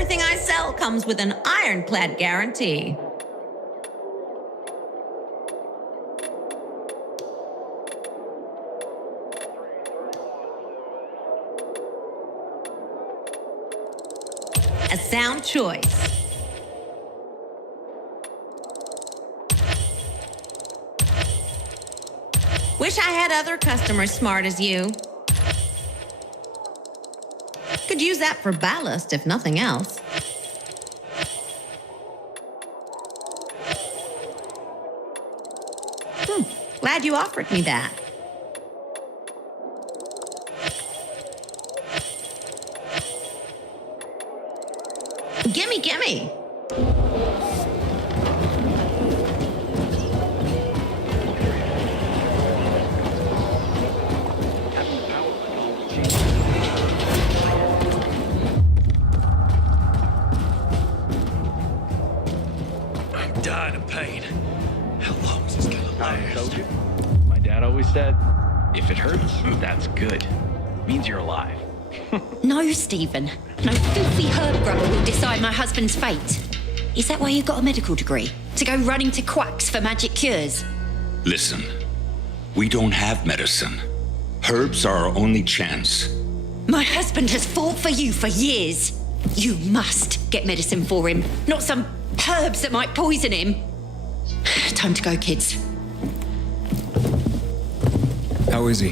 everything I sell comes with an ironclad guarantee. A sound choice. Wish I had other customers smart as you. Could use that for ballast, if nothing else. Glad you offered me that. Gimme, gimme. I'm dying of pain. How long is this gonna last? Told you. My dad always said, if it hurts, that's good. Means you're alive. No, Stephen. No filthy herb grubber will decide my husband's fate. Is that why you got a medical degree? To go running to quacks for magic cures? Listen, we don't have medicine. Herbs are our only chance. My husband has fought for you for years. You must get medicine for him, not some herbs that might poison him. Time to go, kids. How is he?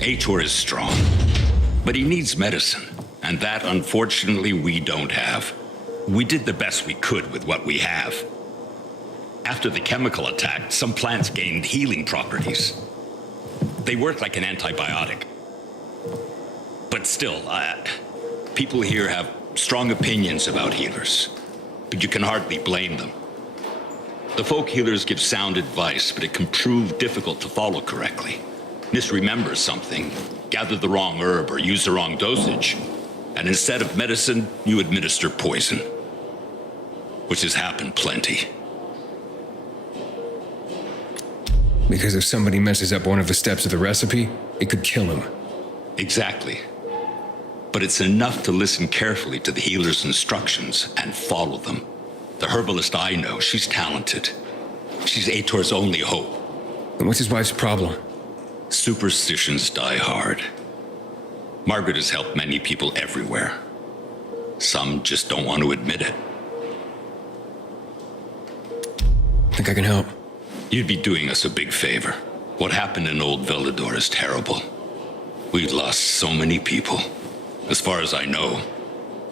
Aitor is strong, but he needs medicine, and that, unfortunately, we don't have. We did the best we could with what we have. After the chemical attack, some plants gained healing properties. They work like an antibiotic. But still, people here have strong opinions about healers, but you can hardly blame them. The folk healers give sound advice, but it can prove difficult to follow correctly. Misremember something, gather the wrong herb, or use the wrong dosage, and instead of medicine, you administer poison. Which has happened plenty. Because if somebody messes up one of the steps of the recipe, it could kill him. Exactly. But it's enough to listen carefully to the healer's instructions and follow them. The herbalist I know, she's talented. She's Aitor's only hope. And what's his wife's problem? Superstitions die hard. Margaret has helped many people everywhere. Some just don't want to admit it. Think I can help? You'd be doing us a big favor. What happened in Old Velador is terrible. We've lost so many people. As far as I know,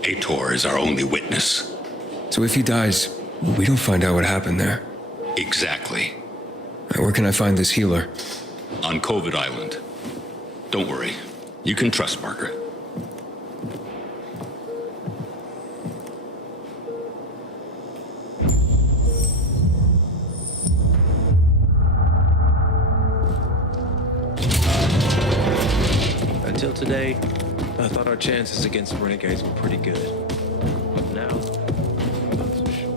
Aitor is our only witness. So if he dies, we don't find out what happened there. Exactly. Where can I find this healer? On COVID Island. Don't worry. You can trust Margaret. Until today, I thought our chances against renegades were pretty good. But now, I'm not so sure.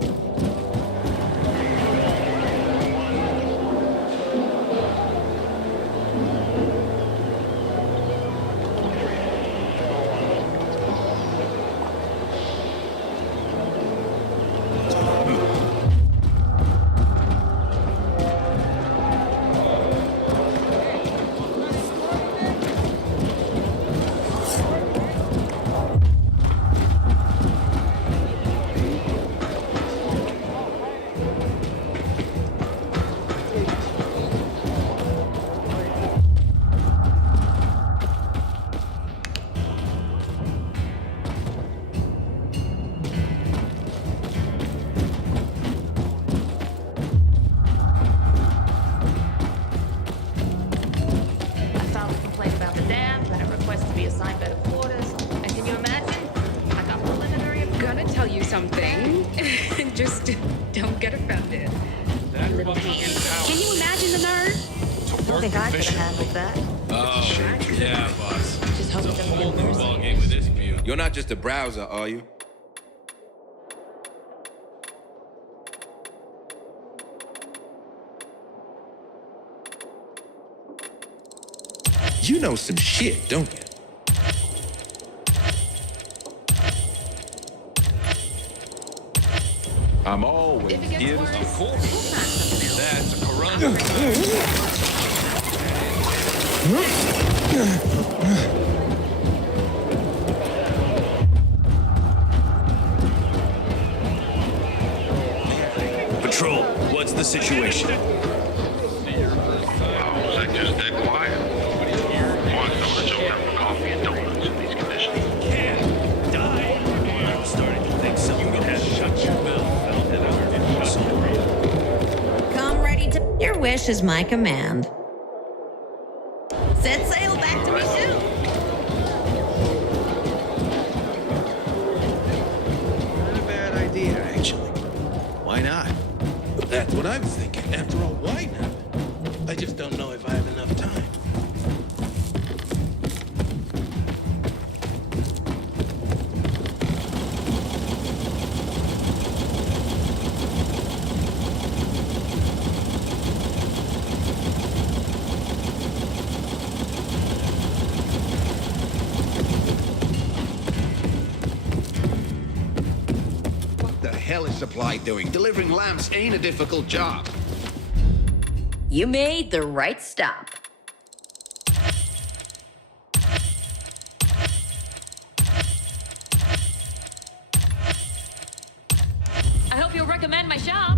Just don't get offended. Can you imagine the nerve? I think I could have handled that. Oh, yeah, boss. Just hope it It's a doesn't whole get new worse. ballgame with this view. You're not just a browser, are you? You know some shit, don't you? I'm always If it gets here to worse, support. we'll find something else. That's a corona. Patrol, what's the situation? Sector's dead quiet. One notice open for coffee and donuts in these conditions. Can't die. I'm starting to think someone has shut your mouth. Come ready to. Your wish is my command. Set sail back to me soon. Not a bad idea, actually. Why not? That's what I was thinking. After all, why not? I just don't know if I have enough time. What the hell is Supply doing? Delivering lamps ain't a difficult job. You made the right stop. I hope you'll recommend my shop.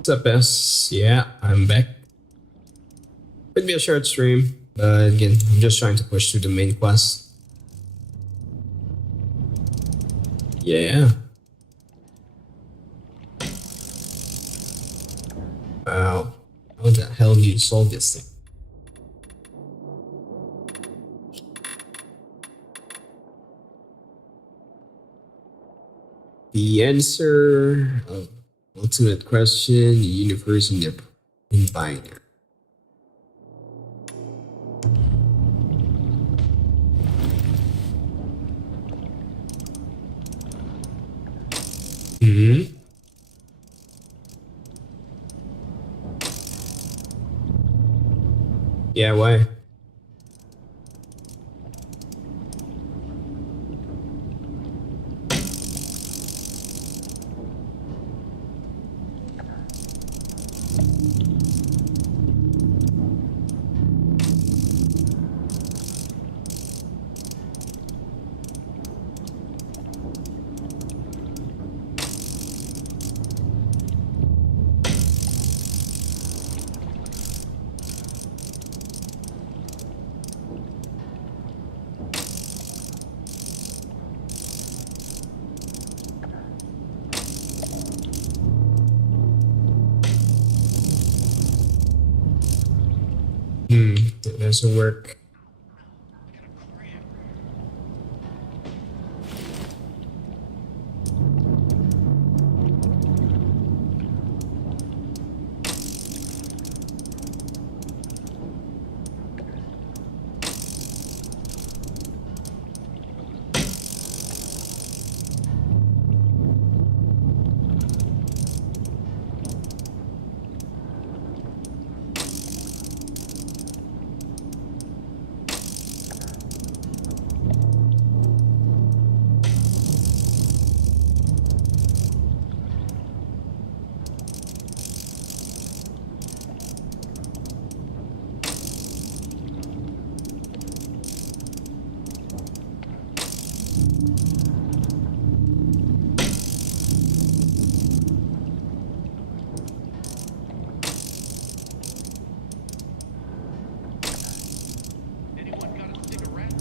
What's up, S? Yeah, I'm back. Could be a short stream, but again, I'm just trying to push through the main quest. Yeah. Wow. How the hell do you solve this thing? The answer of ultimate question, the universe in binary. Mm-hmm. Yeah, why? That doesn't work. Anyone got a cigarette?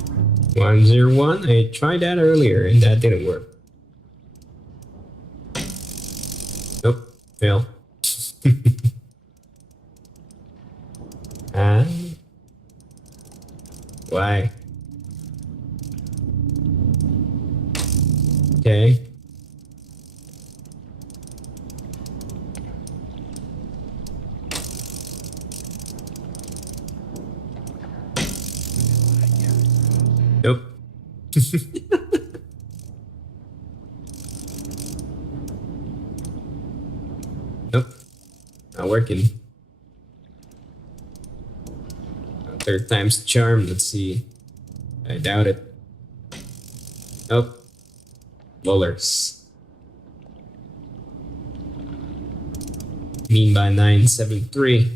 101. I tried that earlier and that didn't work. Nope, fail. Ah? Why? Okay. Nope. Nope. Not working. Third time's the charm. Let's see. I doubt it. Nope. Rollers. Mean by 973.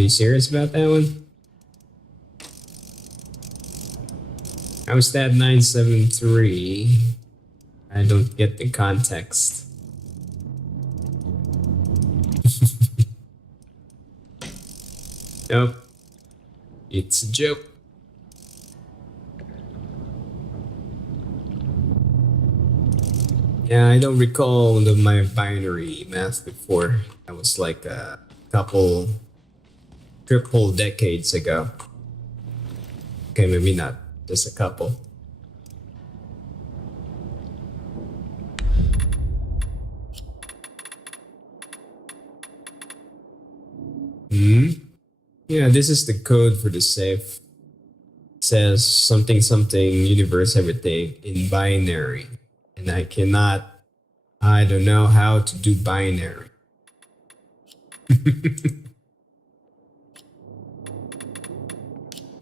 You serious about that one? How's that 973? I don't get the context. Nope. It's a joke. Yeah, I don't recall my binary math before. That was like a couple triple decades ago. Okay, maybe not. Just a couple. Yeah, this is the code for the safe. It says something something universe everything in binary. And I don't know how to do binary.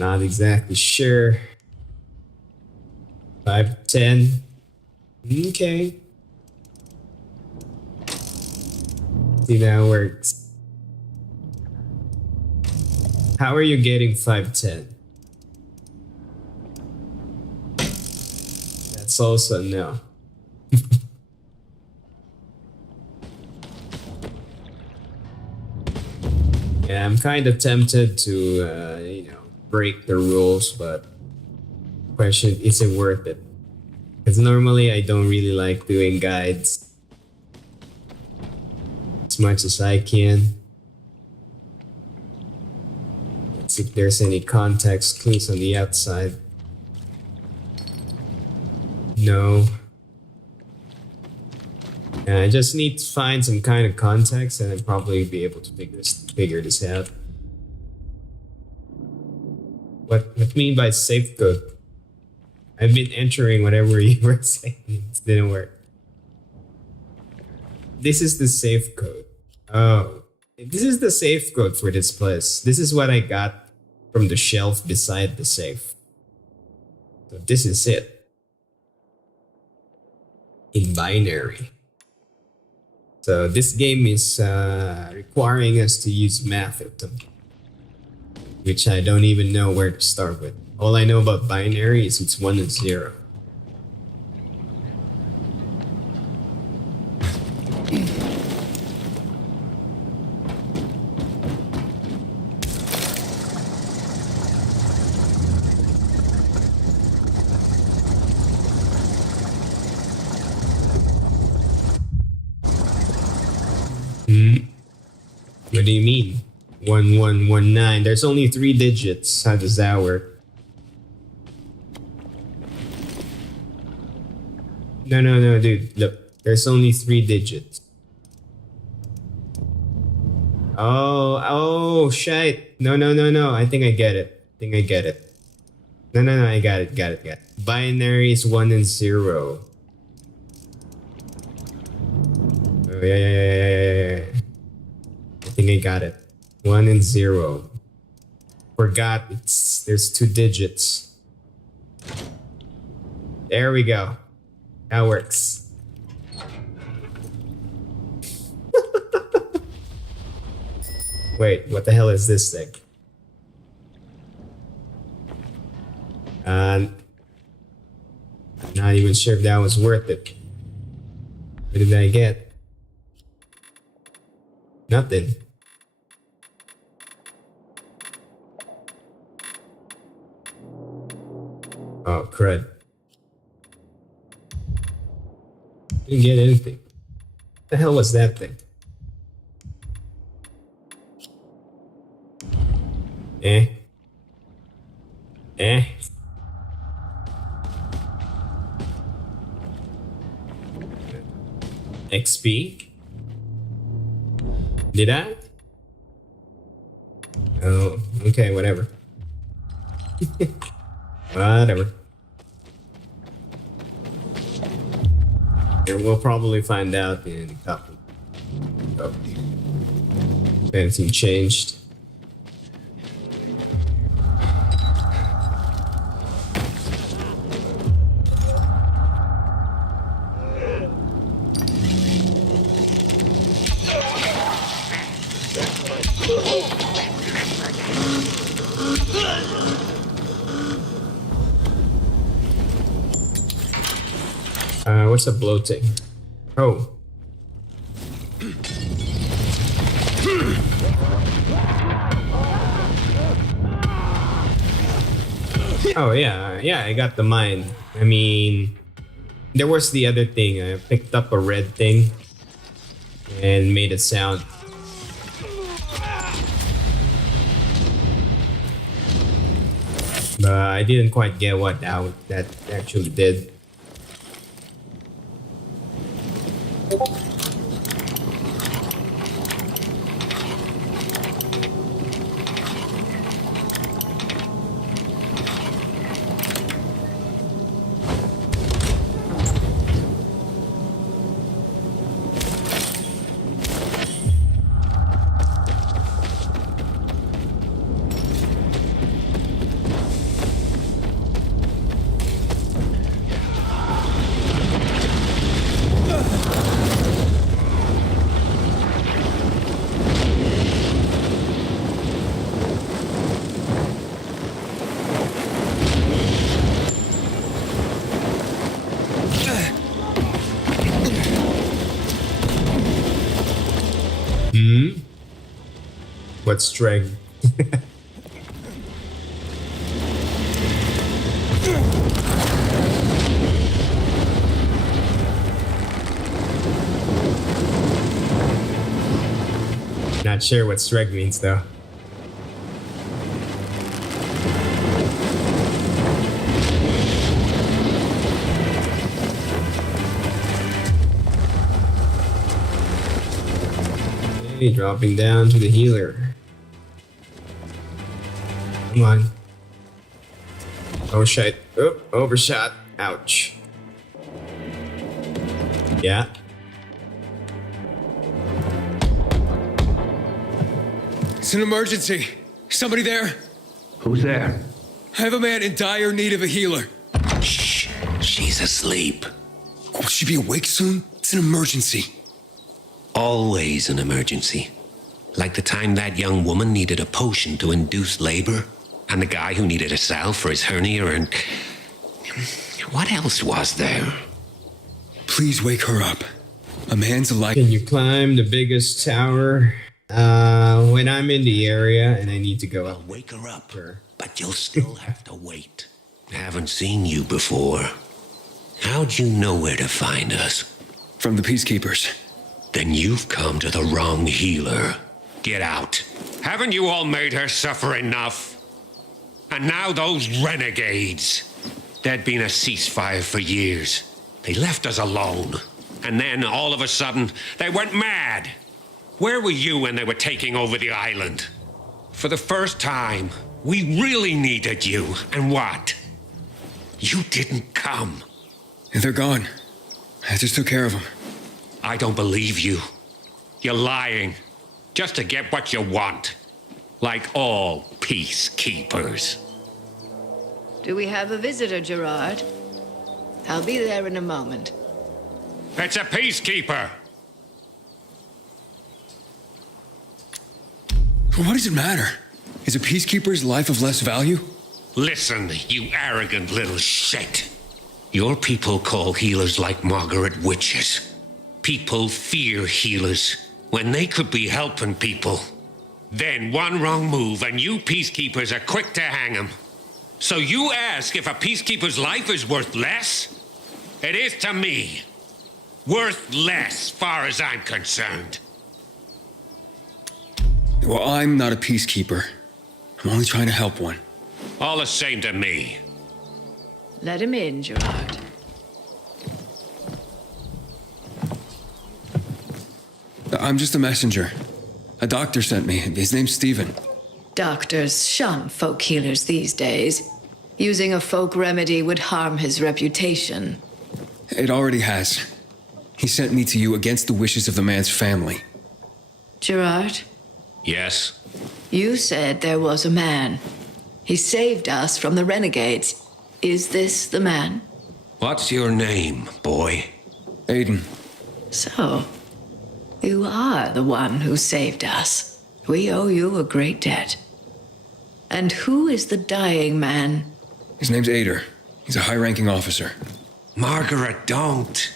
Not exactly sure. 5 to 10. Okay. See how it works. How are you getting 510? That's also no. Yeah, I'm kind of tempted to, break the rules, but question, is it worth it? Because normally I don't really like doing guides as much as I can. Let's see if there's any context clues on the outside. No. I just need to find some kind of context and I'd probably be able to figure this out. What do you mean by safe code? I've been entering whatever you were saying. It didn't work. This is the safe code. Oh. This is the safe code for this place. This is what I got from the shelf beside the safe. So this is it. In binary. So this game is requiring us to use math at them, which I don't even know where to start with. All I know about binary is it's 1 and 0. What do you mean? 1119. There's only 3 digits. How does that work? No, dude. Look, there's only 3 digits. Oh, shit. No. I think I get it. No, I got it. Binary is 1 and 0. Oh, yeah. I think I got it. 1 and 0. Forgot there's 2 digits. There we go. That works. Wait, what the hell is this thing? I'm not even sure if that was worth it. What did I get? Nothing. Oh, crud. Didn't get anything. What the hell was that thing? XP? Did I? Oh, okay, whatever. Whatever. And we'll probably find out in a couple. Oh. If anything changed. What's a bloating? Oh. Oh yeah, I got the mine. I mean, there was the other thing. I picked up a red thing and made it sound. But I didn't quite get what that actually did. what strength. Not sure what strength means though. Okay, dropping down to the healer. Come on. Oh shit. Oh, overshot. Ouch. Yeah. It's an emergency. Somebody there? Who's there? I have a man in dire need of a healer. Shh. She's asleep. Will she be awake soon? It's an emergency. Always an emergency. Like the time that young woman needed a potion to induce labor, and the guy who needed a salve for his hernia, and... what else was there? Please wake her up. A man's alive. Can you climb the biggest tower? When I'm in the area and I need to go up. Wake her up, but you'll still have to wait. Haven't seen you before. How'd you know where to find us? From the Peacekeepers. Then you've come to the wrong healer. Get out. Haven't you all made her suffer enough? And now those renegades. There'd been a ceasefire for years. They left us alone. And then, all of a sudden, they went mad. Where were you when they were taking over the island? For the first time, we really needed you. And what? You didn't come. They're gone. I just took care of them. I don't believe you. You're lying. Just to get what you want. Like all peacekeepers. Do we have a visitor, Gerard? I'll be there in a moment. It's a peacekeeper. What does it matter? Is a peacekeeper's life of less value? Listen, you arrogant little shit. Your people call healers like Margaret witches. People fear healers when they could be helping people. Then one wrong move and you peacekeepers are quick to hang them. So you ask if a peacekeeper's life is worth less? It is to me. Worth less, far as I'm concerned. Well, I'm not a peacekeeper. I'm only trying to help one. All the same to me. Let him in, Gerard. I'm just a messenger. A doctor sent me. His name's Stephen. Doctors shun folk healers these days. Using a folk remedy would harm his reputation. It already has. He sent me to you against the wishes of the man's family. Gerard? Yes? You said there was a man. He saved us from the renegades. Is this the man? What's your name, boy? Aiden. So, you are the one who saved us. We owe you a great debt. And who is the dying man? His name's Ader. He's a high-ranking officer. Margaret, don't.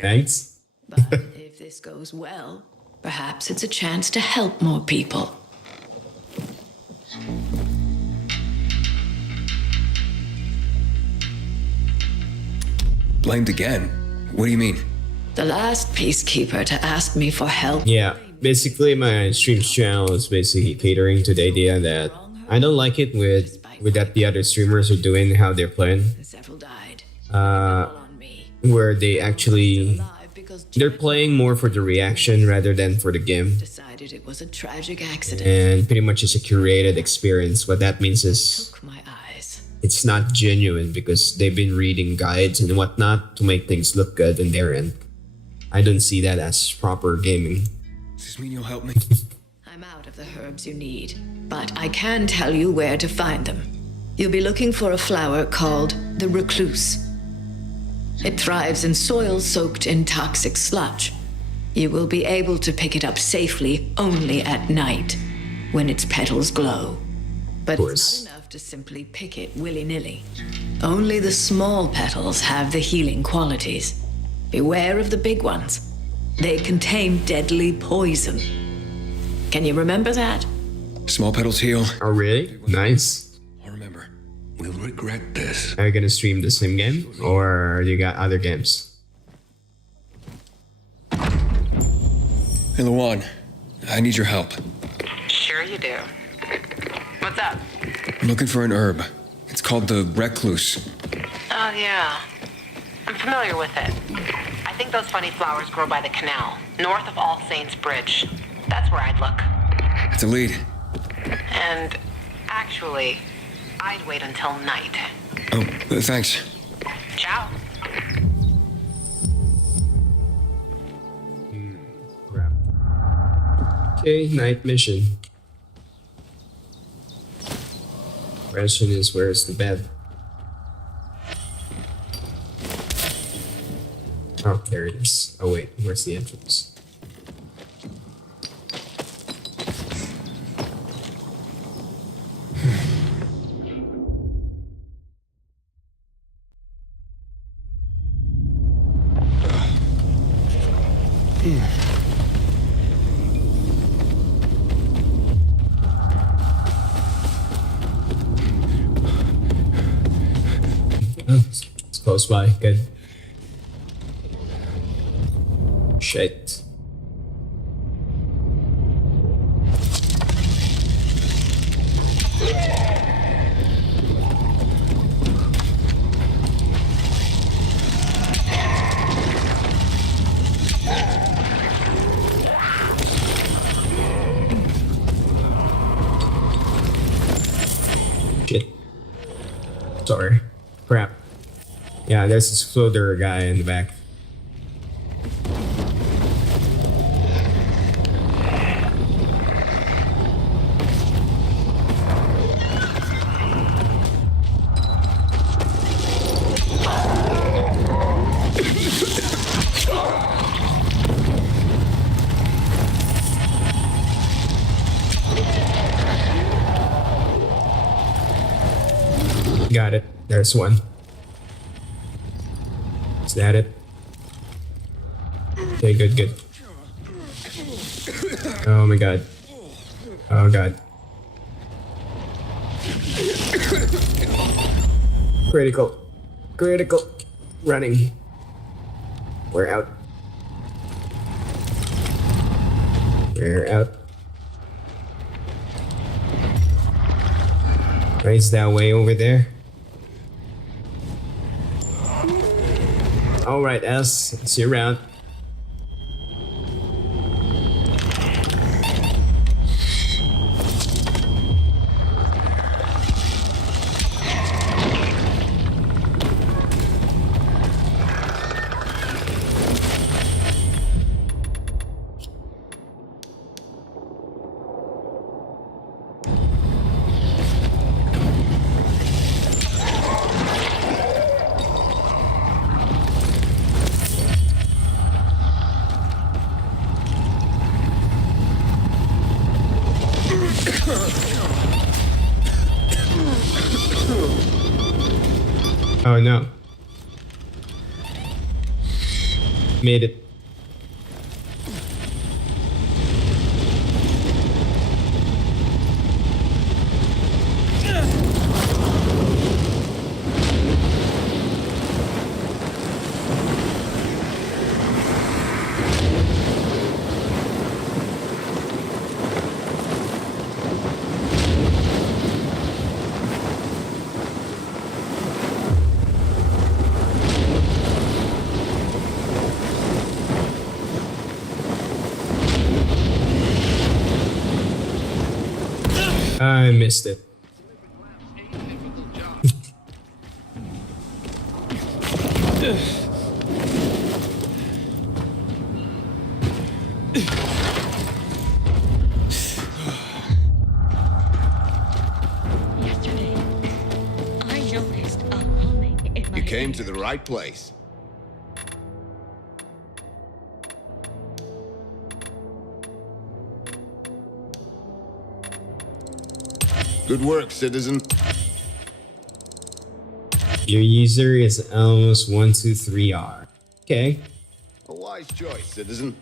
Thanks. But if this goes well, perhaps it's a chance to help more people. Blamed again? What do you mean? The last peacekeeper to ask me for help. Yeah, basically my streams channel is basically catering to the idea that I don't like it with that the other streamers are doing, how they're playing. Where they actually they're playing more for the reaction rather than for the game. Decided it was a tragic accident. And pretty much it's a curated experience. What that means is it's not genuine because they've been reading guides and whatnot to make things look good in their end. I don't see that as proper gaming. Does this mean you'll help me? I'm out of the herbs you need, but I can tell you where to find them. You'll be looking for a flower called the recluse. It thrives in soil soaked in toxic sludge. You will be able to pick it up safely only at night, when its petals glow. But it's not enough to simply pick it willy-nilly. Only the small petals have the healing qualities. Beware of the big ones. They contain deadly poison. Can you remember that? Small petals heal. Oh, really? Nice. I'll remember. We'll regret this. Are you gonna stream the same game, or you got other games? Hey, Luan, I need your help. Sure you do. What's up? I'm looking for an herb. It's called the recluse. Oh, yeah. I'm familiar with it. I think those funny flowers grow by the canal, north of All Saints Bridge. That's where I'd look. It's a lead. And actually, I'd wait until night. Oh, thanks. Ciao. Crap. Okay, night mission. Question is, where's the bed? Oh, there it is. Oh wait, where's the entrance? Oh, it's close by. Good. Shit. Shit. Sorry. Crap. Yeah, there's this floater guy in the back. Got it. There's one. Is that it? Okay, good, good. Oh my god. Oh god. Critical. Critical. Running. We're out. We're out. Raise that way over there. Alright, S. See you around. Oh no. Made it. I missed it. Yesterday, I noticed a humming in my You came ear. to the right place. Good work, citizen. Your user is Elmos123R. Okay. A wise choice, citizen.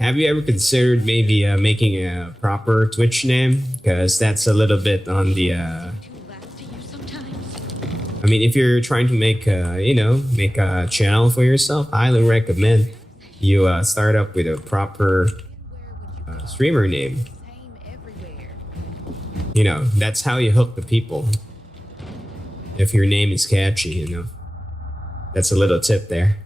Have you ever considered maybe making a proper Twitch name? Because that's a little bit on the. I mean, if you're trying to make make a channel for yourself, I highly recommend you start up with a proper streamer name. You know, that's how you hook the people. If your name is catchy, you know. That's a little tip there.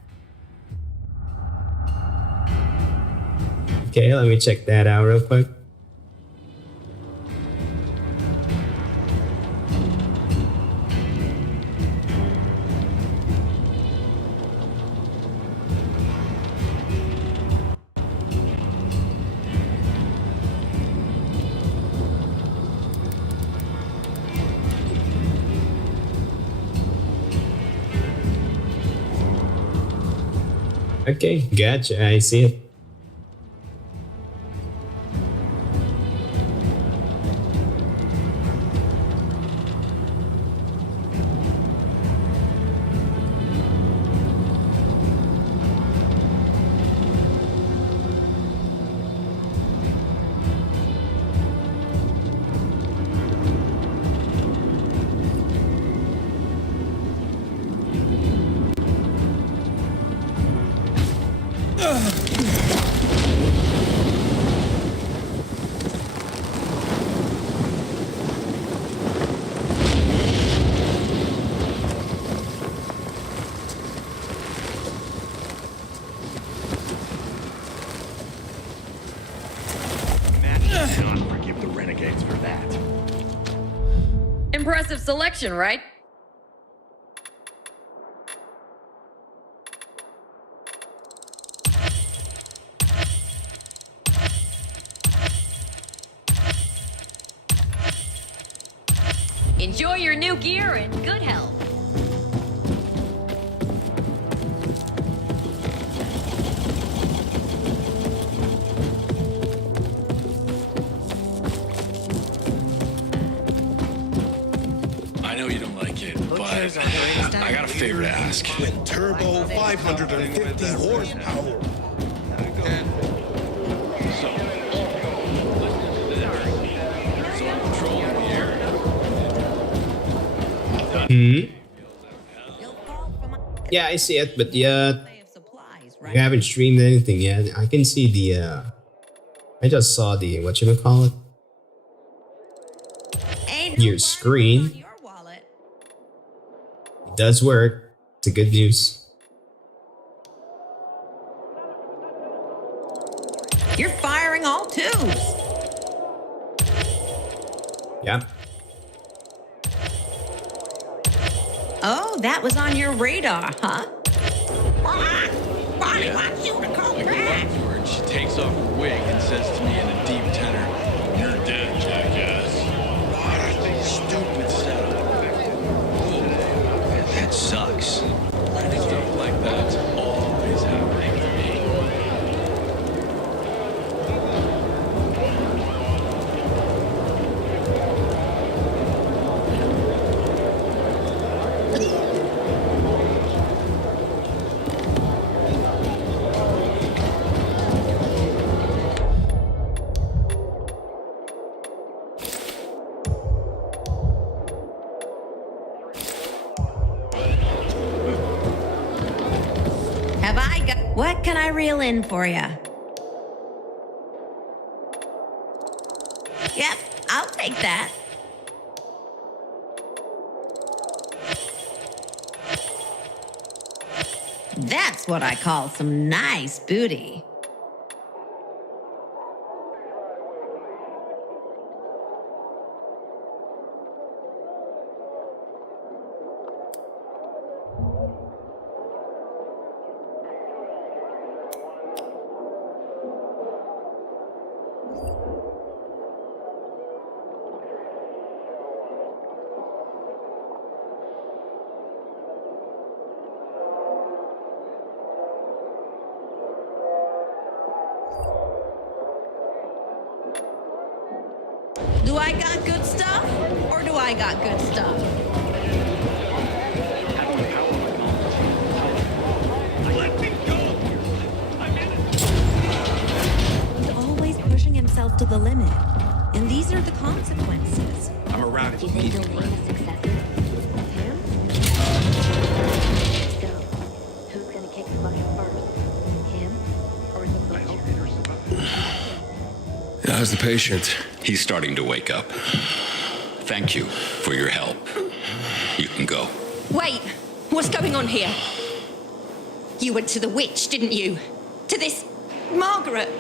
Okay, let me check that out real quick. Okay, gotcha. I see it. Forgive the renegades for that. Impressive selection, right? Enjoy your new gear and good health. I know you don't like it, but I got a favor to ask. With turbo 550 horsepower. Yeah, I see it, but yeah, you haven't streamed anything yet. I can see the. I just saw the whatchamacallit? Your screen. It does work. It's a good news. You're firing all twos. Yeah. Oh, that was on your radar, huh? Yeah. I go up to her and she takes off her wig and says to me in a deep tenor, "You're dead, jackass." Stupid setup. That sucks. Stuff like that's always happening to me. Have I got... What can I reel in for you? Yep, I'll take that. That's what I call some nice booty. Do I got good stuff, or do I got good stuff? Let me go! I'm in it! yourself to the limit. And these are the consequences. I'm around if you need me, friend. So, who's gonna kick the bucket first? Him or the butcher? How's the patient? He's starting to wake up. Thank you for your help. You can go. Wait, what's going on here? You went to the witch, didn't you? To this Margaret.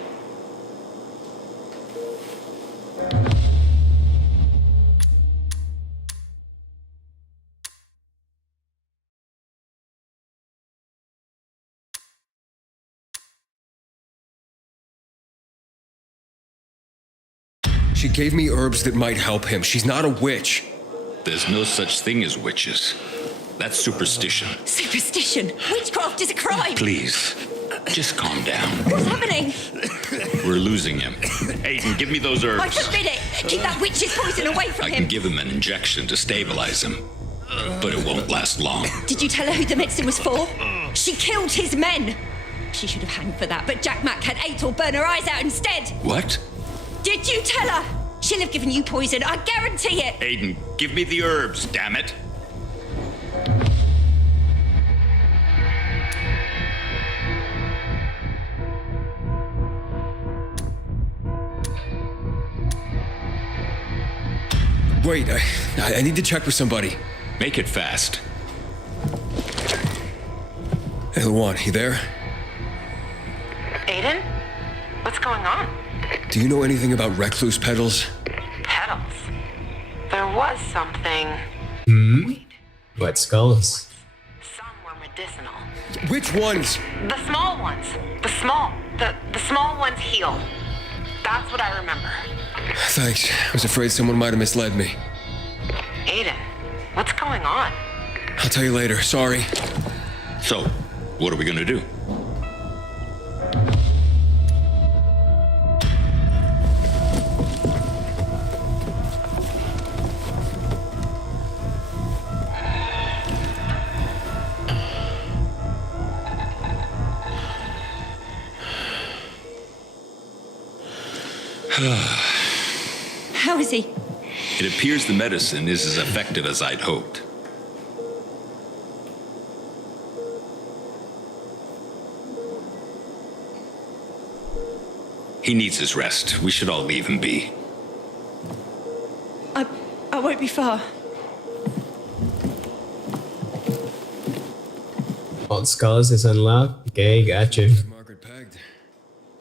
She gave me herbs that might help him. She's not a witch. There's no such thing as witches. That's superstition. Superstition? Witchcraft is a crime. Please, just calm down. What's happening? We're losing him. Aiden, give me those herbs. I forbid it. Keep that witch's poison away from I him. can give him an injection to stabilize him, but it won't last long. Did you tell her who the medicine was for? She killed his men. She should have hanged for that, but Jack Mack had Atel burn her eyes out instead. What? Did you tell her? She'll have given you poison, I guarantee it. Aiden, give me the herbs, damn it. Wait, I need to check with somebody. Make it fast. Hey, Luan, you there? Aiden? What's going on? Do you know anything about recluse petals? Petals. There was something. What skulls? Some were medicinal. Which ones? The small ones. The small ones heal. That's what I remember. Thanks. I was afraid someone might have misled me. Aiden, what's going on? I'll tell you later. Sorry. So, what are we gonna do? How is he? It appears the medicine is as effective as I'd hoped. He needs his rest. We should all leave him be. I won't be far. All skulls is unlocked. Okay, gotcha. Margaret pegged.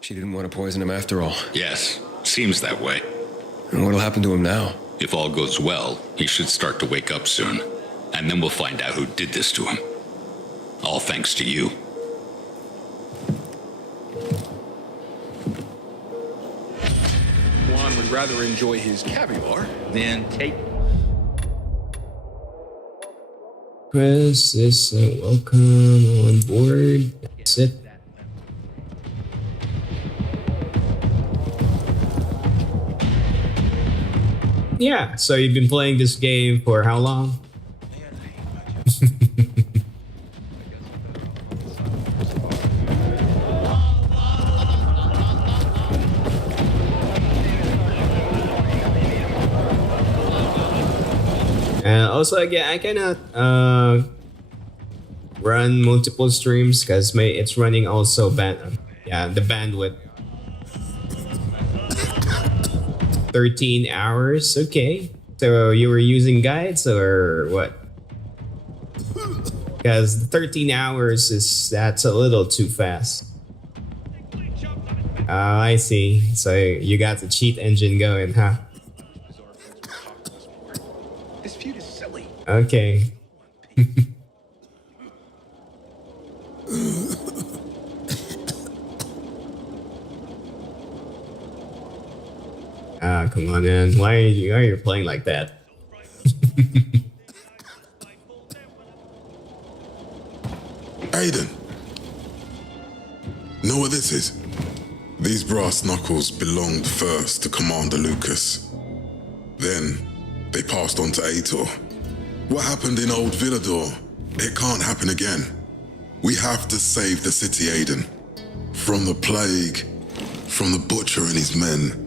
She didn't want to poison him after all. Yes, seems that way. And what'll happen to him now? If all goes well, he should start to wake up soon. And then we'll find out who did this to him. All thanks to you. Juan would rather enjoy his caviar than take. Chris is welcome on board. That's it. Yeah, so you've been playing this game for how long? And also, again, I cannot run multiple streams because it's running also the bandwidth. 13 hours, okay. So you were using guides or what? Because 13 hours that's a little too fast. Oh, I see. So you got the cheat engine going, huh? This feud is silly. Okay. Ah, come on, man. Why are you playing like that? Aiden. Know what this is? These brass knuckles belonged first to Commander Lucas. Then, they passed on to Ator. What happened in old Villador? It can't happen again. We have to save the city, Aiden. From the plague, from the butcher and his men.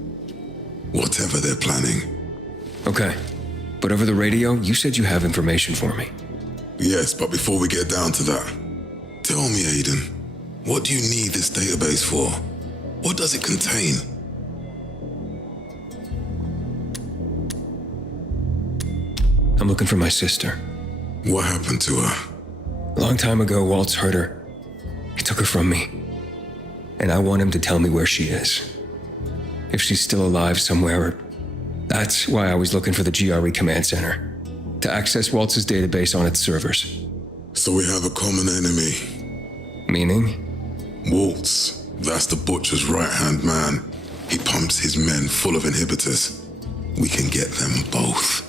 whatever they're planning. Okay. But over the radio, you said you have information for me. Yes, but before we get down to that, tell me, Aiden, what do you need this database for? What does it contain? I'm looking for my sister. What happened to her? A long time ago, Waltz hurt her. He took her from me. And I want him to tell me where she is. If she's still alive somewhere. That's why I was looking for the GRE command center. To access Waltz's database on its servers. So we have a common enemy. Meaning? Waltz. That's the Butcher's right-hand man. He pumps his men full of inhibitors. We can get them both.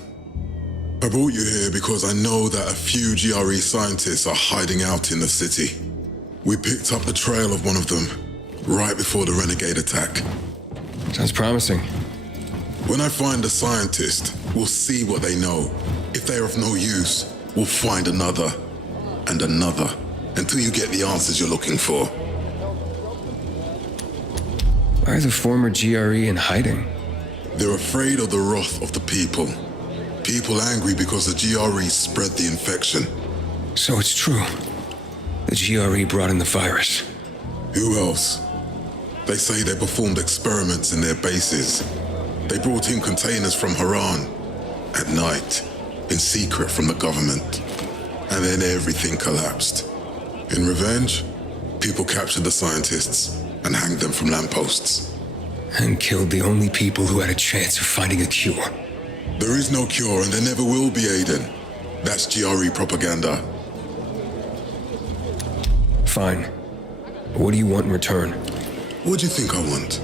I brought you here because I know that a few GRE scientists are hiding out in the city. We picked up the trail of one of them right before the renegade attack. Sounds promising. When I find a scientist, we'll see what they know. If they're of no use, we'll find another and another until you get the answers you're looking for. Why are the former GRE in hiding? They're afraid of the wrath of the people. People angry because the GRE spread the infection. So it's true. The GRE brought in the virus. Who else? They say they performed experiments in their bases. They brought in containers from Haran at night, in secret from the government. And then everything collapsed. In revenge, people captured the scientists and hanged them from lampposts. And killed the only people who had a chance of finding a cure. There is no cure and there never will be, Aiden. That's GRE propaganda. Fine. What do you want in return? What do you think I want?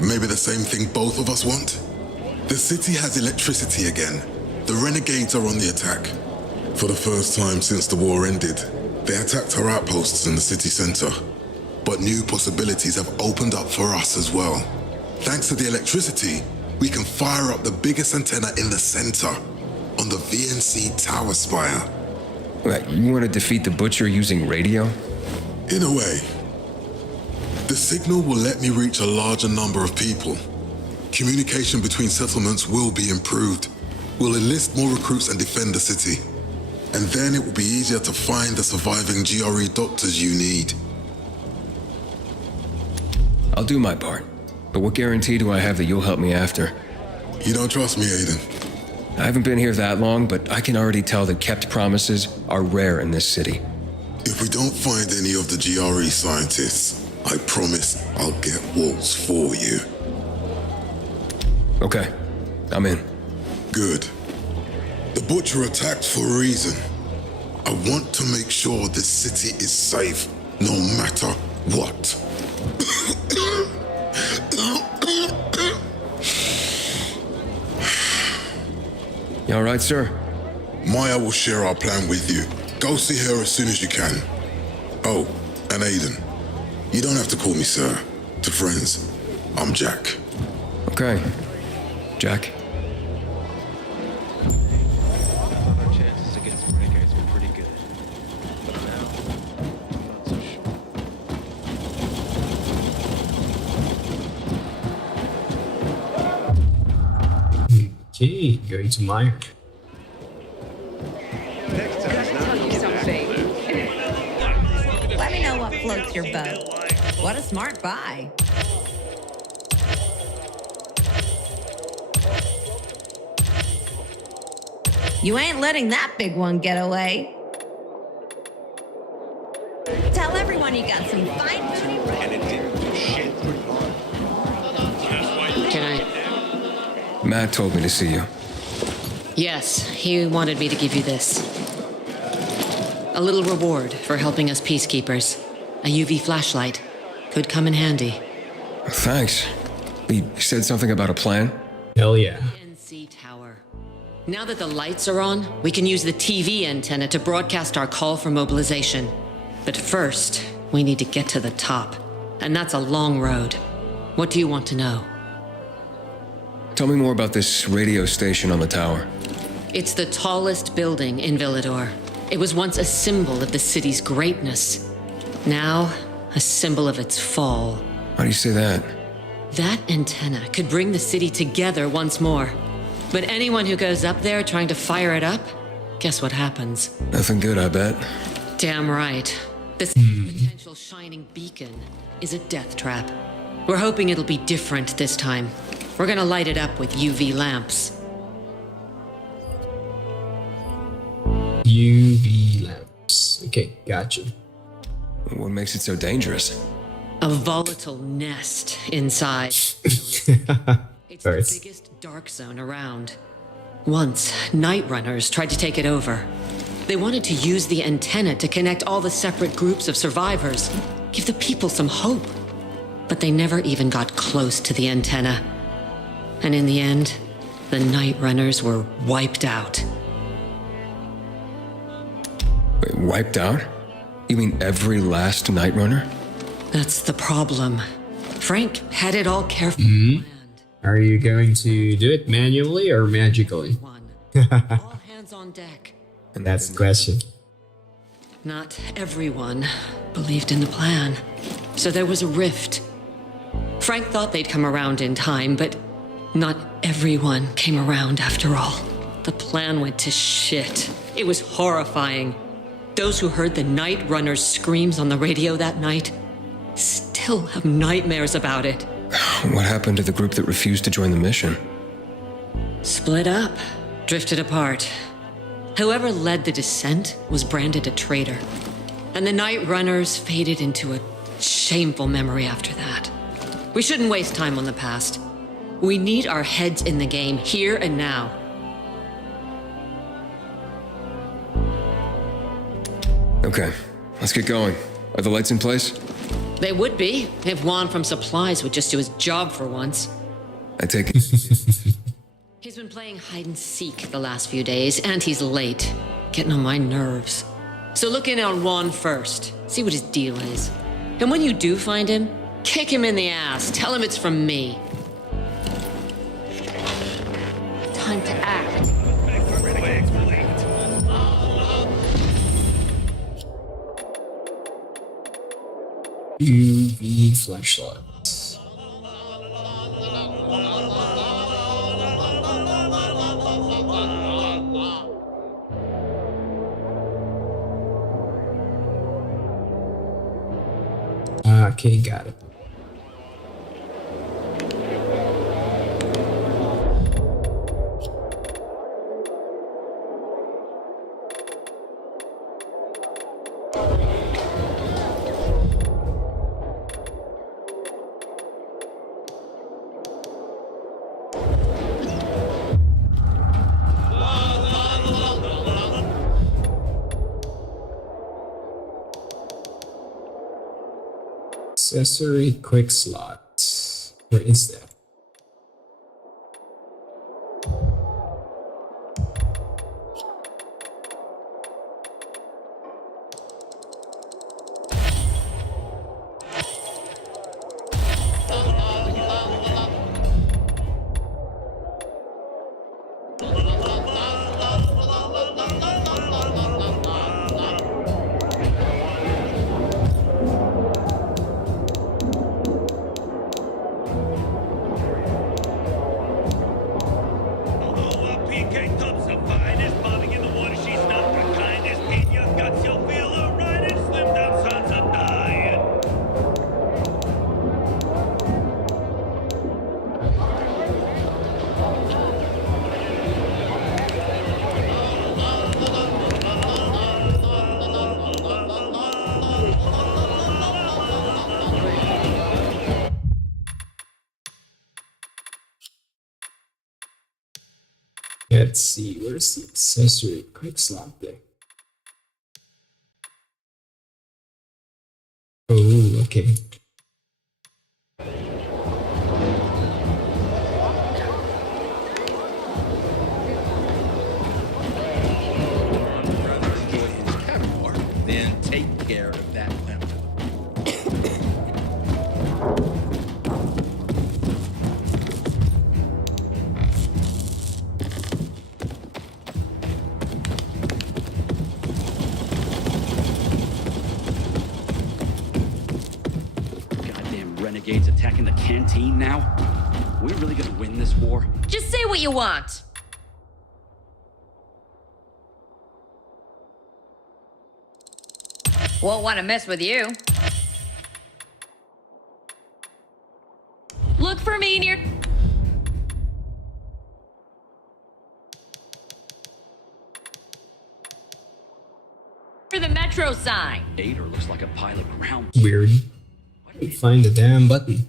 Maybe the same thing both of us want? The city has electricity again. The renegades are on the attack. For the first time since the war ended, they attacked our outposts in the city center. But new possibilities have opened up for us as well. Thanks to the electricity, we can fire up the biggest antenna in the center, on the VNC tower spire. What, you want to defeat the Butcher using radio? In a way. The signal will let me reach a larger number of people. Communication between settlements will be improved. We'll enlist more recruits and defend the city. And then it will be easier to find the surviving GRE doctors you need. I'll do my part. But what guarantee do I have that you'll help me after? You don't trust me, Aiden? I haven't been here that long, but I can already tell that kept promises are rare in this city. If we don't find any of the GRE scientists, I promise I'll get Waltz for you. Okay, I'm in. Good. The Butcher attacked for a reason. I want to make sure this city is safe, no matter what. You all right, sir? Maya will share our plan with you. Go see her as soon as you can. Oh, and Aiden, you don't have to call me sir. To friends, I'm Jack. Okay, Jack. Our chances against renegades were pretty good. But now, not so sure. Okay, going to Meyer. Let me know what floats your boat. What a smart buy. You ain't letting that big one get away. Tell everyone you got some fine tuning. And it didn't do shit. Can I? Matt told me to see you. Yes, he wanted me to give you this. A little reward for helping us peacekeepers. A UV flashlight. Could come in handy. Thanks. He said something about a plan? Hell yeah. NC Tower. Now that the lights are on, we can use the TV antenna to broadcast our call for mobilization. But first, we need to get to the top. And that's a long road. What do you want to know? Tell me more about this radio station on the tower. It's the tallest building in Villador. It was once a symbol of the city's greatness. Now, a symbol of its fall. Why do you say that? That antenna could bring the city together once more. But anyone who goes up there trying to fire it up, guess what happens? Nothing good, I bet. Damn right. This potential shining beacon is a death trap. We're hoping it'll be different this time. We're gonna light it up with UV lamps. UV lamps. Okay, gotcha. What makes it so dangerous? A volatile nest inside. It's the biggest dark zone around. Once, night runners tried to take it over. They wanted to use the antenna to connect all the separate groups of survivors, give the people some hope. But they never even got close to the antenna. And in the end, the night runners were wiped out. Wait, wiped out? You mean every last night runner? That's the problem. Frank had it all carefully. Are you going to do it manually or magically? All hands on deck. And that's the question. Not everyone believed in the plan. So there was a rift. Frank thought they'd come around in time, but not everyone came around after all. The plan went to shit. It was horrifying. Those who heard the night runners' screams on the radio that night still have nightmares about it. What happened to the group that refused to join the mission? Split up, drifted apart. Whoever led the descent was branded a traitor. And the night runners faded into a shameful memory after that. We shouldn't waste time on the past. We need our heads in the game, here and now. Okay, let's get going. Are the lights in place? They would be, if Juan from Supplies would just do his job for once. I take it. He's been playing hide and seek the last few days, and he's late. Getting on my nerves. So look in on Juan first. See what his deal is. And when you do find him, kick him in the ass. Tell him it's from me. Time to act. UV flashlight. Okay, got it. Accessory quick slot. Where is that? Let's see, where's the accessory quick slot there? Oh, okay. Then take care of that limp. renegades attacking the canteen now? Are we really gonna win this war? Just say what you want. Won't want to mess with you. Look for me near... the metro sign. Ader looks like a pile of ground. Weird. Find the damn button.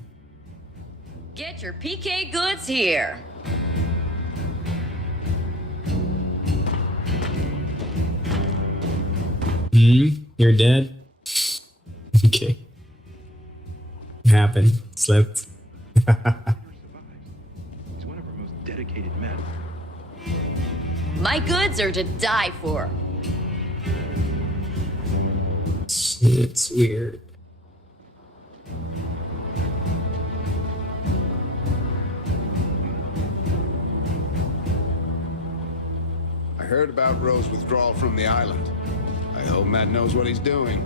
Get your PK goods here. You're dead? Okay. Happened. Slept. He's one of our most dedicated men. My goods are to die for. It's weird. I heard about Rowe's withdrawal from the island. I hope Matt knows what he's doing.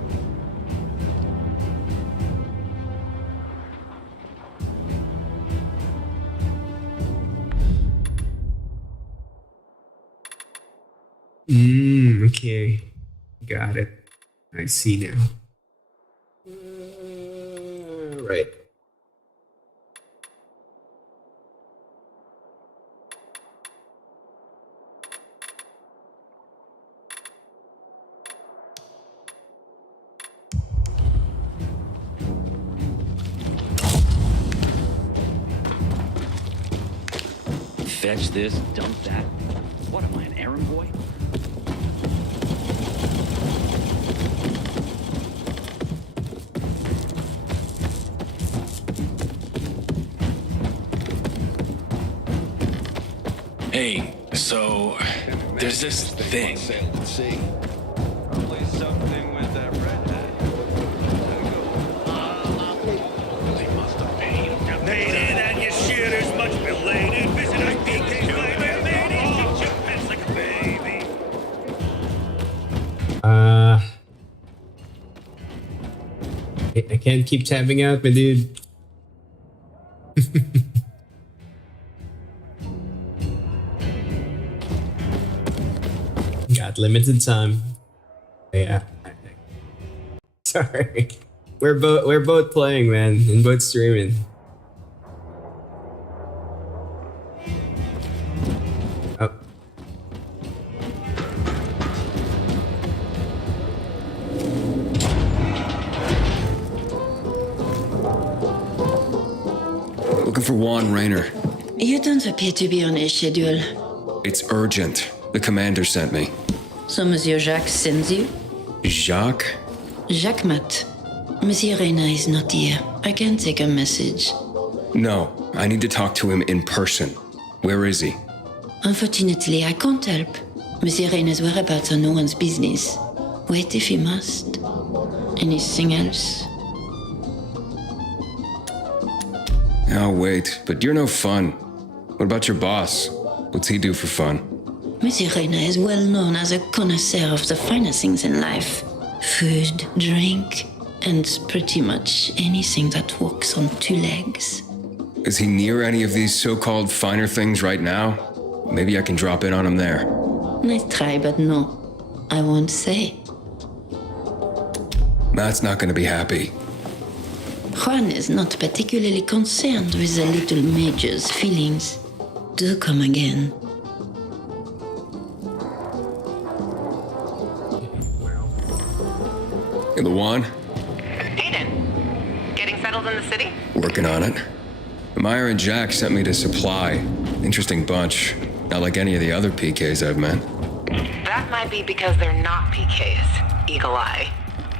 Okay. Got it. I see now. Right. Fetch this, dump that. What am I, an errand boy? Hey, so there's this thing. Probably something with that redhead. They must have paid. Mated and your shit is much belated. Visit us, PK's Nightmare Lady. Shit your pants like a baby. I can't keep tapping out, my dude. Got limited time. Yeah. Sorry. We're both playing, man, and both streaming. Oh. Looking for Juan Rayner. You don't appear to be on his schedule. It's urgent. The commander sent me. So Monsieur Jacques sends you? Jacques? Jacques Mat. Monsieur Reyna is not here. I can take a message. No, I need to talk to him in person. Where is he? Unfortunately, I can't help. Monsieur Reyna's whereabouts are no one's business. Wait if he must. Anything else? I'll wait, but you're no fun. What about your boss? What's he do for fun? Monsieur Reyna is well known as a connoisseur of the finer things in life. Food, drink, and pretty much anything that walks on two legs. Is he near any of these so-called finer things right now? Maybe I can drop in on him there. Nice try, but no. I won't say. Matt's not gonna be happy. Juan is not particularly concerned with the little major's feelings. Do come again. Hey, Luan? Aiden, getting settled in the city? Working on it. Meyer and Jack sent me to Supply. Interesting bunch. Not like any of the other PKs I've met. That might be because they're not PKs, Eagle Eye.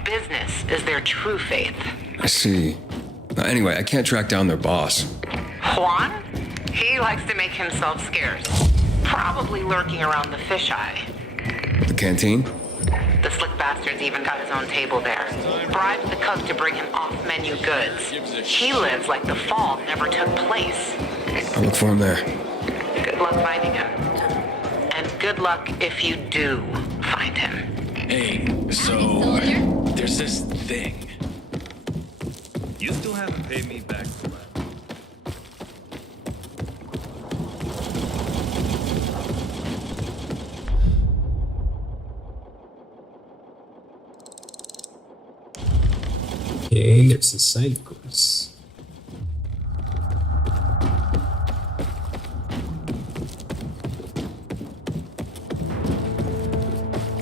Business is their true faith. I see. Anyway, I can't track down their boss. Juan? He likes to make himself scarce. Probably lurking around the fisheye. The canteen? The slick bastard's even got his own table there. Bribes the cook to bring him off-menu goods. He lives like the fall never took place. I'll look for him there. Good luck finding him. And good luck if you do find him. Hey, so there's this thing. You still haven't paid me back for that. Okay, there's a side quest.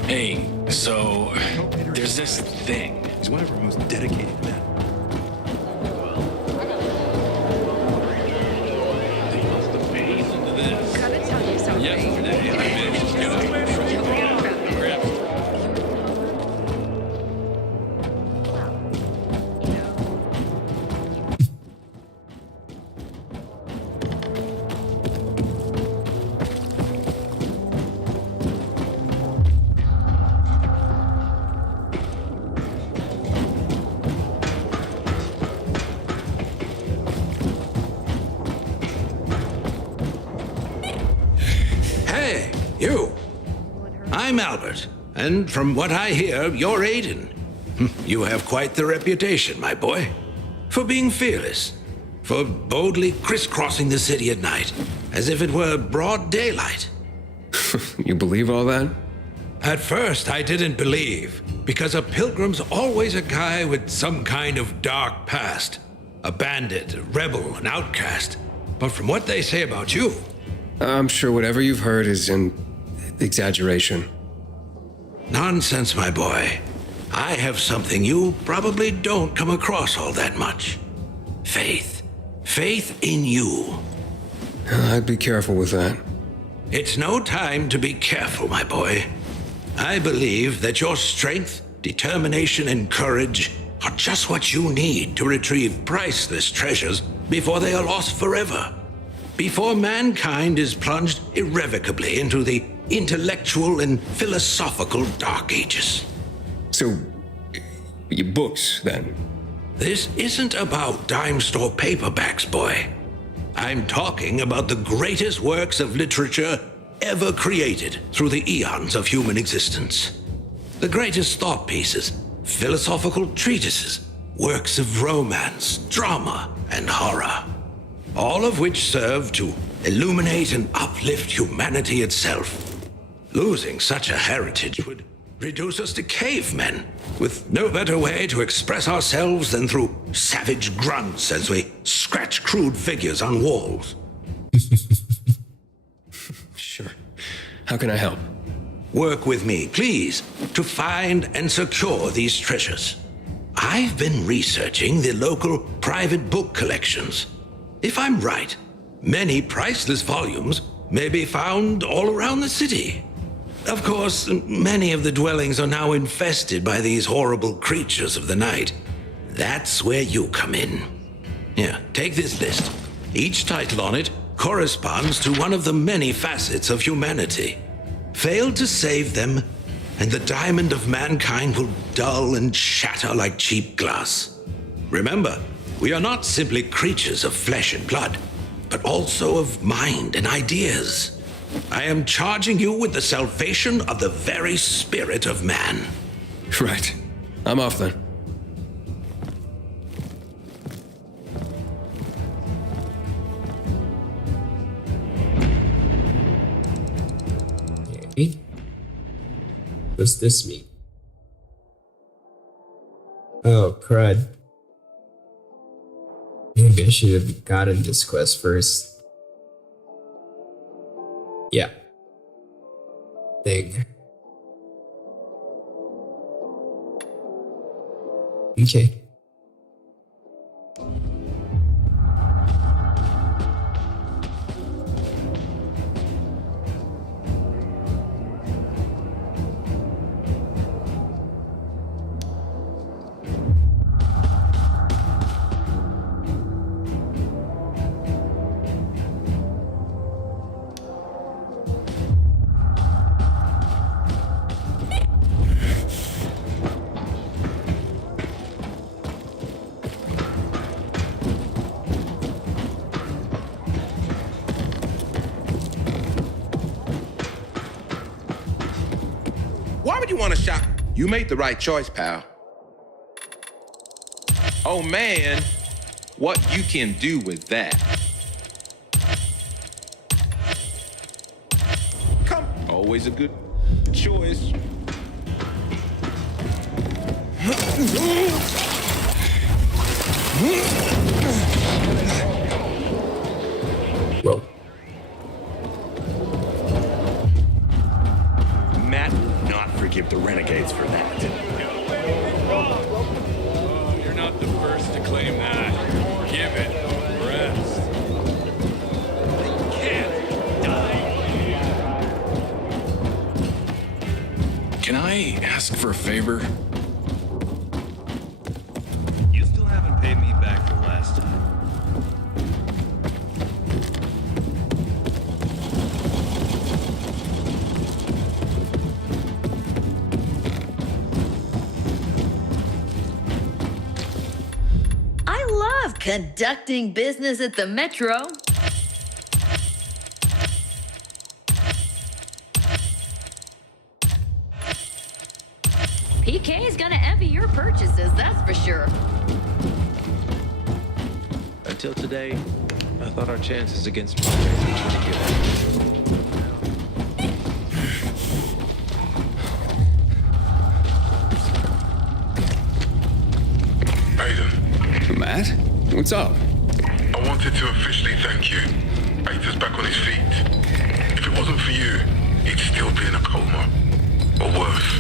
Hey, so there's this thing. He's one of our most dedicated men. Gotta tell you something. Yesterday, I managed to get a Hey, you. I'm Albert, and from what I hear, you're Aiden. You have quite the reputation, my boy, for being fearless, for boldly crisscrossing the city at night, as if it were broad daylight. You believe all that? At first, I didn't believe, because a pilgrim's always a guy with some kind of dark past. A bandit, a rebel, an outcast. But from what they say about you... I'm sure whatever you've heard is an exaggeration. Nonsense, my boy. I have something you probably don't come across all that much. Faith. Faith in you. I'd be careful with that. It's no time to be careful, my boy. I believe that your strength, determination, and courage are just what you need to retrieve priceless treasures before they are lost forever. Before mankind is plunged irrevocably into the intellectual and philosophical Dark Ages. So, your books, then? This isn't about dime store paperbacks, boy. I'm talking about the greatest works of literature ever created through the eons of human existence. The greatest thought pieces, philosophical treatises, works of romance, drama, and horror. All of which serve to illuminate and uplift humanity itself. Losing such a heritage would reduce us to cavemen, with no better way to express ourselves than through savage grunts as we scratch crude figures on walls. Sure. How can I help? Work with me, please, to find and secure these treasures. I've been researching the local private book collections. If I'm right, many priceless volumes may be found all around the city. Of course, many of the dwellings are now infested by these horrible creatures of the night. That's where you come in. Here, take this list. Each title on it corresponds to one of the many facets of humanity. Fail to save them, and the diamond of mankind will dull and shatter like cheap glass. Remember, we are not simply creatures of flesh and blood, but also of mind and ideas. I am charging you with the salvation of the very spirit of man. Right. I'm off then. Okay. What's this mean? Oh, crud. Maybe I should have gotten this quest first. Yeah. Thing. Okay. Why would you want to shop? You made the right choice, pal. Oh man, what you can do with that. Come, always a good choice. Whoa. Matt will not forgive the renegades for that. You're not the first to claim that. Give it a rest. They can't die. Can I ask for a favor? You still haven't paid me back for last time. I love conducting business at the Metro. PK is gonna envy your purchases, that's for sure. Until today, I thought our chances against me were pretty good. Aiden. Matt? What's up? I wanted to officially thank you. Aita's back on his feet. If it wasn't for you, he'd still be in a coma. Or worse.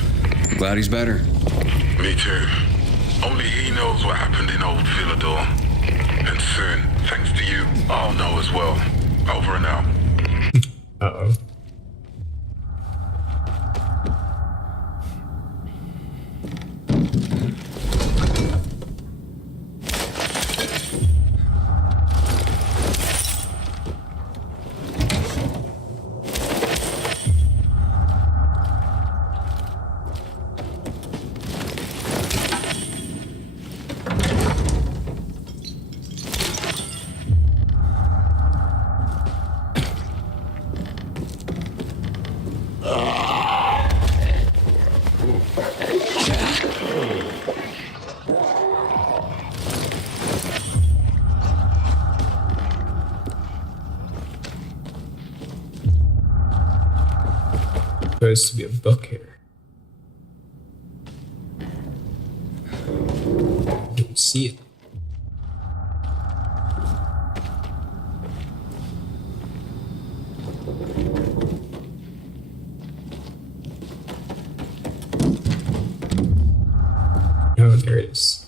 Glad he's better. Me too. Only he knows what happened in old Villador. And soon, thanks to you, I'll know as well. Over and out. Uh-oh. Supposed to be a book here. Don't see it. Oh, there it is.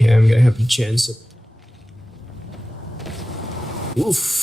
Yeah, I'm gonna have the chance of. Oof.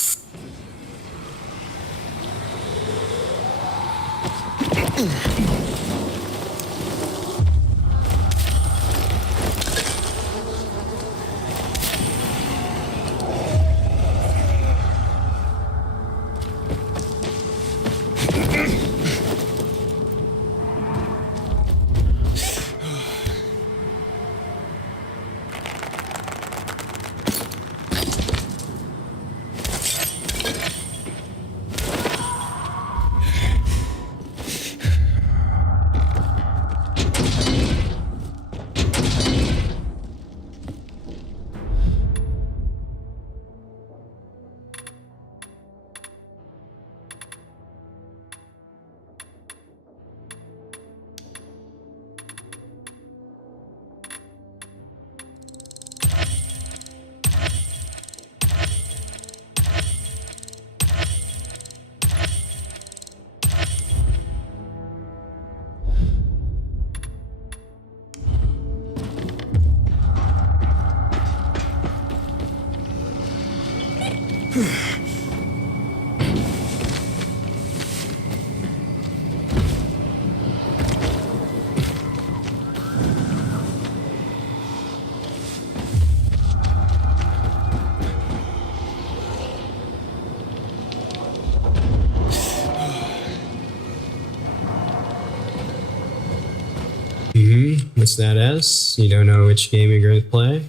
What's that as? You don't know which game you're going to play?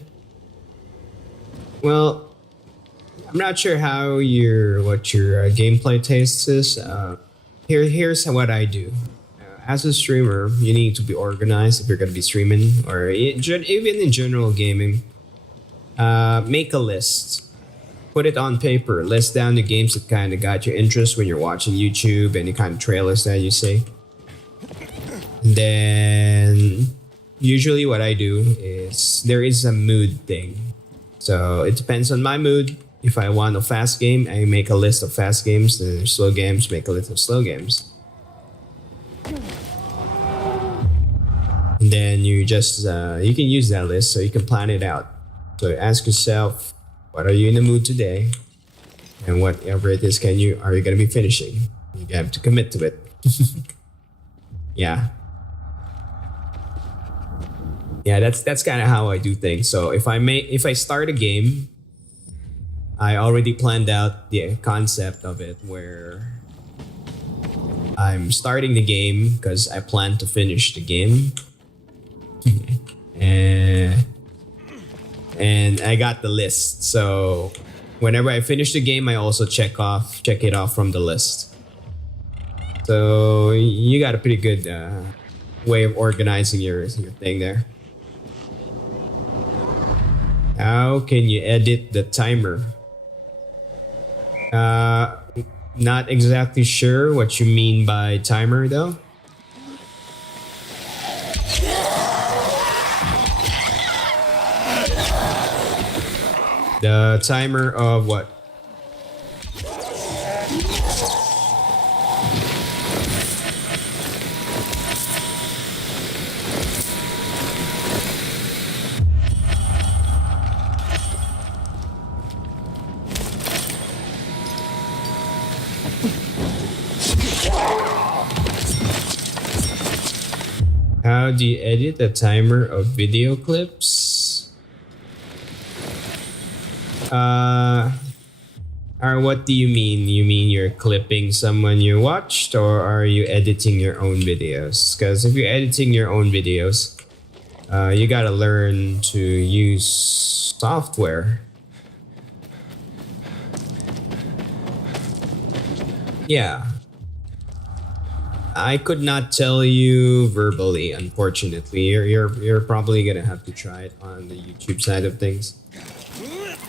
Well, I'm not sure how what your gameplay taste is. Here's what I do. As a streamer, you need to be organized if you're going to be streaming, or even in general gaming. Make a list. Put it on paper. List down the games that kind of got your interest when you're watching YouTube, any kind of trailers that you see. Then, usually what I do is there is a mood thing. So it depends on my mood. If I want a fast game, I make a list of fast games. Then slow games, make a list of slow games. And then you just you can use that list so you can plan it out. So ask yourself, what are you in the mood today? And whatever it is, are you going to be finishing? You have to commit to it. Yeah. Yeah, that's kind of how I do things. So if I start a game, I already planned out the concept of it, where I'm starting the game because I plan to finish the game. And I got the list. So whenever I finish the game, I also check it off from the list. So you got a pretty good way of organizing your thing there. How can you edit the timer? Not exactly sure what you mean by timer though. The timer of what? How do you edit a timer of video clips? Or what do you mean? You mean you're clipping someone you watched, or are you editing your own videos? Because if you're editing your own videos, you gotta learn to use software. Yeah. I could not tell you verbally, unfortunately. You're probably gonna have to try it on the YouTube side of things.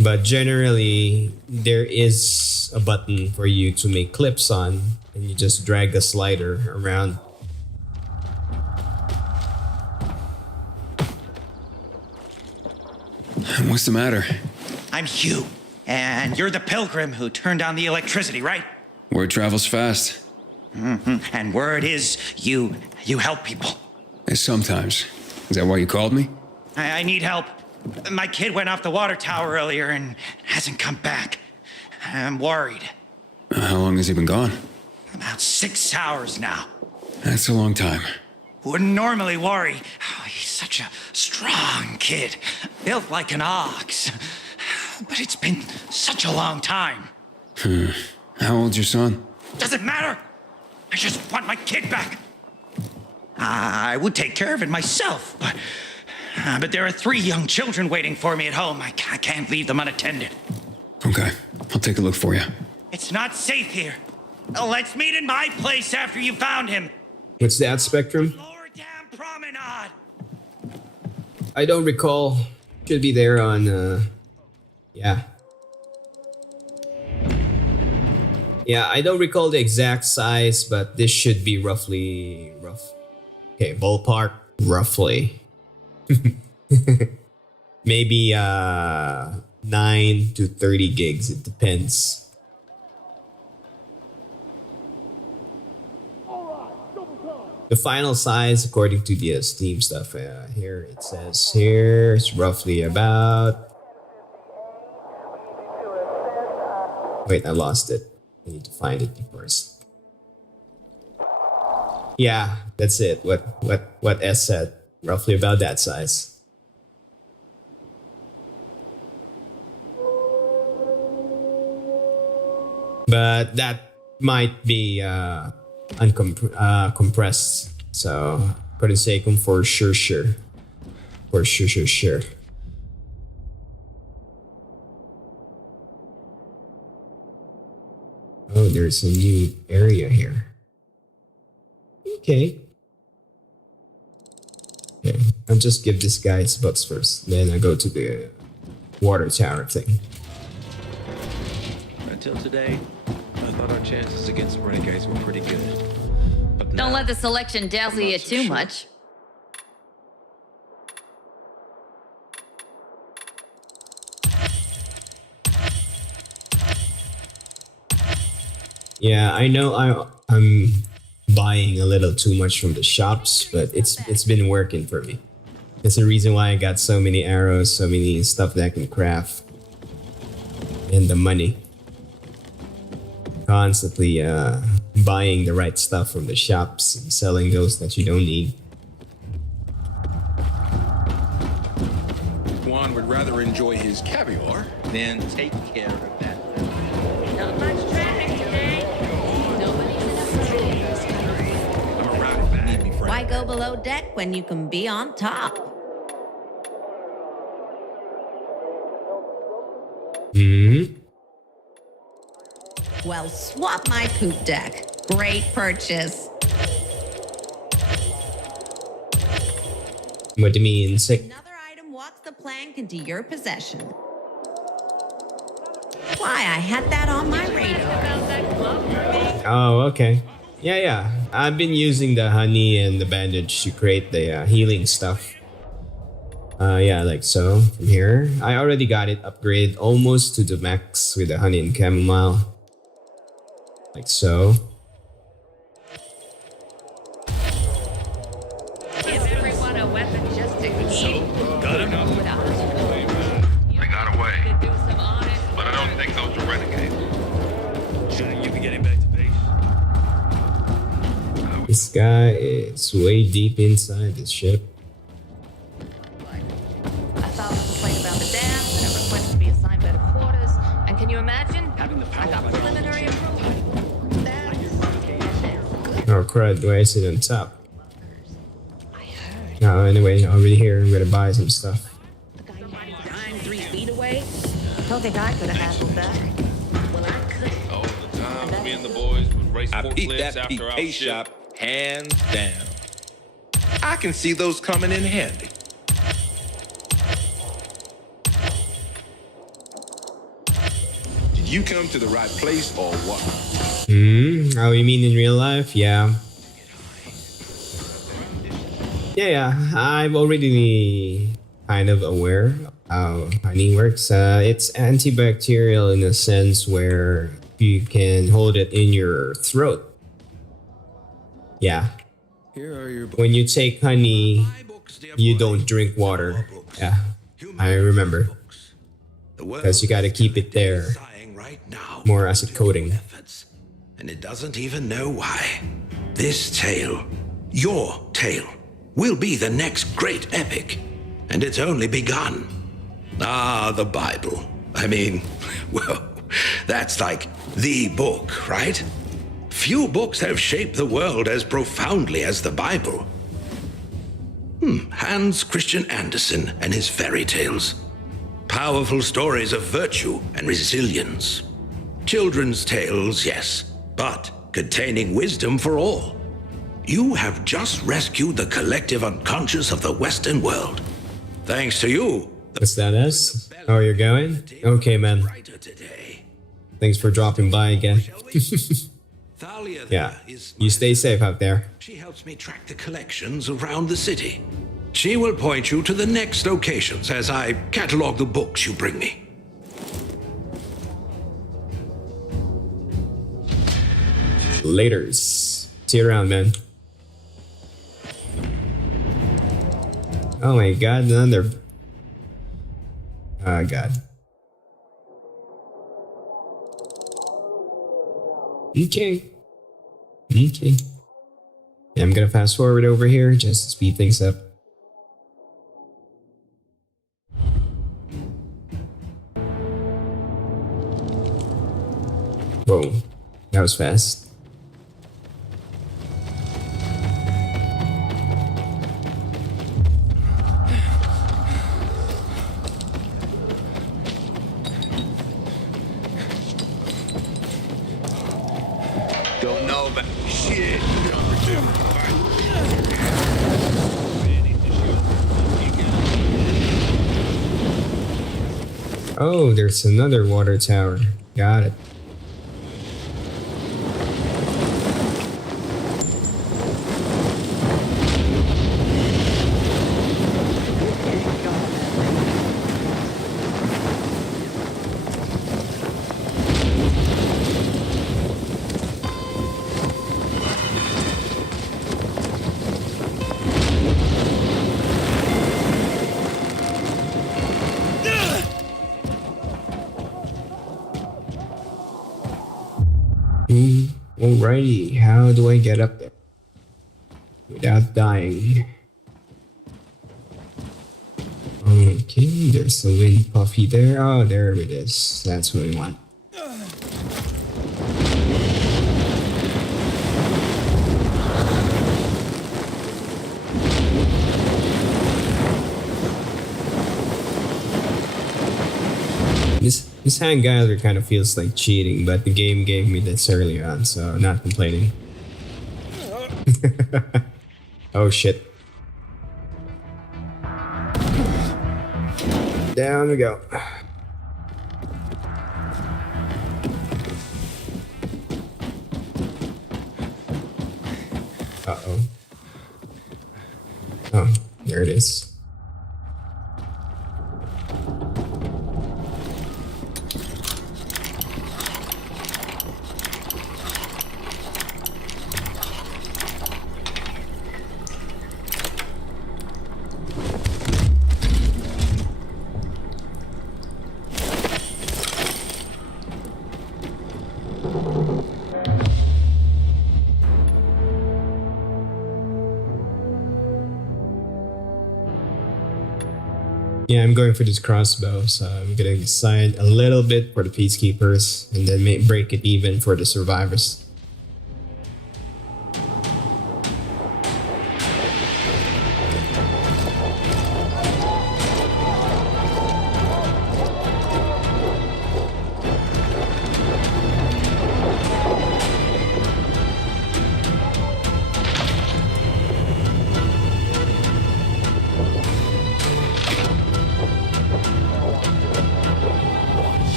But generally, there is a button for you to make clips on, and you just drag the slider around. What's the matter? I'm Hugh, and you're the pilgrim who turned on the electricity, right? Word travels fast. And word is you help people. Sometimes. Is that why you called me? I need help. My kid went off the water tower earlier and hasn't come back. I'm worried. How long has he been gone? About 6 hours now. That's a long time. Wouldn't normally worry. Oh, he's such a strong kid. Built like an ox. But it's been such a long time. How old's your son? Doesn't matter. I just want my kid back. I would take care of it myself, but there are 3 young children waiting for me at home. I can't leave them unattended. Okay, I'll take a look for you. It's not safe here. Let's meet in my place after you found him. What's that, Spectrum? Lower Dam Promenade. I don't recall. Should be there on, yeah. Yeah, I don't recall the exact size, but this should be roughly rough. Okay, ballpark, roughly. Maybe 9 to 30 gigs, it depends. The final size, according to the Steam stuff here, it says here, it's roughly about... Wait, I lost it. I need to find it first. Yeah, that's it. What S said. Roughly about that size. But that might be compressed. So For the sake of for sure. For sure. Oh, there's a new area here. Okay. Okay, I'll just give this guy his bucks first. Then I go to the water tower thing. Until today, I thought our chances against renegades were pretty good. But Don't now, let the selection dazzle you too much. Yeah, I know I'm buying a little too much from the shops, but it's been working for me. That's the reason why I got so many arrows, so many stuff that I can craft. And the money. Constantly buying the right stuff from the shops and selling those that you don't need. Juan would rather enjoy his caviar than take care of that. Not much traffic today. I'm around if you need me, friend. Why go below deck when you can be on top? Well, swap my poop deck. Great purchase. What do you mean, sick? Another item walks the plank into your possession. Why, I had that on my radar. Oh, okay. Yeah. I've been using the honey and the bandage to create the healing stuff. Yeah, like so. From here, I already got it upgraded almost to the max with the honey and chamomile. Like so. Give everyone a weapon just to keep. Got him? They got away. But I don't think those are renegades. Shouldn't you be getting back to base? This guy is way deep inside this ship. I filed a complaint about the dam, and I requested to be assigned better quarters. And can you imagine? I got preliminary approval. Oh crud, do I sit on top? No, anyway, already here. I'm gonna buy some stuff. Somebody's dying 3 feet away. Don't think I could have handled that. Well, I could. All the time me and the boys would race I peeped forklifts that after our PK ship. shop hands down. I can see those coming in handy. Did you come to the right place or what? Oh, you mean in real life? Yeah. Yeah, I'm already kind of aware how honey works. It's antibacterial in a sense where you can hold it in your throat. Yeah. When you take honey, you don't drink water. Yeah, I remember. Because you gotta keep it there. More as a coating. And it doesn't even know why. This tale, your tale, will be the next great epic. And it's only begun. Ah, the Bible. I mean, well, that's like the book, right? Few books have shaped the world as profoundly as the Bible. Hans Christian Andersen and his fairy tales. Powerful stories of virtue and resilience. Children's tales, yes, but containing wisdom for all. You have just rescued the collective unconscious of the Western world. Thanks to you. What's that is? Oh, you're going? Okay, man. Thanks for dropping by again. Yeah, you stay safe out there. She helps me track the collections around the city. She will point you to the next locations as I catalog the books you bring me. Laters. See you around, man. Oh my god, another. Oh god. Okay. Yeah, I'm gonna fast forward over here just to speed things up. Whoa, that was fast. shit. Oh, there's another water tower. Got it. Alrighty, how do I get up there without dying? Okay, there's a wind puffy there. Oh, there it is. That's what we want. This hand gather kind of feels like cheating, but the game gave me this earlier on, so I'm not complaining. Oh shit. Down we go. Uh-oh. Oh, there it is. Yeah, I'm going for this crossbow, so I'm gonna decide a little bit for the peacekeepers and then break it even for the survivors.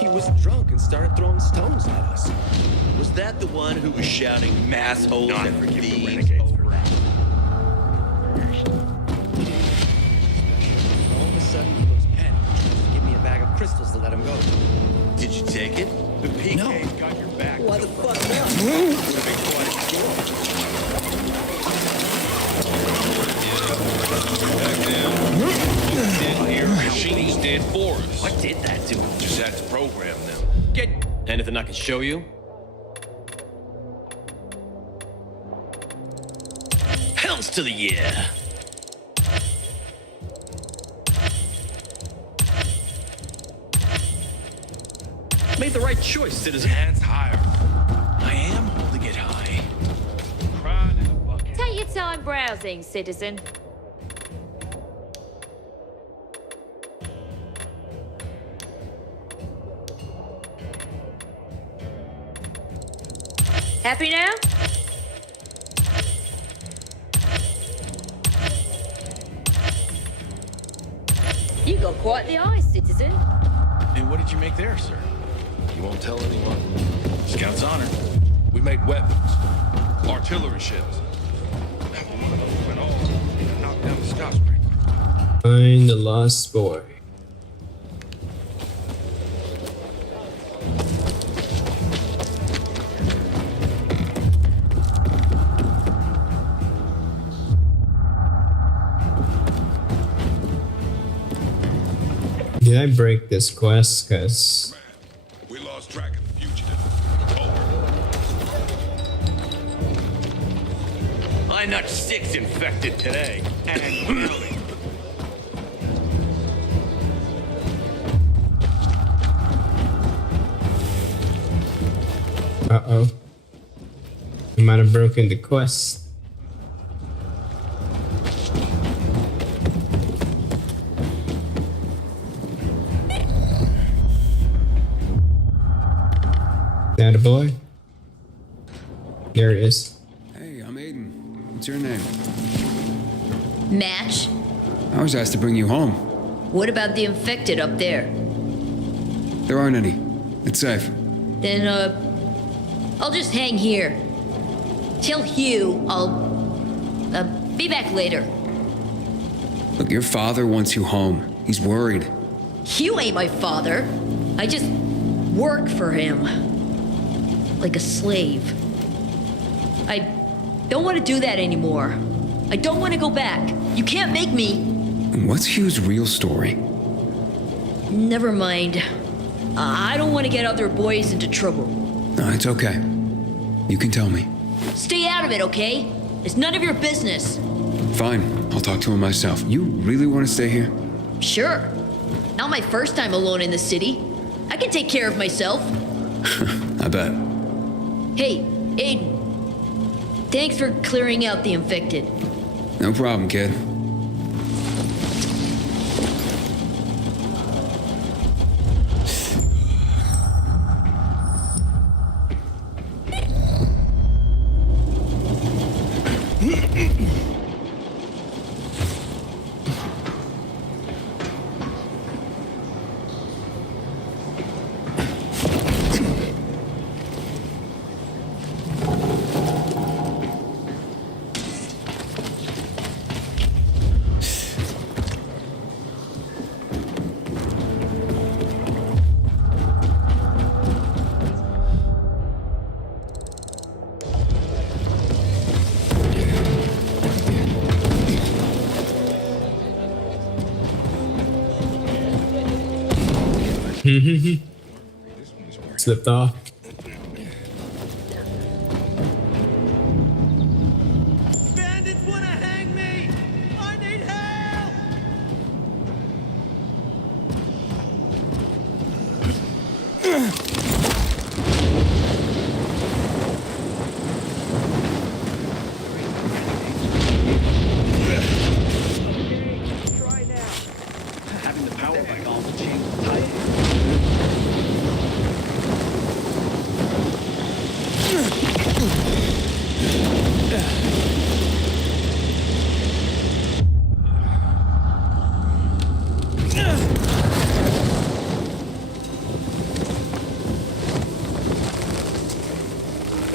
He was drunk and started throwing stones at us. Was that the one who was shouting mass holes and thieves over us? All of a sudden he looks panicked. Tries to give me a bag of crystals to let him go. Did you take it? The PK's got your back. Why the fuck not? Would have been quite a story. Back down. Dead here. Machine's dead for us. What did that to him? Just had to program them. Get anything I can show you? Hells to the yeah. Made the right choice, citizen. Hands higher. I am holding it high. Crying in a bucket. Take your time browsing, citizen. Happy now? You got quite the eye, citizen. And what did you make there, sir? You won't tell anyone? Scout's honor. We made weapons. Artillery shells. One of those went off and knocked down the skyscraper. Find the lost boy. Did I break this quest? Cause we lost track of the fugitive. I knocked 6 infected today. And really. uh-oh. I might have broken the quest. Attaboy. There it is. Hey, I'm Aiden. What's your name? Match? I was asked to bring you home. What about the infected up there? There aren't any. It's safe. Then, I'll just hang here. Tell Hugh I'll, be back later. Look, your father wants you home. He's worried. Hugh ain't my father. I just work for him. Like a slave. I don't want to do that anymore. I don't want to go back. You can't make me. What's Hugh's real story? Never mind. I don't want to get other boys into trouble. No, it's okay. You can tell me. Stay out of it, okay? It's none of your business. Fine, I'll talk to him myself. You really want to stay here? Sure. Not my first time alone in the city. I can take care of myself. I bet. Hey, Aiden. Thanks for clearing out the infected. No problem, kid. Slipped off. Bandits wanna hang me! I need help! Try now. Having the power back on will change the tide.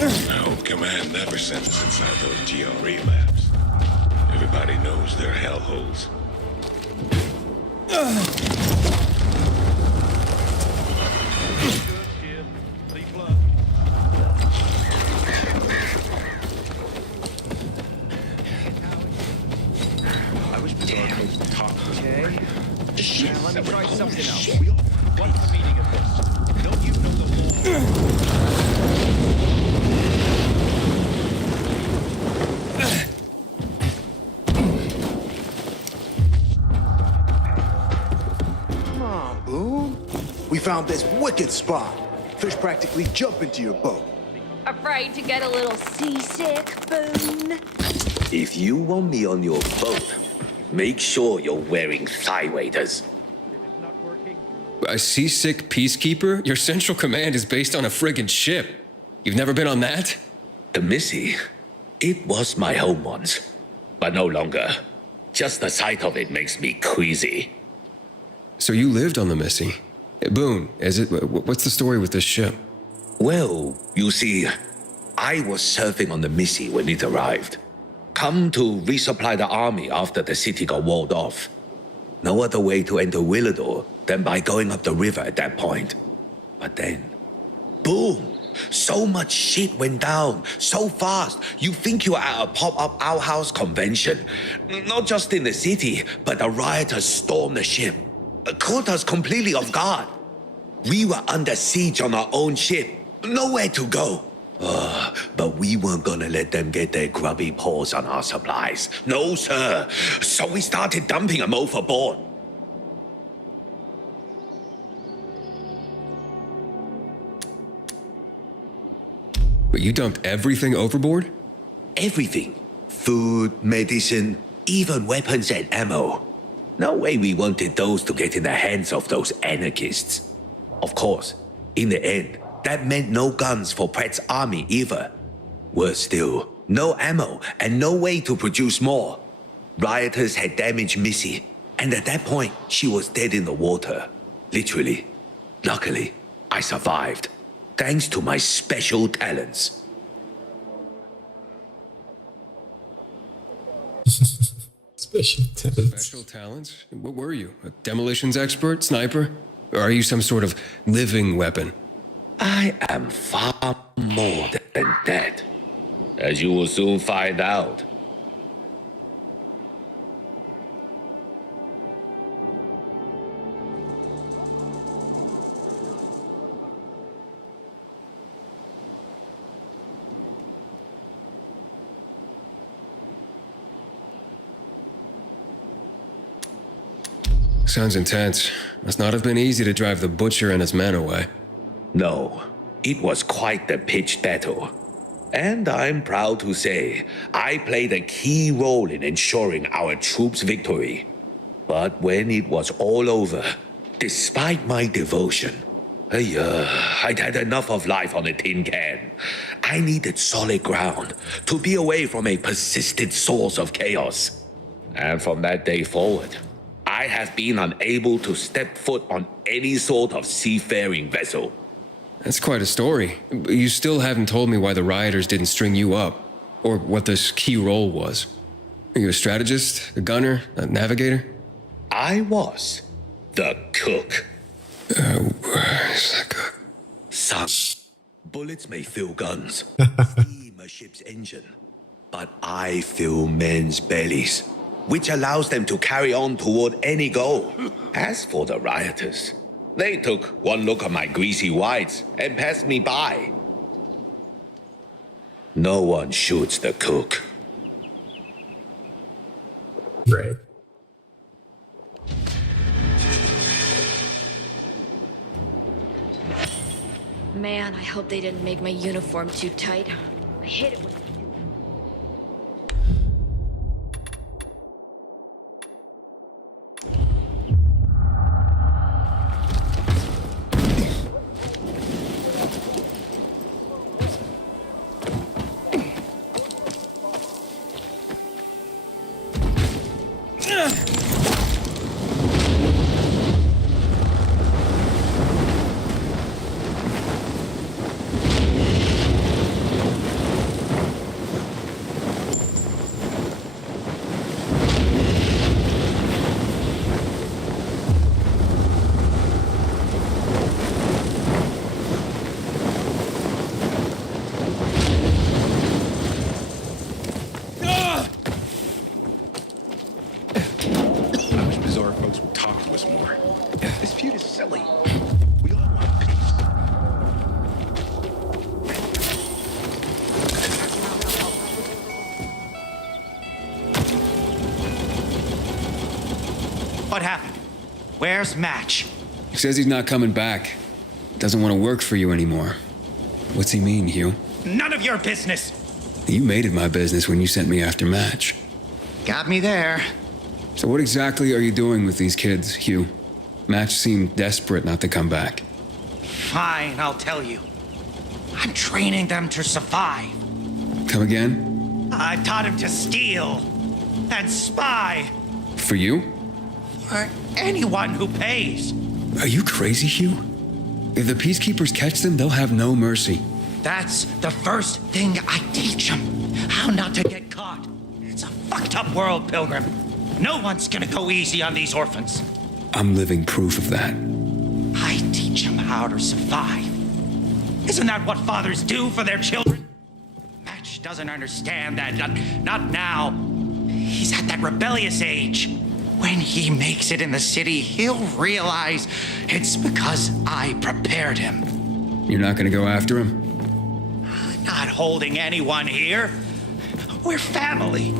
I hope Command never sends us inside those GRE labs. Everybody knows they're hellholes. I wish we could talk. Okay. Now let me try something else. What's the meaning of this? Don't you know the law? Come on, Boone. We found this wicked spot. Fish practically jump into your boat. Afraid to get a little seasick, Boone? If you want me on your boat, make sure you're wearing thigh waders. A seasick peacekeeper? Your central command is based on a friggin' ship. You've never been on that? The Missy, it was my home once, but no longer. Just the sight of it makes me queasy. So you lived on the Missy? Boone, is it? What's the story with this ship? Well, you see, I was surfing on the Missy when it arrived. Come to resupply the army after the city got walled off. No other way to enter Villador than by going up the river at that point. But then, boom! So much shit went down, so fast, you think you're at a pop-up outhouse convention. Not just in the city, but the rioters stormed the ship. Caught us completely off guard. We were under siege on our own ship, nowhere to go. But we weren't gonna let them get their grubby paws on our supplies. No, sir. So we started dumping them overboard. But you dumped everything overboard? Everything. Food, medicine, even weapons and ammo. No way we wanted those to get in the hands of those anarchists. Of course, in the end, That meant no guns for Pratt's army either. Worse still, no ammo and no way to produce more. Rioters had damaged Missy, and at that point, she was dead in the water. Literally. Luckily, I survived. Thanks to my special talents. Special talents. Special talents? What were you? A demolitions expert? Sniper? Or are you some sort of living weapon? I am far more than that. As you will soon find out. Sounds intense. Must not have been easy to drive the butcher and his men away. No, it was quite the pitched battle. And I'm proud to say, I played a key role in ensuring our troops' victory. But when it was all over, despite my devotion, I'd had enough of life on a tin can. I needed solid ground to be away from a persistent source of chaos. And from that day forward, I have been unable to step foot on any sort of seafaring vessel. That's quite a story. You still haven't told me why the rioters didn't string you up, or what this key role was. Are you a strategist, a gunner, a navigator? I was the cook. Where's the cook? Son, bullets may fill guns, steam a ship's engine, but I fill men's bellies, which allows them to carry on toward any goal. As for the rioters, they took one look at my greasy whites and passed me by. No one shoots the cook. Right. Man, I hope they didn't make my uniform too tight. I hate it when... What happened? Where's Match? He says he's not coming back. Doesn't want to work for you anymore. What's he mean, Hugh? None of your business. You made it my business when you sent me after Match. Got me there. So what exactly are you doing with these kids, Hugh? Match seemed desperate not to come back. Fine, I'll tell you. I'm training them to survive. Come again? I taught him to steal and spy. For you? For anyone who pays. Are you crazy, Hugh? If the peacekeepers catch them, they'll have no mercy. That's the first thing I teach them. How not to get caught. It's a fucked up world, Pilgrim. No one's gonna go easy on these orphans. I'm living proof of that. I teach them how to survive. Isn't that what fathers do for their children? Match doesn't understand that. Not now. He's at that rebellious age. When he makes it in the city, he'll realize it's because I prepared him. You're not gonna go after him? Not holding anyone here. We're family.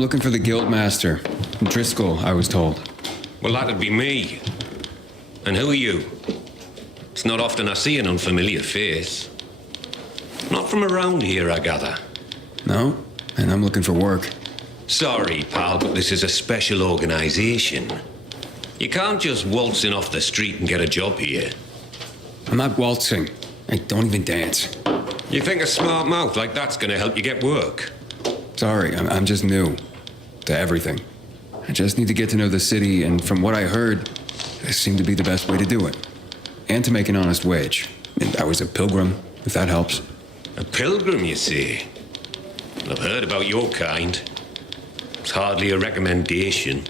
looking for the Guildmaster. Driscoll, I was told. Well, that'd be me. And who are you? It's not often I see an unfamiliar face. Not from around here, I gather. No, and I'm looking for work. Sorry, pal, but this is a special organization. You can't just waltz in off the street and get a job here. I'm not waltzing. I don't even dance. You think a smart mouth like that's gonna help you get work? Sorry, I'm just new to everything. I just need to get to know the city, and from what I heard, this seemed to be the best way to do it. And to make an honest wage. And I was a pilgrim, if that helps. A pilgrim, you say? I've heard about your kind. It's hardly a recommendation.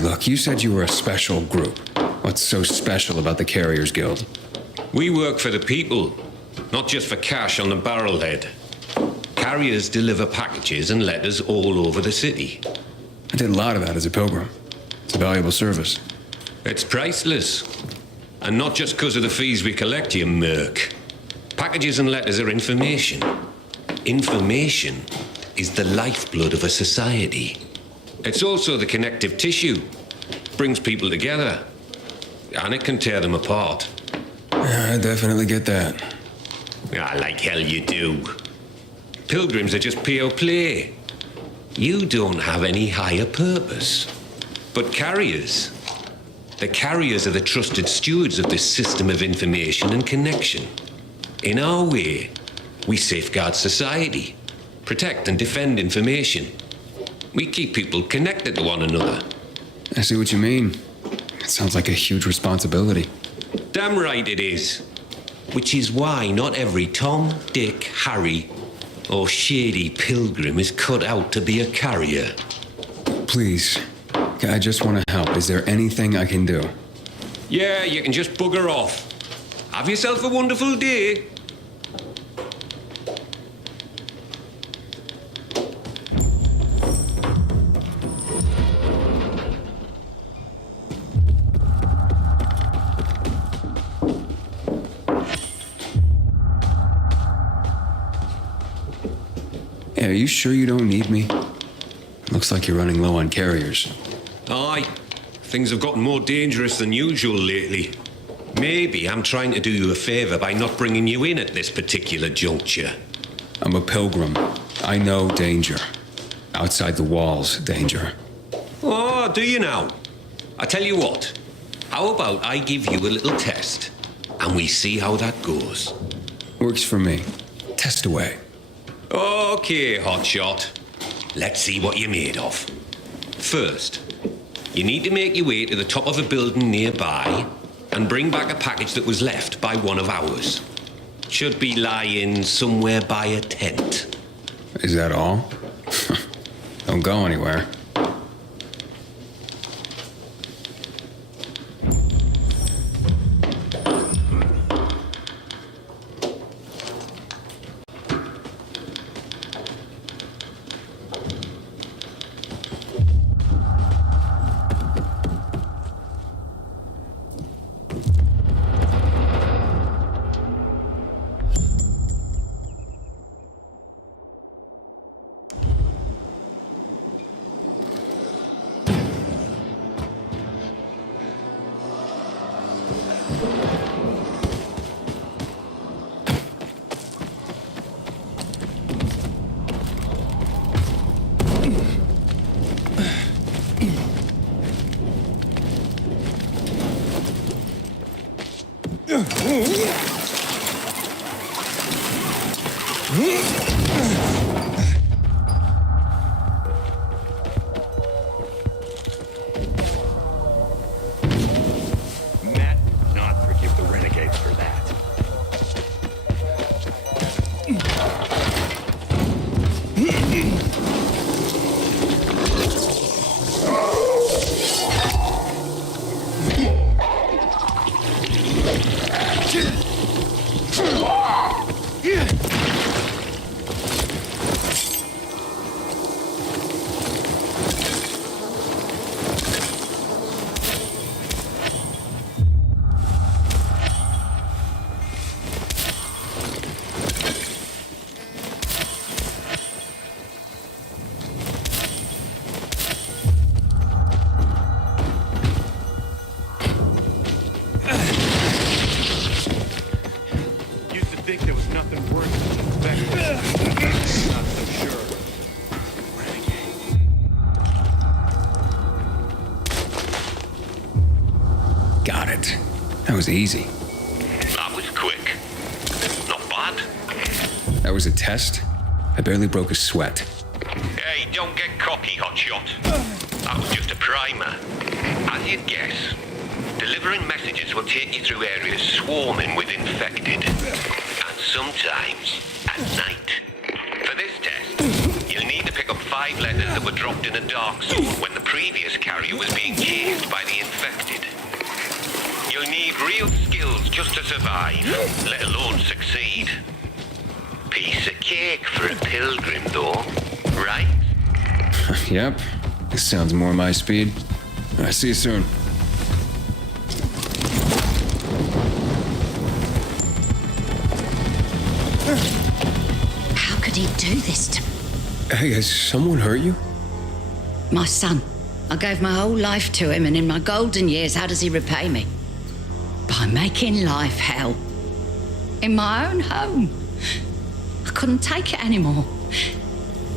Look, you said you were a special group. What's so special about the Carriers Guild? We work for the people, not just for cash on the barrelhead. Carriers deliver packages and letters all over the city. I did a lot of that as a pilgrim. It's a valuable service. It's priceless. And not just because of the fees we collect, you merc. Packages and letters are information. Information is the lifeblood of a society. It's also the connective tissue. Brings people together. And it can tear them apart. Yeah, I definitely get that. Like hell you do. Pilgrims are just pure play. You don't have any higher purpose. But carriers, the carriers are the trusted stewards of this system of information and connection. In our way, we safeguard society, protect and defend information. We keep people connected to one another. I see what you mean. It sounds like a huge responsibility. Damn right it is. Which is why not every Tom, Dick, Harry, or shady pilgrim is cut out to be a carrier. Please, I just want to help. Is there anything I can do? Yeah, you can just bugger off. Have yourself a wonderful day. Hey, are you sure you don't need me? Looks like you're running low on carriers. Aye. Things have gotten more dangerous than usual lately. Maybe I'm trying to do you a favor by not bringing you in at this particular juncture. I'm a pilgrim. I know danger. Outside the walls, danger. Oh, do you now? I tell you what. How about I give you a little test, and we see how that goes? Works for me. Test away. Okay, hotshot. Let's see what you're made of. First, you need to make your way to the top of a building nearby and bring back a package that was left by one of ours. Should be lying somewhere by a tent. Is that all? Don't go anywhere. Matt would not forgive the renegades for that. Got it. That was easy. That was quick. Not bad. That was a test? I barely broke a sweat. Hey, don't get cocky, hotshot. That was just a primer. As you'd guess, delivering messages will take you through areas swarming with infected. And sometimes at night. For this test, you'll need to pick up 5 letters that were dropped in a dark zone when the previous carrier was being chased by the infected. You'll need real skills just to survive, let alone succeed. Piece of cake for a pilgrim, though, right? Yep. This sounds more my speed. I'll see you soon. How could he do this to me? Hey, has someone hurt you? My son. I gave my whole life to him, and in my golden years, how does he repay me? By making life hell. In my own home. I couldn't take it anymore.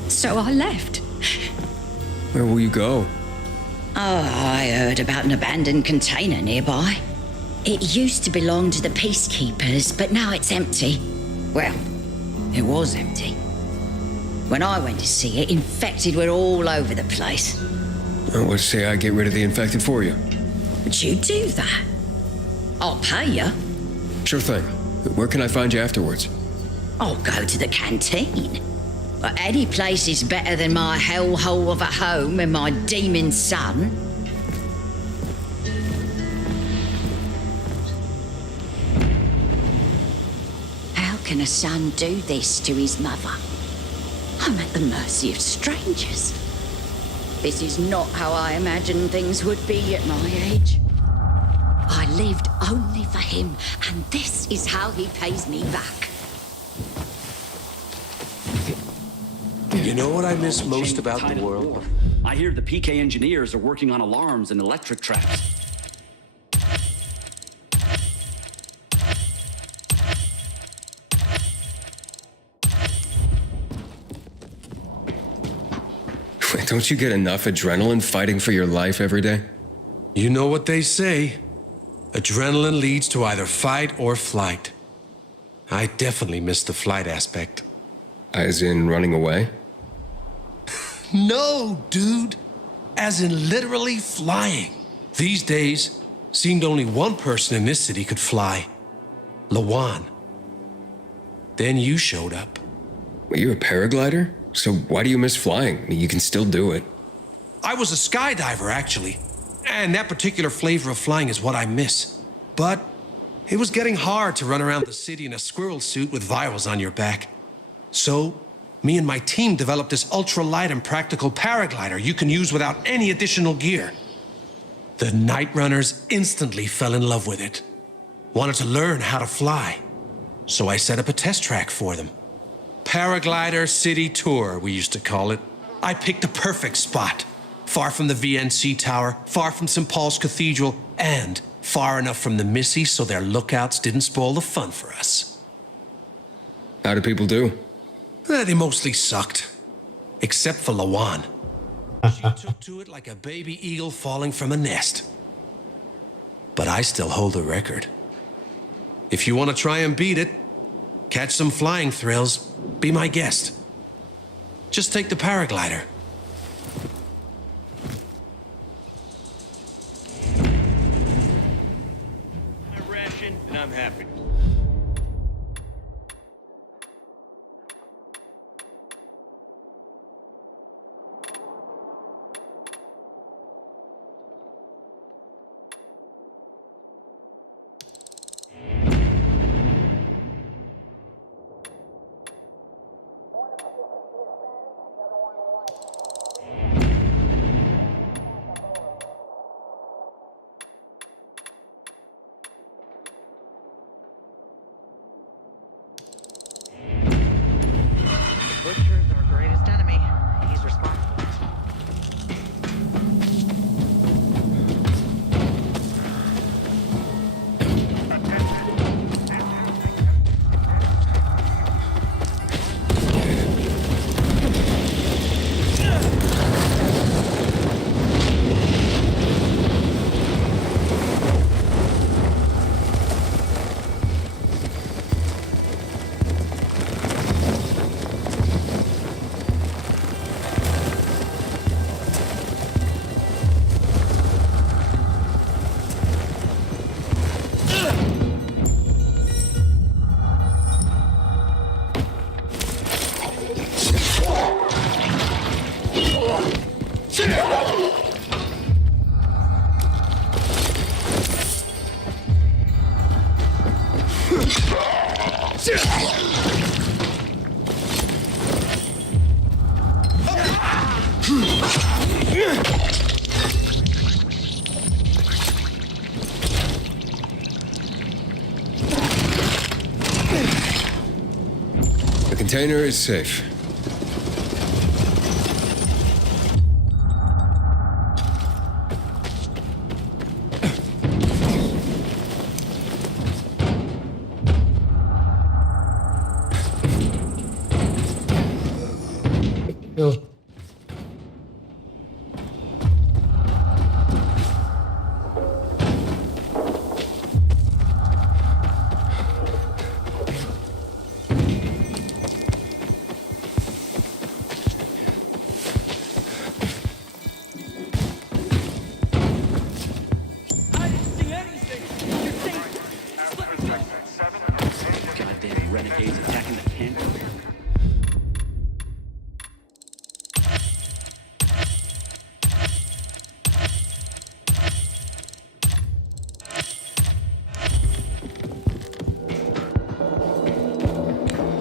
So I left. Where will you go? Oh, I heard about an abandoned container nearby. It used to belong to the peacekeepers, but now it's empty. Well, it was empty. When I went to see it, infected were all over the place. Let's say I get rid of the infected for you. Would you do that? I'll pay you. Sure thing. Where can I find you afterwards? I'll go to the canteen. But any place is better than my hellhole of a home and my demon son. How can a son do this to his mother? I'm at the mercy of strangers. This is not how I imagined things would be at my age. I lived only for him, and this is how he pays me back. You know what I miss most about the world? I hear the PK engineers are working on alarms and electric traps. Don't you get enough adrenaline fighting for your life every day? You know what they say. Adrenaline leads to either fight or flight. I definitely miss the flight aspect. As in running away? No, dude. As in literally flying. These days, seemed only one person in this city could fly. Lawan. Then you showed up. Were you a paraglider? So why do you miss flying? You can still do it. I was a skydiver, actually. And that particular flavor of flying is what I miss. But it was getting hard to run around the city in a squirrel suit with virals on your back. So, me and my team developed this ultra-light and practical paraglider you can use without any additional gear. The Night Runners instantly fell in love with it. Wanted to learn how to fly. So I set up a test track for them. Paraglider City Tour, we used to call it. I picked the perfect spot. Far from the VNC Tower, far from St. Paul's Cathedral, and far enough from the Missy so their lookouts didn't spoil the fun for us. How do people do? They mostly sucked. Except for Lawan. She took to it like a baby eagle falling from a nest. But I still hold the record. If you want to try and beat it, catch some flying thrills, be my guest. Just take the paraglider. My ration, and I'm happy. The container is safe. Oh. Goddamn renegades attacking the camp.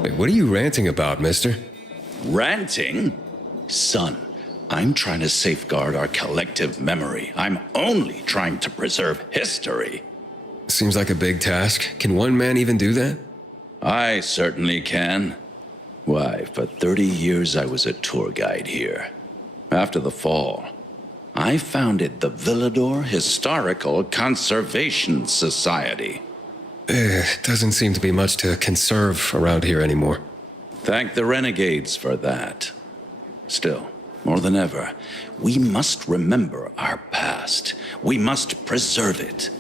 Wait, what are you ranting about, mister? Ranting? Son, I'm trying to safeguard our collective memory. I'm only trying to preserve history. Seems like a big task. Can one man even do that? I certainly can. Why, for 30 years I was a tour guide here. After the fall, I founded the Villador Historical Conservation Society. Doesn't seem to be much to conserve around here anymore. Thank the renegades for that. Still, more than ever, we must remember our past. We must preserve it.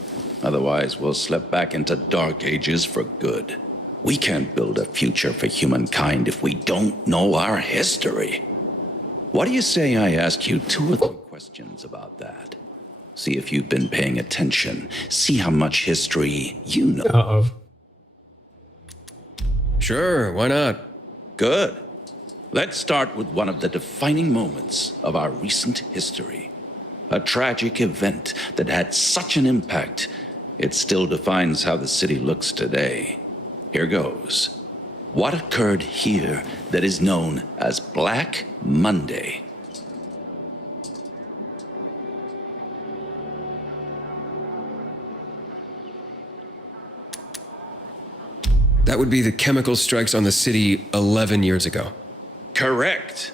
Otherwise, we'll slip back into dark ages for good. We can't build a future for humankind if we don't know our history. What do you say I ask you 2 or 3 questions about that? See if you've been paying attention. See how much history you know. Uh-oh. Sure, why not? Good. Let's start with one of the defining moments of our recent history. A tragic event that had such an impact, it still defines how the city looks today. Here goes. What occurred here that is known as Black Monday? That would be the chemical strikes on the city 11 years ago. Correct.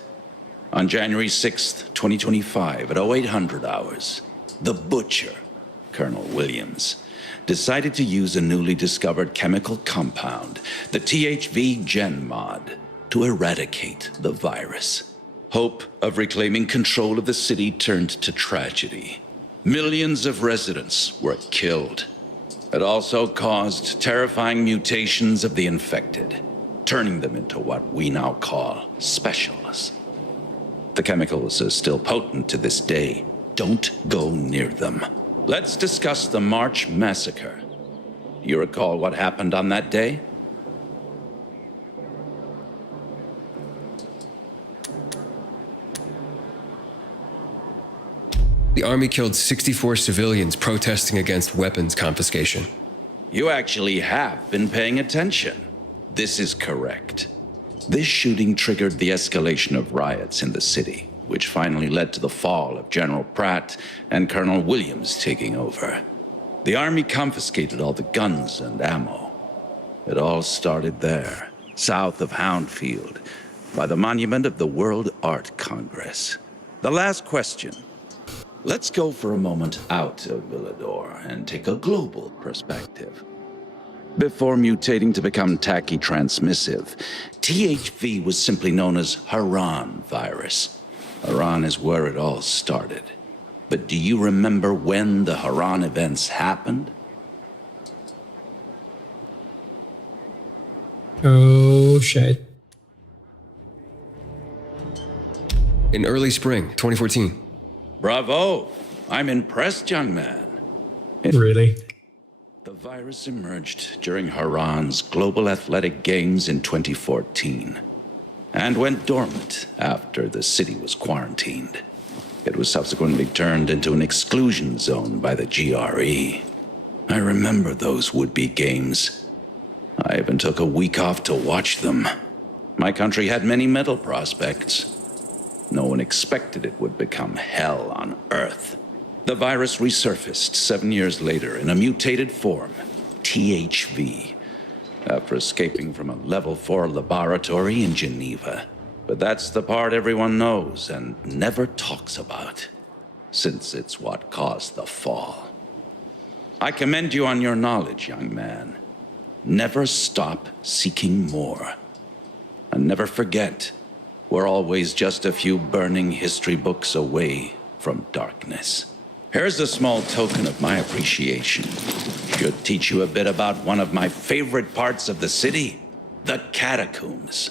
On January 6th, 2025, at 0800 hours, the Butcher, Colonel Williams, decided to use a newly discovered chemical compound, the THV Gen Mod, to eradicate the virus. Hope of reclaiming control of the city turned to tragedy. Millions of residents were killed. It also caused terrifying mutations of the infected, turning them into what we now call specials. The chemicals are still potent to this day. Don't go near them. Let's discuss the March Massacre. You recall what happened on that day? The army killed 64 civilians protesting against weapons confiscation. You actually have been paying attention. This is correct. This shooting triggered the escalation of riots in the city, which finally led to the fall of General Pratt and Colonel Williams taking over. The army confiscated all the guns and ammo. It all started there, south of Houndfield, by the monument of the World Art Congress. The last question. Let's go for a moment out of Villador and take a global perspective. Before mutating to become tacky transmissive, THV was simply known as Haran virus. Haran is where it all started. But do you remember when the Haran events happened? Oh, shit. In early spring, 2014. Bravo! I'm impressed, young man. Really? The virus emerged during Haran's Global Athletic Games in 2014 and went dormant after the city was quarantined. It was subsequently turned into an exclusion zone by the GRE. I remember those would-be games. I even took a week off to watch them. My country had many medal prospects. No one expected it would become hell on Earth. The virus resurfaced 7 years later in a mutated form, THV, after escaping from a level 4 laboratory in Geneva. But that's the part everyone knows and never talks about, since it's what caused the fall. I commend you on your knowledge, young man. Never stop seeking more. And never forget, we're always just a few burning history books away from darkness. Here's a small token of my appreciation. Should teach you a bit about one of my favorite parts of the city, the catacombs.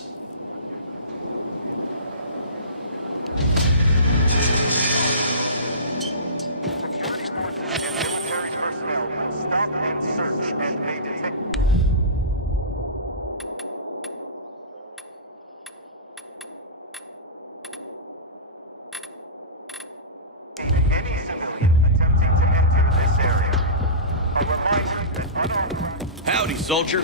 Howdy, soldier.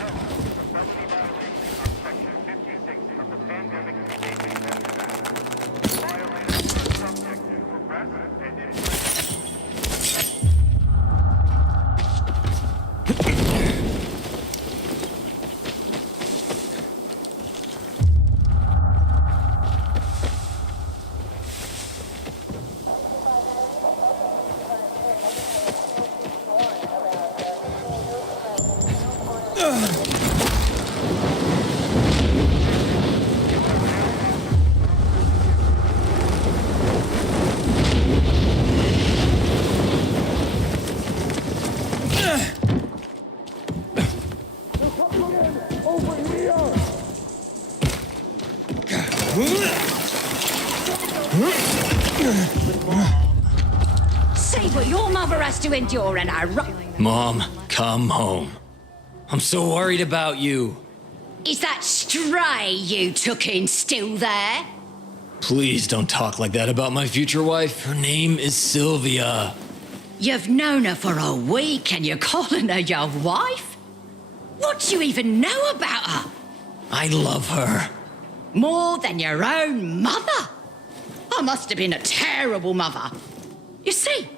See what your mother has to endure and I Mom, come home. I'm so worried about you. Is that stray you took in still there? Please don't talk like that about my future wife. Her name is Sylvia. You've known her for a week and you're calling her your wife? What do you even know about her? I love her. More than your own mother? I must have been a terrible mother. You see,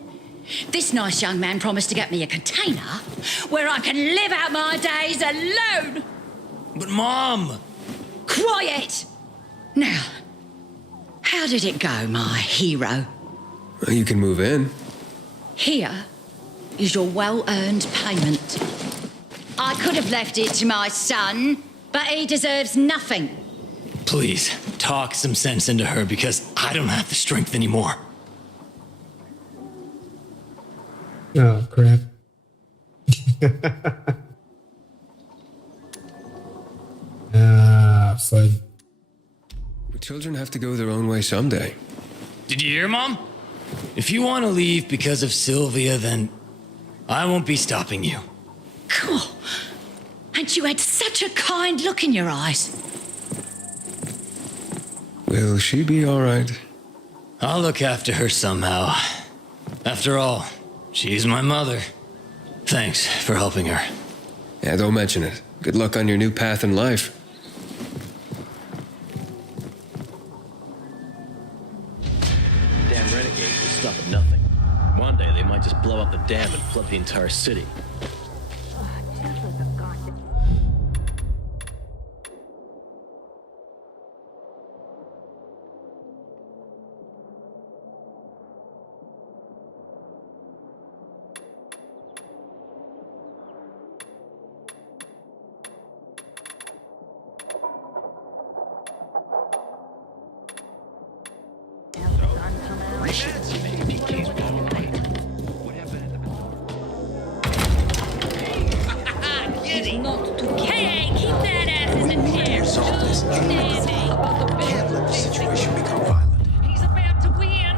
this nice young man promised to get me a container where I can live out my days alone. But Mom! Quiet! Now, how did it go, my hero? Well, you can move in. Here is your well-earned payment. I could have left it to my son, but he deserves nothing. Please, talk some sense into her because I don't have the strength anymore. Oh, crap. Fun. Children have to go their own way someday. Did you hear, Mom? If you want to leave because of Sylvia, then I won't be stopping you. Cool. And you had such a kind look in your eyes. Will she be all right? I'll look after her somehow. After all, she's my mother. Thanks for helping her. Yeah, don't mention it. Good luck on your new path in life. Damn renegades will stop at nothing. One day they might just blow up the dam and flood the entire city. Not to Hey, keep that ass in the chair. Resolve this. Can't let the situation become violent. He's about to win.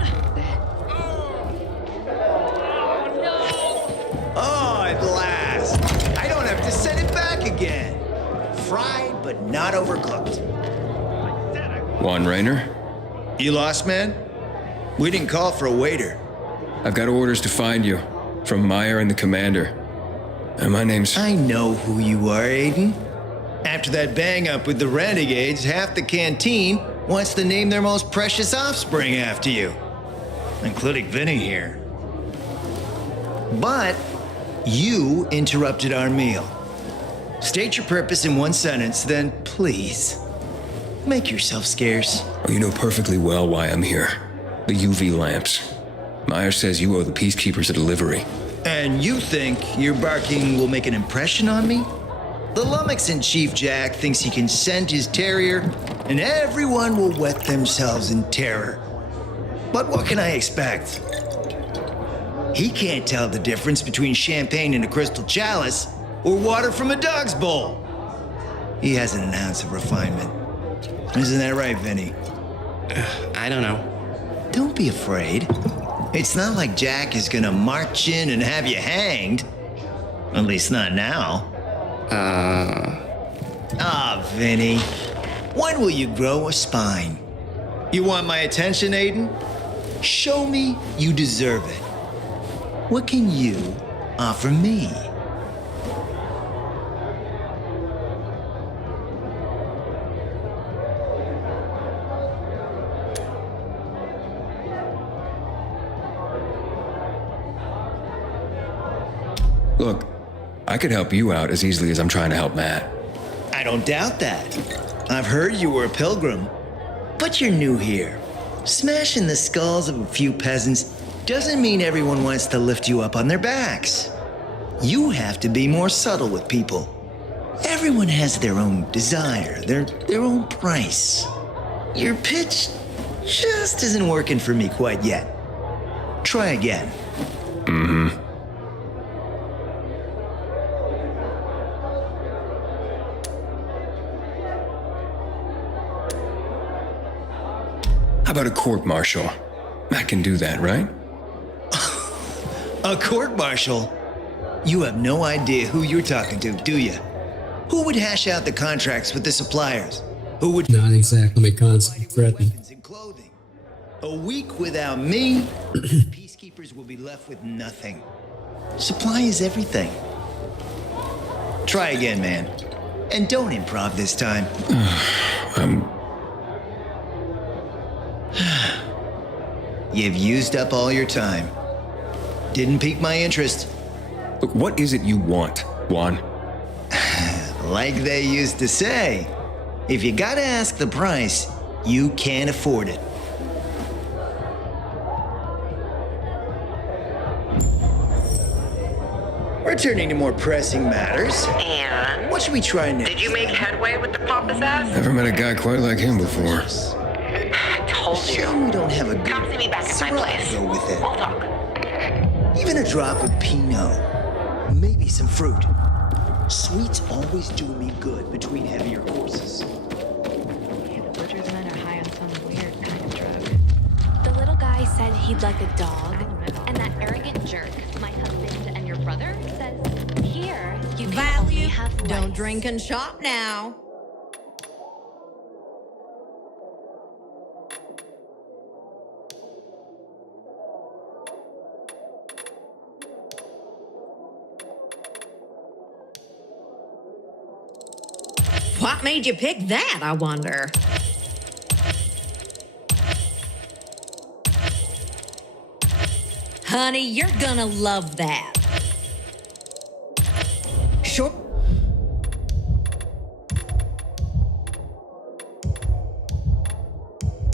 Oh, at last. I don't have to send it back again. Fried, but not overcooked. Juan Raynor? You lost, man? We didn't call for a waiter. I've got orders to find you. From Meyer and the commander. And my name's... I know who you are, Aiden. After that bang-up with the Renegades, half the canteen wants to name their most precious offspring after you. Including Vinny here. But you interrupted our meal. State your purpose in one sentence, then please, make yourself scarce. Oh, you know perfectly well why I'm here. The UV lamps. Meyer says you owe the Peacekeepers a delivery. And you think your barking will make an impression on me? The lummox-in Chief Jack thinks he can scent his terrier, and everyone will wet themselves in terror. But what can I expect? He can't tell the difference between champagne in a crystal chalice or water from a dog's bowl. He hasn't an ounce of refinement. Isn't that right, Vinny? I don't know. Don't be afraid. It's not like Jack is gonna march in and have you hanged. At least not now. Vinny. When will you grow a spine? You want my attention, Aiden? Show me you deserve it. What can you offer me? Look, I could help you out as easily as I'm trying to help Matt. I don't doubt that. I've heard you were a pilgrim, but you're new here. Smashing the skulls of a few peasants doesn't mean everyone wants to lift you up on their backs. You have to be more subtle with people. Everyone has their own desire, their own price. Your pitch just isn't working for me quite yet. Try again. Mm-hmm. How about a court-martial? Matt can do that, right? A court-martial? You have no idea who you're talking to, do you? Who would hash out the contracts with the suppliers? Who would... Not exactly constant threatening. A week without me, peacekeepers will be left with nothing. Supply is everything. Try again, man. And don't improv this time. You've used up all your time. Didn't pique my interest. Look, what is it you want, Juan? Like they used to say, if you gotta ask the price, you can't afford it. Returning to more pressing matters. And? What should we try next? Did you make headway with the pompous ass? Never met a guy quite like him before. Told you. Shame we don't have a good... Come see me back at my place. Go with it. We'll talk. Even a drop of Pinot. Maybe some fruit. Sweets always do me good between heavier courses. Yeah, the butcher's men are high on some weird kind of drug. The little guy said he'd like a dog, and that arrogant jerk, my husband and your brother, says, here, you can only have lice. Don't drink and shop now. What made you pick that, I wonder? Honey, you're gonna love that. Sure.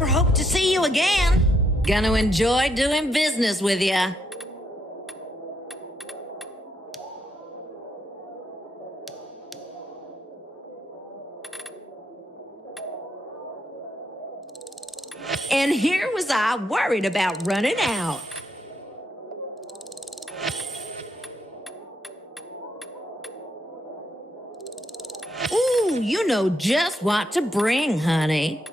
Hope to see you again. Gonna enjoy doing business with ya. And here was I worried about running out. Ooh, you know just what to bring, honey.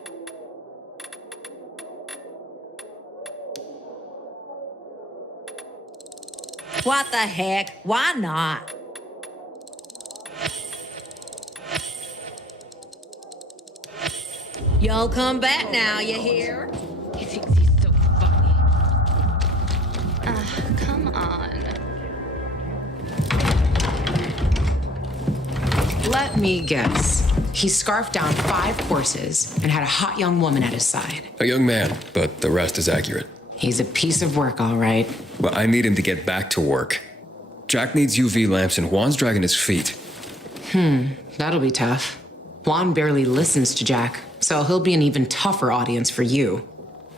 What the heck? Why not? Y'all come back now, you hear? He thinks he's so funny. Come on. Let me guess. He scarfed down 5 horses and had a hot young woman at his side. A young man, but the rest is accurate. He's a piece of work, all right. Well, I need him to get back to work. Jack needs UV lamps and Juan's dragging his feet. That'll be tough. Juan barely listens to Jack, so he'll be an even tougher audience for you.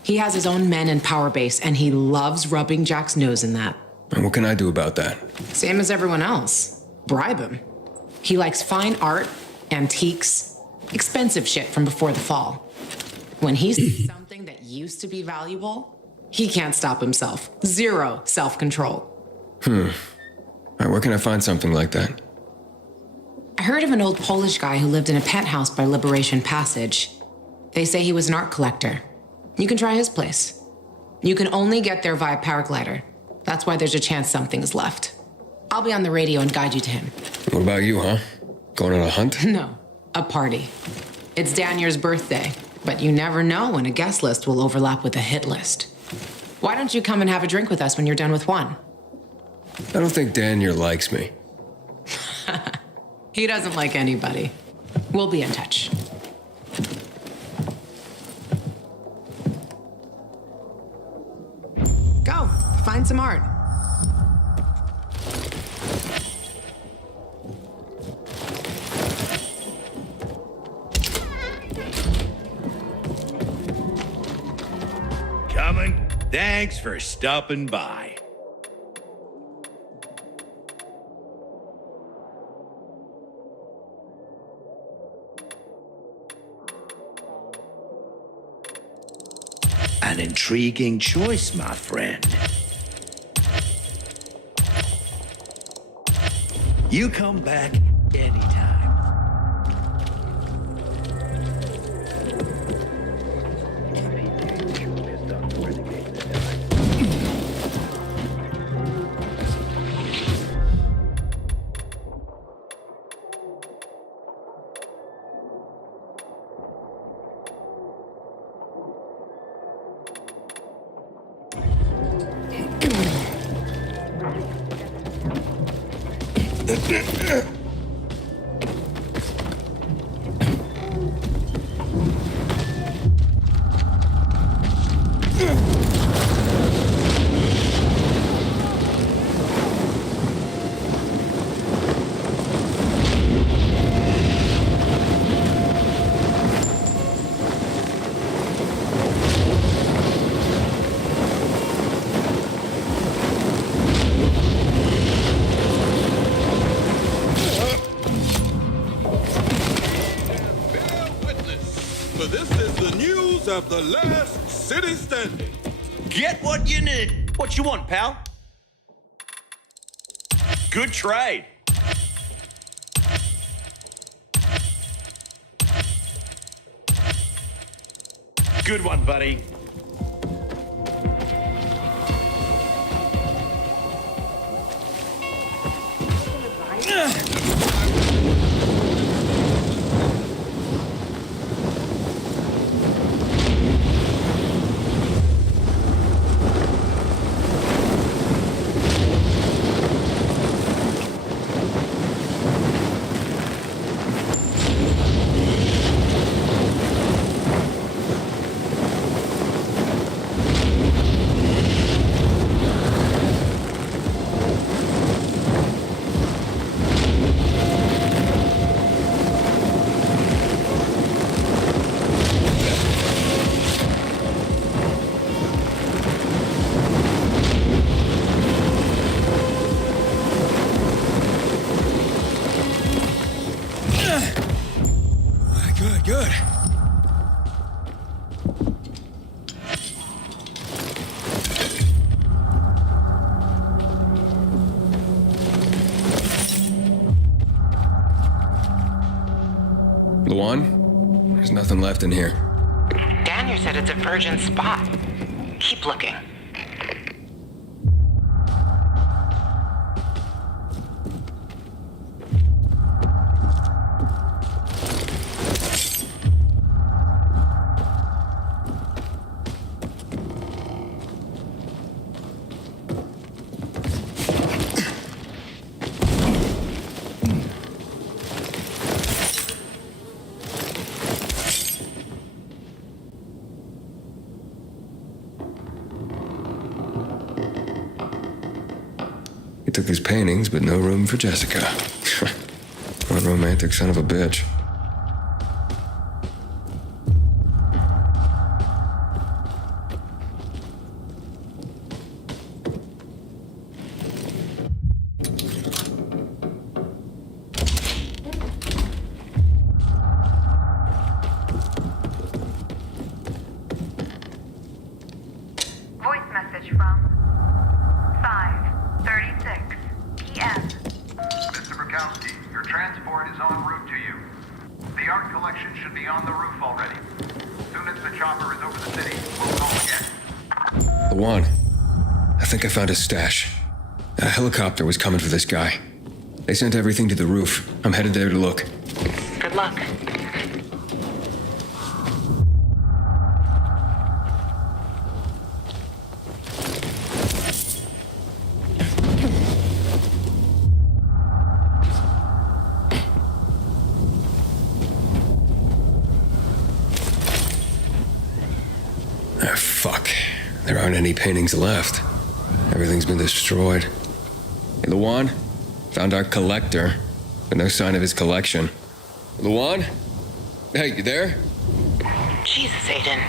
He has his own men and power base, and he loves rubbing Jack's nose in that. And what can I do about that? Same as everyone else. Bribe him. He likes fine art, antiques, expensive shit from before the fall. When he sees something that used to be valuable, he can't stop himself. 0 self-control. All right, where can I find something like that? I heard of an old Polish guy who lived in a penthouse by Liberation Passage. They say he was an art collector. You can try his place. You can only get there via paraglider. That's why there's a chance something is left. I'll be on the radio and guide you to him. What about you, huh? Going on a hunt? No, a party. It's Danier's birthday, but you never know when a guest list will overlap with a hit list. Why don't you come and have a drink with us when you're done with one? I don't think Danier likes me. He doesn't like anybody. We'll be in touch. Go, find some art. Coming. Thanks for stopping by. An intriguing choice, my friend. You come back anytime. Of the last city standing. Get what you need. What you want, pal? Good trade. Good one, buddy. Good. Luan, there's nothing left in here. Daniel said it's a virgin spot. Keep looking. took his paintings, but no room for Jessica. What romantic son of a bitch. Voice message from 5:36 p.m. Mr. Bukowski, your transport is en route to you. The art collection should be on the roof already. Soon as the chopper is over the city, we'll call again. Luan, I think I found his stash. A helicopter was coming for this guy. They sent everything to the roof. I'm headed there to look. Good luck. Ah, fuck. There aren't any paintings left. Everything's been destroyed. Hey, Luan? Found our collector, but no sign of his collection. Luan? Hey, you there? Jesus, Aiden.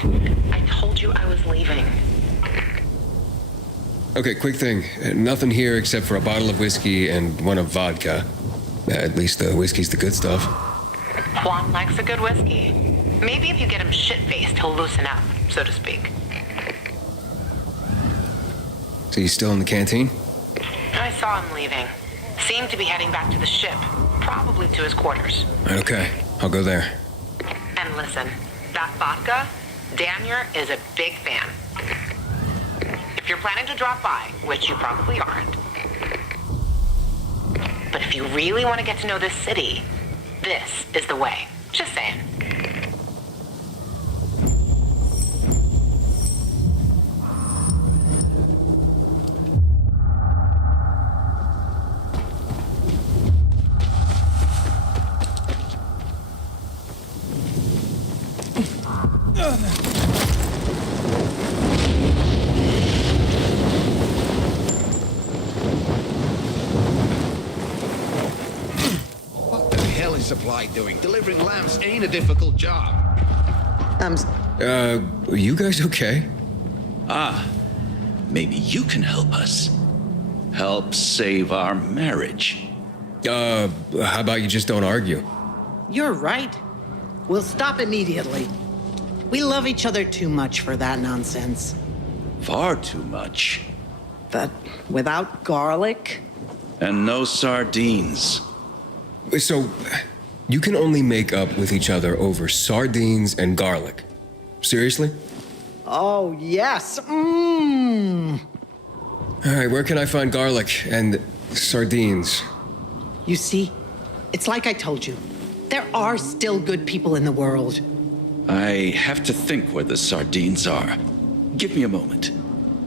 I told you I was leaving. Okay, quick thing. Nothing here except for a bottle of whiskey and one of vodka. At least the whiskey's the good stuff. Juan likes a good whiskey. Maybe if you get him shit-faced, he'll loosen up, so to speak. So you still in the canteen? I saw him leaving. Seemed to be heading back to the ship, probably to his quarters. Okay, I'll go there. And listen, that vodka, Daniel is a big fan. If you're planning to drop by, which you probably aren't, but if you really want to get to know this city, this is the way. Just saying. What the hell is Supply doing? Delivering lamps ain't a difficult job. Are you guys okay? Ah, maybe you can help us. Help save our marriage. How about you just don't argue? You're right. We'll stop immediately. We love each other too much for that nonsense. Far too much. But without garlic? And no sardines. So, you can only make up with each other over sardines and garlic. Seriously? Oh, yes. Mmm. Alright, where can I find garlic and sardines? You see, it's like I told you. There are still good people in the world. I have to think where the sardines are. Give me a moment.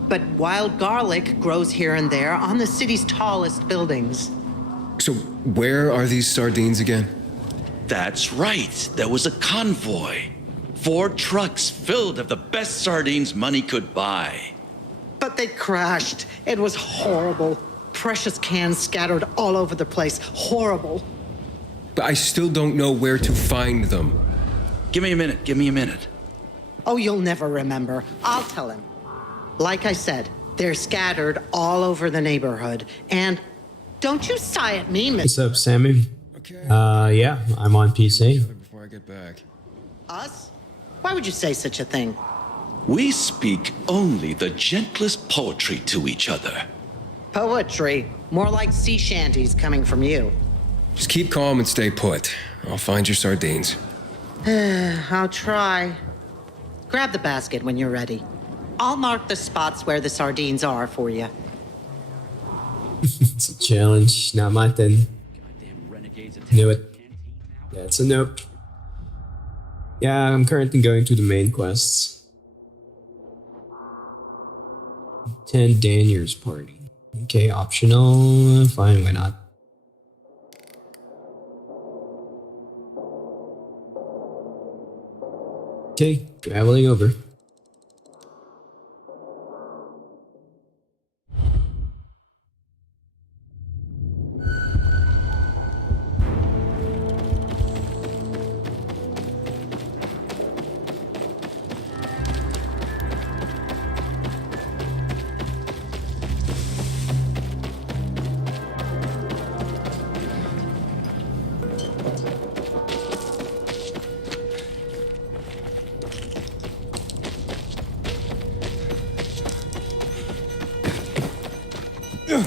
But wild garlic grows here and there on the city's tallest buildings. So, where are these sardines again? That's right. There was a convoy. 4 trucks filled of the best sardines money could buy. But they crashed. It was horrible. Precious cans scattered all over the place. Horrible. But I still don't know where to find them. Give me a minute. Give me a minute. Oh, you'll never remember. I'll tell him. Like I said, they're scattered all over the neighborhood. And don't you sigh at me, What's up, Sammy? Okay. Yeah, I'm on PC. Before I get back. Us? Why would you say such a thing? We speak only the gentlest poetry to each other. Poetry. More like sea shanties coming from you. Just keep calm and stay put. I'll find your sardines. I'll try. Grab the basket when you're ready. I'll mark the spots where the sardines are for you. It's a challenge. Not my thing. Knew it. Yeah, it's a nope. Yeah, I'm currently going to the main quests. 10 Daniel's party. Okay, optional. Fine, why not? Okay, traveling over. I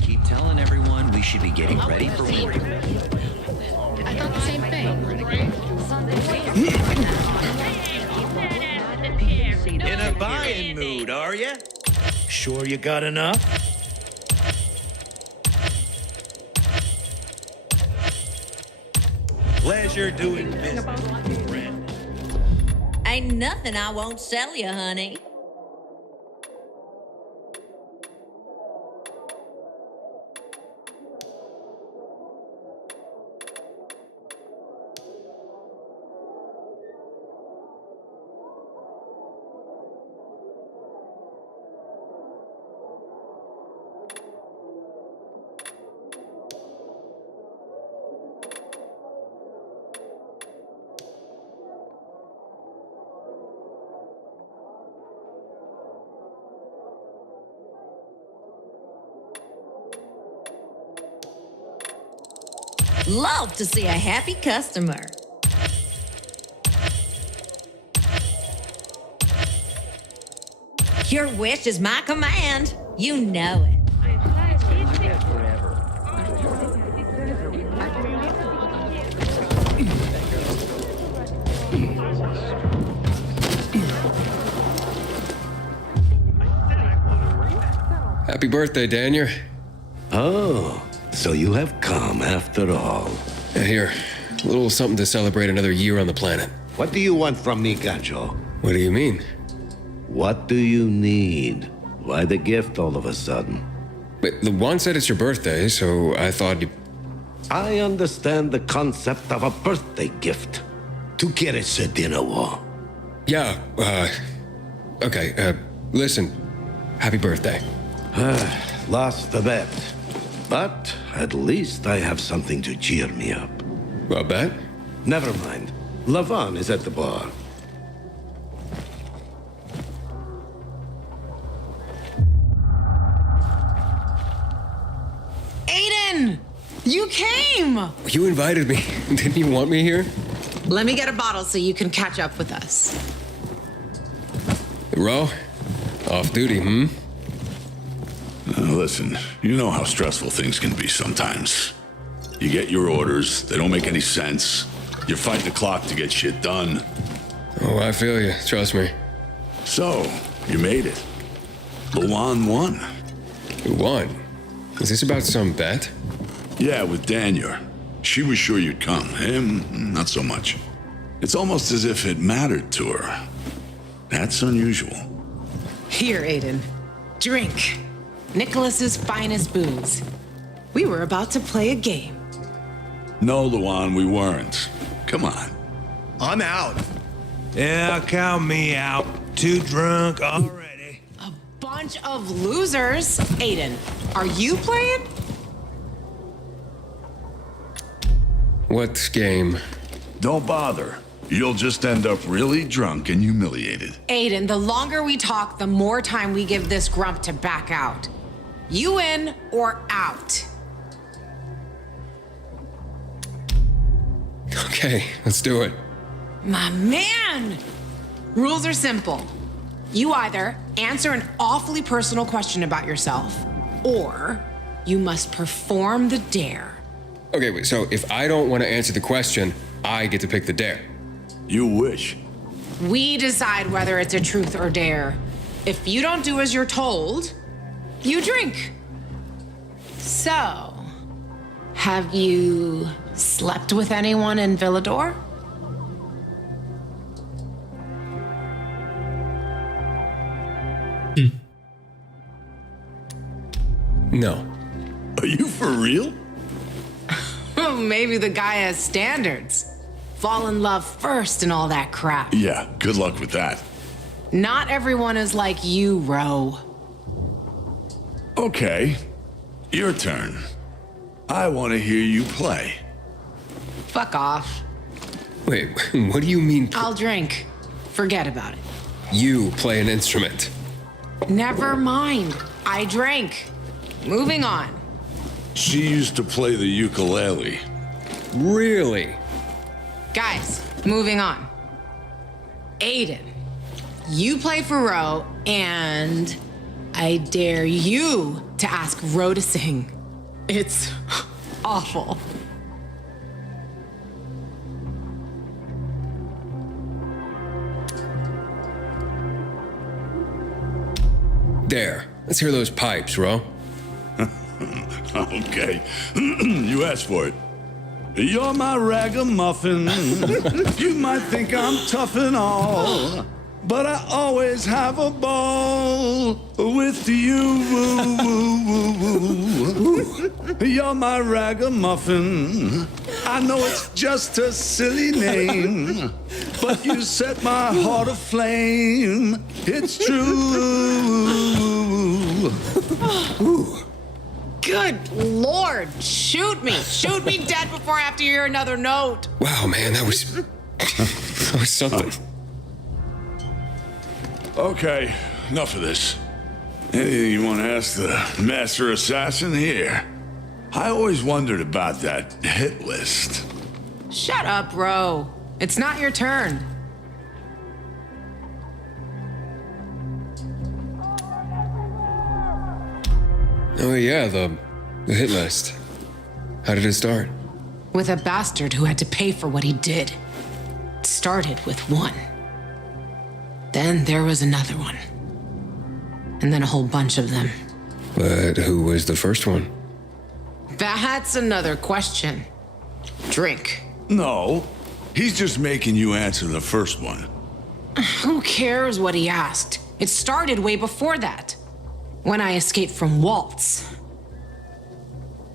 keep telling everyone we should be getting ready for winter. I thought the same thing. In a buying mood, are you? Sure you got enough? Pleasure doing business, friend. Ain't nothing I won't sell you, honey. Love to see a happy customer. Your wish is my command. You know it. Happy birthday, Daniel. Oh, so you have come after all. Here, a little something to celebrate another year on the planet. What do you want from me, Gacho? What do you mean? What do you need? Why the gift all of a sudden? Wait, the one said it's your birthday, so I thought you... I understand the concept of a birthday gift. Tu quieres ser dinner war? Yeah, okay, listen. Happy birthday. Lost the bet. But at least I have something to cheer me up. A bet? Never mind. Lavan is at the bar. Aiden! You came! You invited me. Didn't you want me here? Let me get a bottle so you can catch up with us. Ro? Off duty, hmm? Listen, you know how stressful things can be sometimes. You get your orders, they don't make any sense. You fight the clock to get shit done. Oh, I feel you. Trust me. So, you made it. Luan won. You won? Is this about some bet? Yeah, with Daniel. She was sure you'd come. Him, not so much. It's almost as if it mattered to her. That's unusual. Here, Aiden. Drink. Nicholas's finest booze. We were about to play a game. No, Luan, we weren't. Come on. I'm out. Yeah, count me out. Too drunk already. A bunch of losers. Aiden, are you playing? What game? Don't bother. You'll just end up really drunk and humiliated. Aiden, the longer we talk, the more time we give this grump to back out. You in or out? Okay, let's do it. My man! Rules are simple. You either answer an awfully personal question about yourself, or you must perform the dare. Okay, wait, so if I don't want to answer the question, I get to pick the dare. You wish. We decide whether it's a truth or dare. If you don't do as you're told, you drink. So, have you slept with anyone in Villador? No. Are you for real? Maybe the guy has standards. Fall in love first and all that crap. Yeah, good luck with that. Not everyone is like you, Ro. Okay. Your turn. I want to hear you play. Fuck off. Wait, what do you mean? I'll drink. Forget about it. You play an instrument. Never mind. I drank. Moving on. She used to play the ukulele. Really? Guys, moving on. Aiden, you play for Ro, and I dare you to ask Ro to sing. It's awful. There. Let's hear those pipes, Ro. Okay. You asked for it. You're my ragamuffin. You might think I'm tough and all, but I always have a ball with you. You're my ragamuffin. I know it's just a silly name, but you set my heart aflame. It's true. Good Lord, shoot me. Shoot me dead before I have to hear another note. Wow, man, that was something. Okay, enough of this. Anything you want to ask the Master Assassin here? I always wondered about that hit list. Shut up, Ro. It's not your turn. Oh yeah, the hit list. How did it start? With a bastard who had to pay for what he did. It started with one. Then there was another one. And then a whole bunch of them. But who was the first one? That's another question. Drink. No, he's just making you answer the first one. Who cares what he asked? It started way before that. When I escaped from Waltz.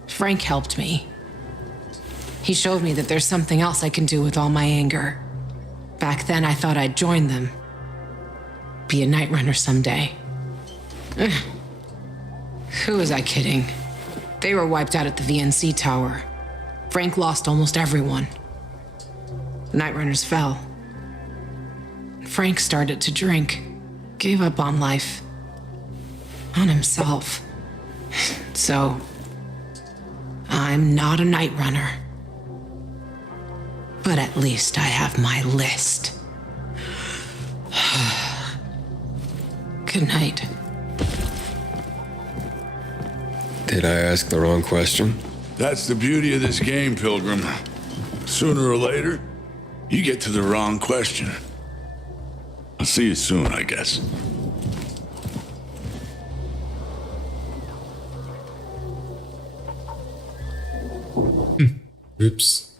Frank helped me. He showed me that there's something else I can do with all my anger. Back then, I thought I'd join them. Be a night runner someday. Ugh. Who was I kidding? They were wiped out at the VNC tower. Frank lost almost everyone. The night runners fell. Frank started to drink. Gave up on life. On himself. So, I'm not a night runner. But at least I have my list. Good night. Did I ask the wrong question? That's the beauty of this game, Pilgrim. Sooner or later, you get to the wrong question. I'll see you soon, I guess. Oops.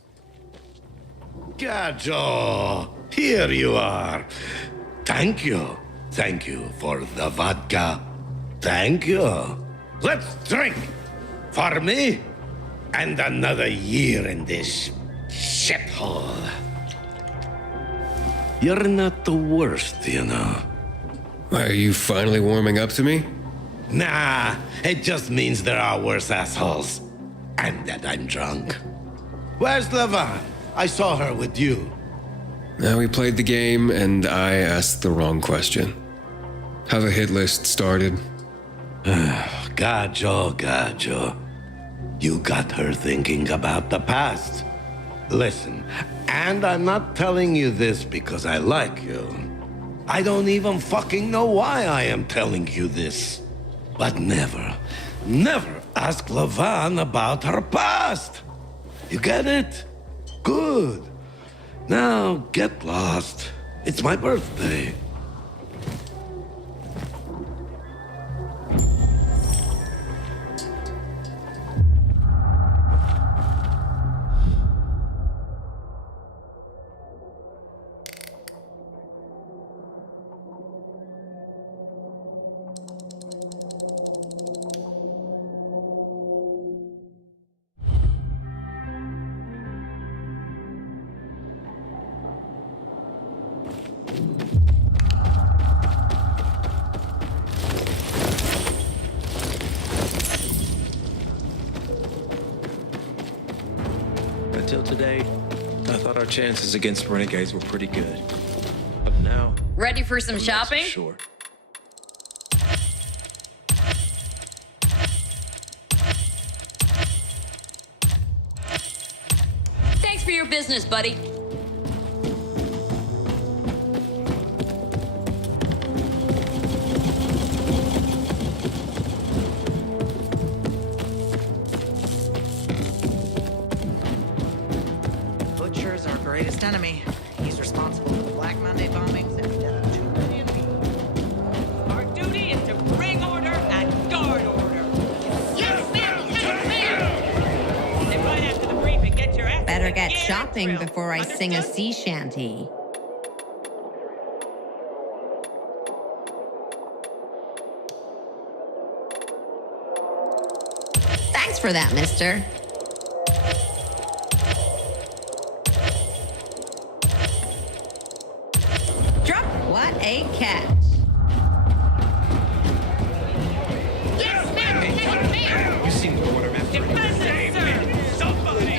Gajo, here you are. Thank you. Thank you for the vodka. Thank you. Let's drink. For me, and another year in this shithole. You're not the worst, you know. Are you finally warming up to me? Nah, it just means there are worse assholes. And that I'm drunk. Where's Levan? I saw her with you. Now we played the game, and I asked the wrong question. How the hit list started. Gajo. You got her thinking about the past. Listen, and I'm not telling you this because I like you. I don't even fucking know why I am telling you this. But never ask Levan about her past. You get it? Good. Now get lost. It's my birthday. Until today, I thought our chances against renegades were pretty good. But now... Ready for some I'm not so shopping? sure. Thanks for your business, buddy. Butcher's our greatest enemy. He's responsible for the Black Monday bombings and the death of 2 million people. Our duty is to bring order and guard order. Yes, ma'am! Yes, ma'am! And right after the briefing, get your ass. Better get shopping before I sing a sea shanty. Thanks for that, mister. Drop what a catch. Yes, ma'am! Yes, ma'am! You seem to order after Defensive, sir! Somebody!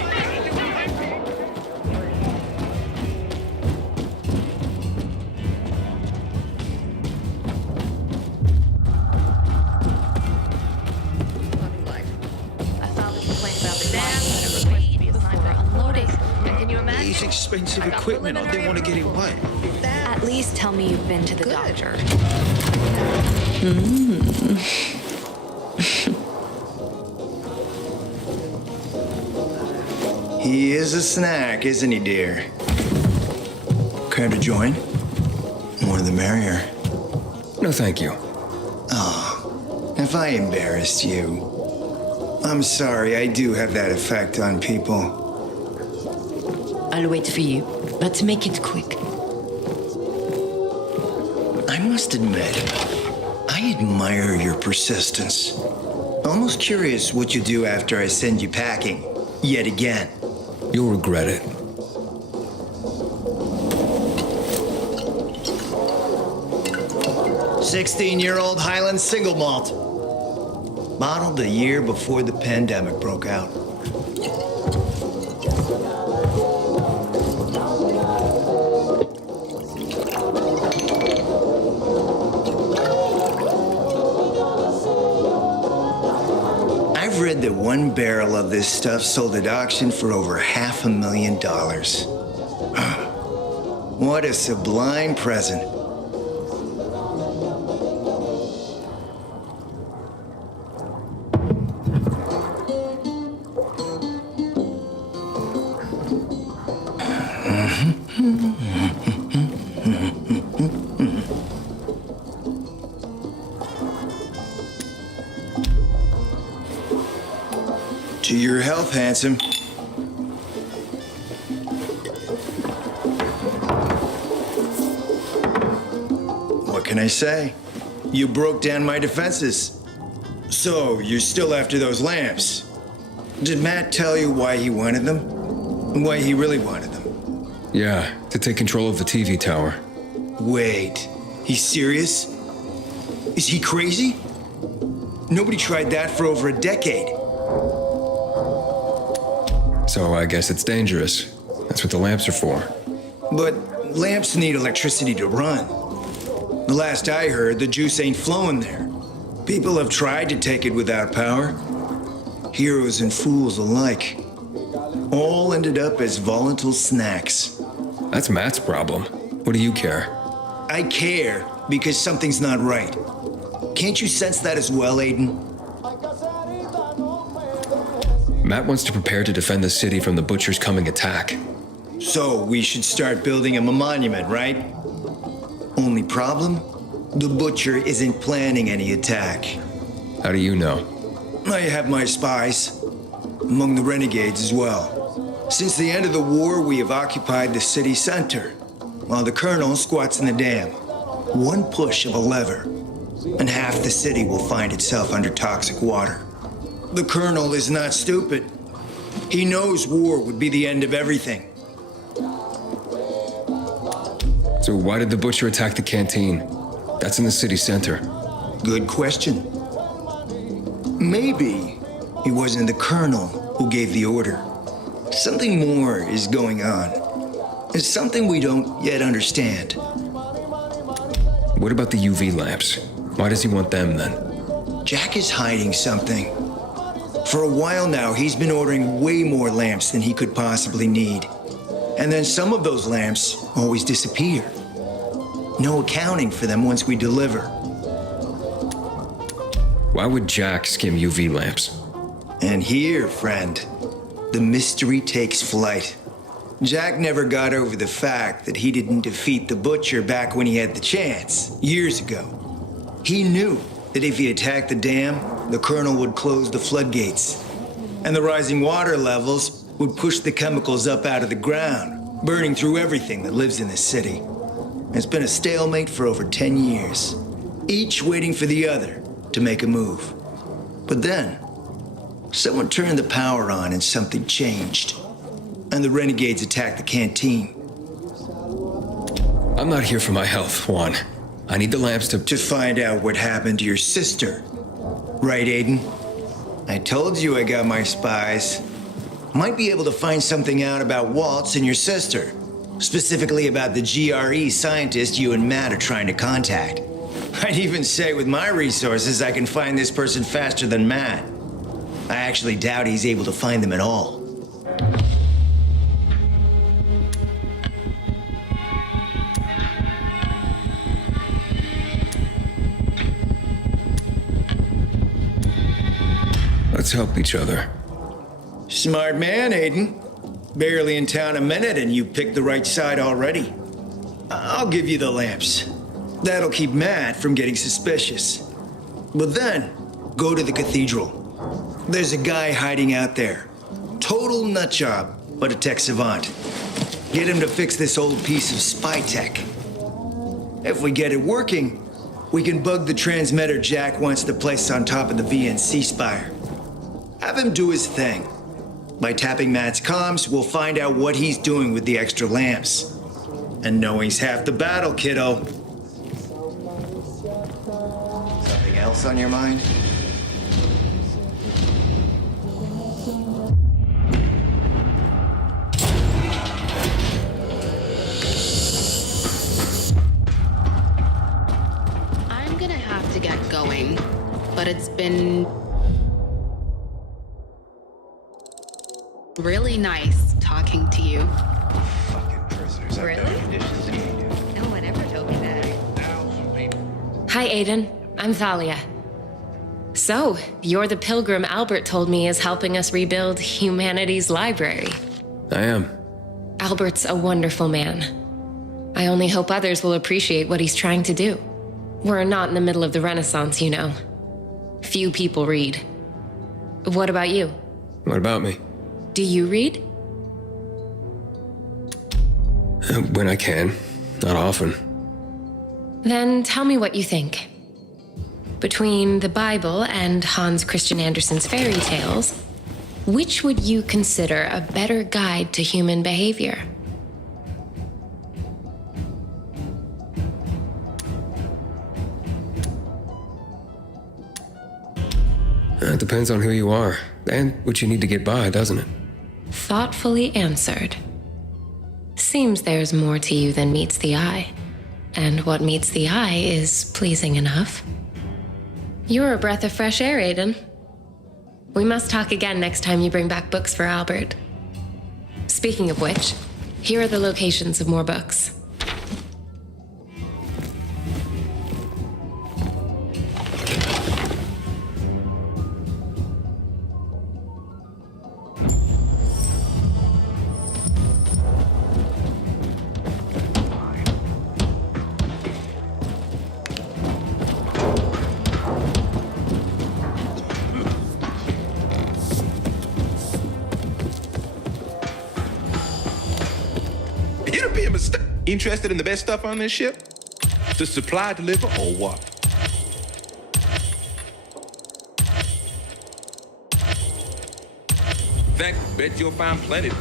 I filed a complaint about the dam and a request to be assigned back unloading. And can you imagine? These expensive equipment, I didn't want to get it wet. At least tell me you've been to the doctor. He is a snack, isn't he, dear? Care to join? More the merrier. No, thank you. Oh, if I embarrassed you. I'm sorry, I do have that effect on people. I'll wait for you, but make it quick. I must admit, I admire your persistence. Almost curious what you do after I send you packing, yet again. You'll regret it. "16-year-old Highland single malt. Bottled a year before the pandemic broke out. I've read that one barrel of this stuff sold at auction for over $500,000. What a sublime present. To your health, handsome. What can I say? You broke down my defenses. So, you're still after those lamps. Did Matt tell you why he wanted them? Why he really wanted them? Yeah, to take control of the TV tower. Wait, he's serious? Is he crazy? Nobody tried that for over a decade. So I guess it's dangerous. That's what the lamps are for. But lamps need electricity to run. The last I heard, the juice ain't flowing there. People have tried to take it without power. Heroes and fools alike. All ended up as volatile snacks. That's Matt's problem. What do you care? I care because something's not right. Can't you sense that as well, Aiden? Matt wants to prepare to defend the city from the Butcher's coming attack. So we should start building him a monument, right? Only problem? The Butcher isn't planning any attack. How do you know? I have my spies. Among the renegades as well. Since the end of the war, we have occupied the city center, while the colonel squats in the dam. One push of a lever, and half the city will find itself under toxic water. The colonel is not stupid. He knows war would be the end of everything. So why did the Butcher attack the canteen? That's in the city center. Good question. Maybe it wasn't the colonel who gave the order. something more is going on. It's something we don't yet understand. What about the UV lamps? Why does he want them then? Jack is hiding something. For a while now, he's been ordering way more lamps than he could possibly need. And then some of those lamps always disappear. No accounting for them once we deliver. Why would Jack skim UV lamps? And here, friend, the mystery takes flight. Jack never got over the fact that he didn't defeat the Butcher back when he had the chance, years ago. He knew that if he attacked the dam, the Colonel would close the floodgates. And the rising water levels would push the chemicals up out of the ground, burning through everything that lives in this city. It's been a stalemate for over 10 years, each waiting for the other to make a move. But then, someone turned the power on and something changed. And the renegades attacked the canteen. I'm not here for my health, Juan. I need the lamps to find out what happened to your sister. Right, Aiden? I told you I got my spies. Might be able to find something out about Waltz and your sister. Specifically about the GRE scientist you and Matt are trying to contact. I'd even say with my resources, I can find this person faster than Matt. I actually doubt he's able to find them at all. Let's help each other. Smart man, Aiden. Barely in town a minute and you picked the right side already. I'll give you the lamps. That'll keep Matt from getting suspicious. But then, go to the cathedral. There's a guy hiding out there. Total nutjob, but a tech savant. Get him to fix this old piece of spy tech. If we get it working, we can bug the transmitter Jack wants to place on top of the VNC spire. Have him do his thing. By tapping Matt's comms, we'll find out what he's doing with the extra lamps. And knowing's half the battle, kiddo. Something else on your mind? I'm gonna have to get going, but it's been really nice talking to you. Really? No one ever told me that. Hi, Aiden. I'm Thalia. So, you're the pilgrim Albert told me is helping us rebuild humanity's library. I am. Albert's a wonderful man. I only hope others will appreciate what he's trying to do. We're not in the middle of the Renaissance, you know. Few people read. What about you? What about me? Do you read? When I can. Not often. Then tell me what you think. Between the Bible and Hans Christian Andersen's fairy tales, which would you consider a better guide to human behavior? It depends on who you are and what you need to get by, doesn't it? Thoughtfully answered. Seems there's more to you than meets the eye. And what meets the eye is pleasing enough. You're a breath of fresh air, Aiden. We must talk again next time you bring back books for Albert. Speaking of which, here are the locations of more books. It'll be a mistake. Interested in the best stuff on this ship? The supply deliver or what? In fact, bet you'll find plenty to do.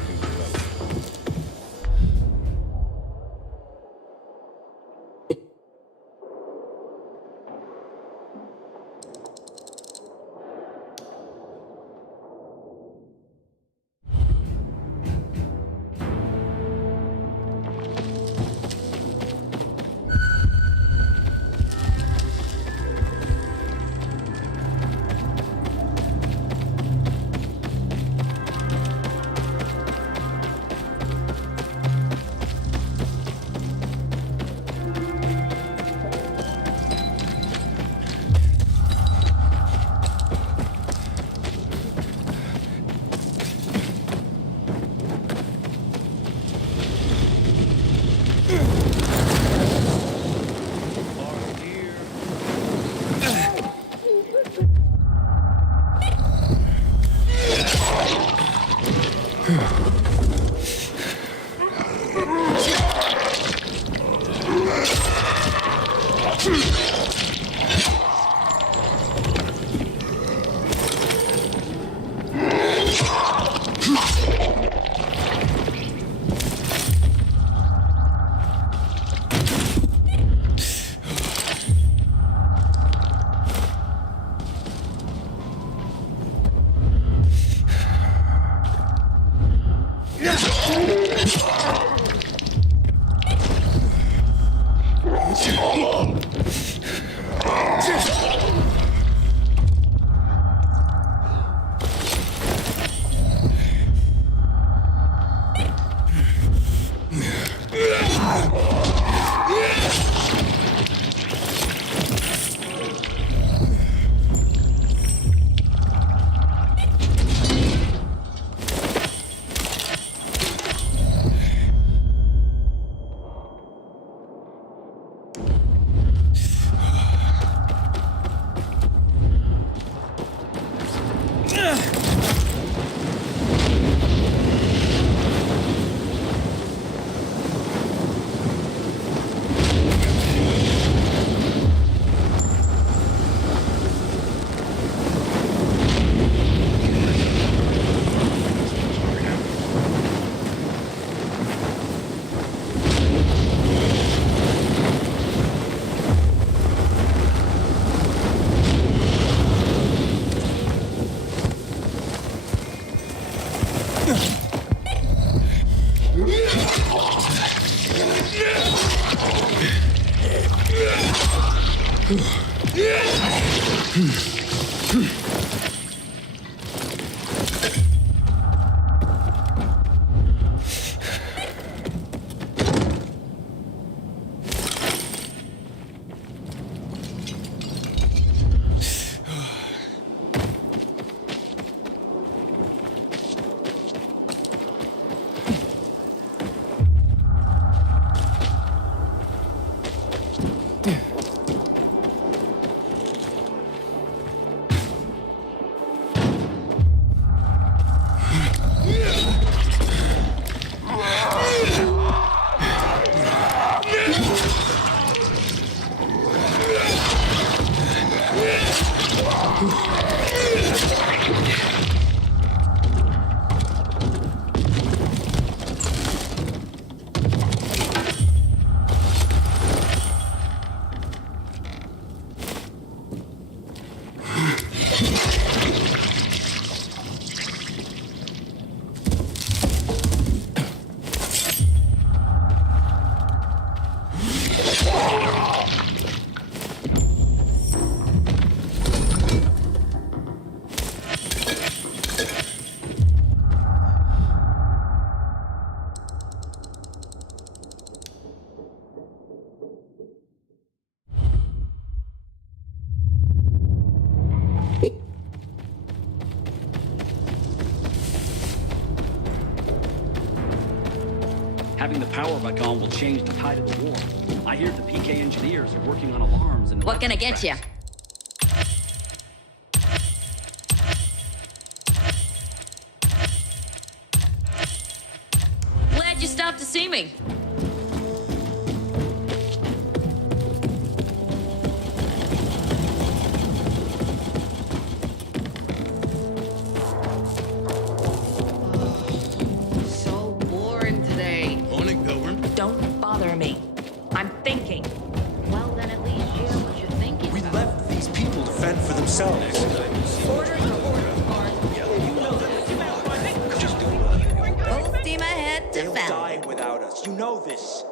Having the power back on will change the tide of the war. I hear the PK engineers are working on alarms and... What can I get you? Glad you stopped to see me. So boring today. Morning, Pilgrim. Don't bother me. I'm thinking. Well, then at least share what you're thinking. We left these people to fend for themselves. Orders are orders, Bart. Full steam ahead to They'll Val. die without us. You know this.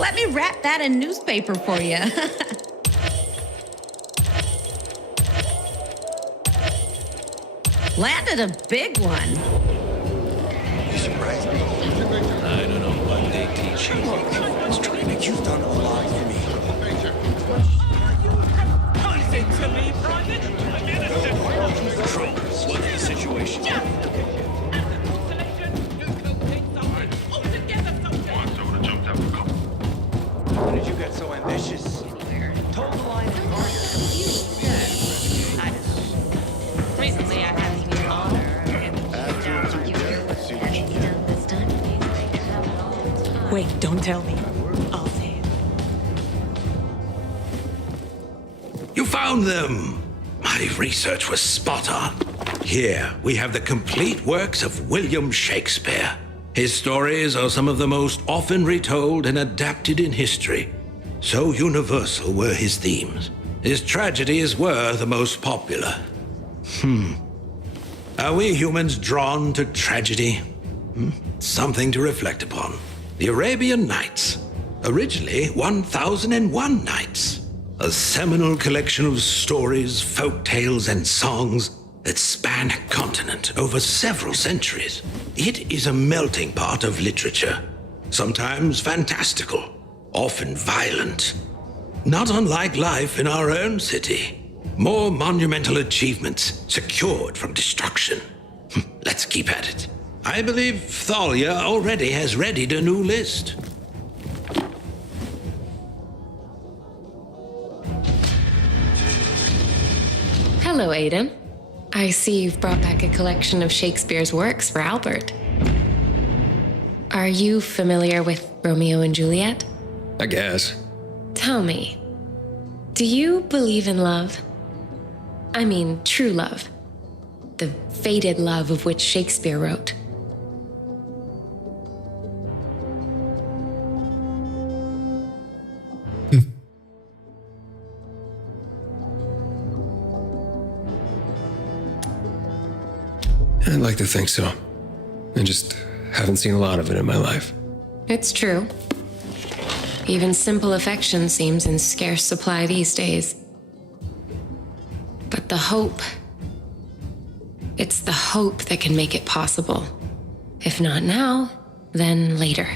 Let me wrap that in newspaper for you. Landed a big one. You surprised me. I don't know what they teach you. It's training. You've done a lot for me. Listen to me, Private. I'm innocent. Control, what's the situation? When did you get so ambitious? Told the line of Recently, I had to be an honor. Don't tell me. I'll say it. You found them! My research was spot on. Here, we have the complete works of William Shakespeare. His stories are some of the most often retold and adapted in history. So universal were his themes. His tragedies were the most popular. Are we humans drawn to tragedy? Something to reflect upon. The Arabian Nights. Originally 1001 Nights. A seminal collection of stories, folk tales, and songs that span a continent over several centuries. It is a melting pot of literature. Sometimes fantastical, often violent. Not unlike life in our own city. More monumental achievements secured from destruction. Let's keep at it. I believe Thalia already has readied a new list. Hello, Aiden. I see you've brought back a collection of Shakespeare's works for Albert. Are you familiar with Romeo and Juliet? I guess. Tell me, do you believe in love? I mean, true love. The fated love of which Shakespeare wrote. I'd like to think so. I just haven't seen a lot of it in my life. It's true. Even simple affection seems in scarce supply these days. But the hope... it's the hope that can make it possible. If not now, then later.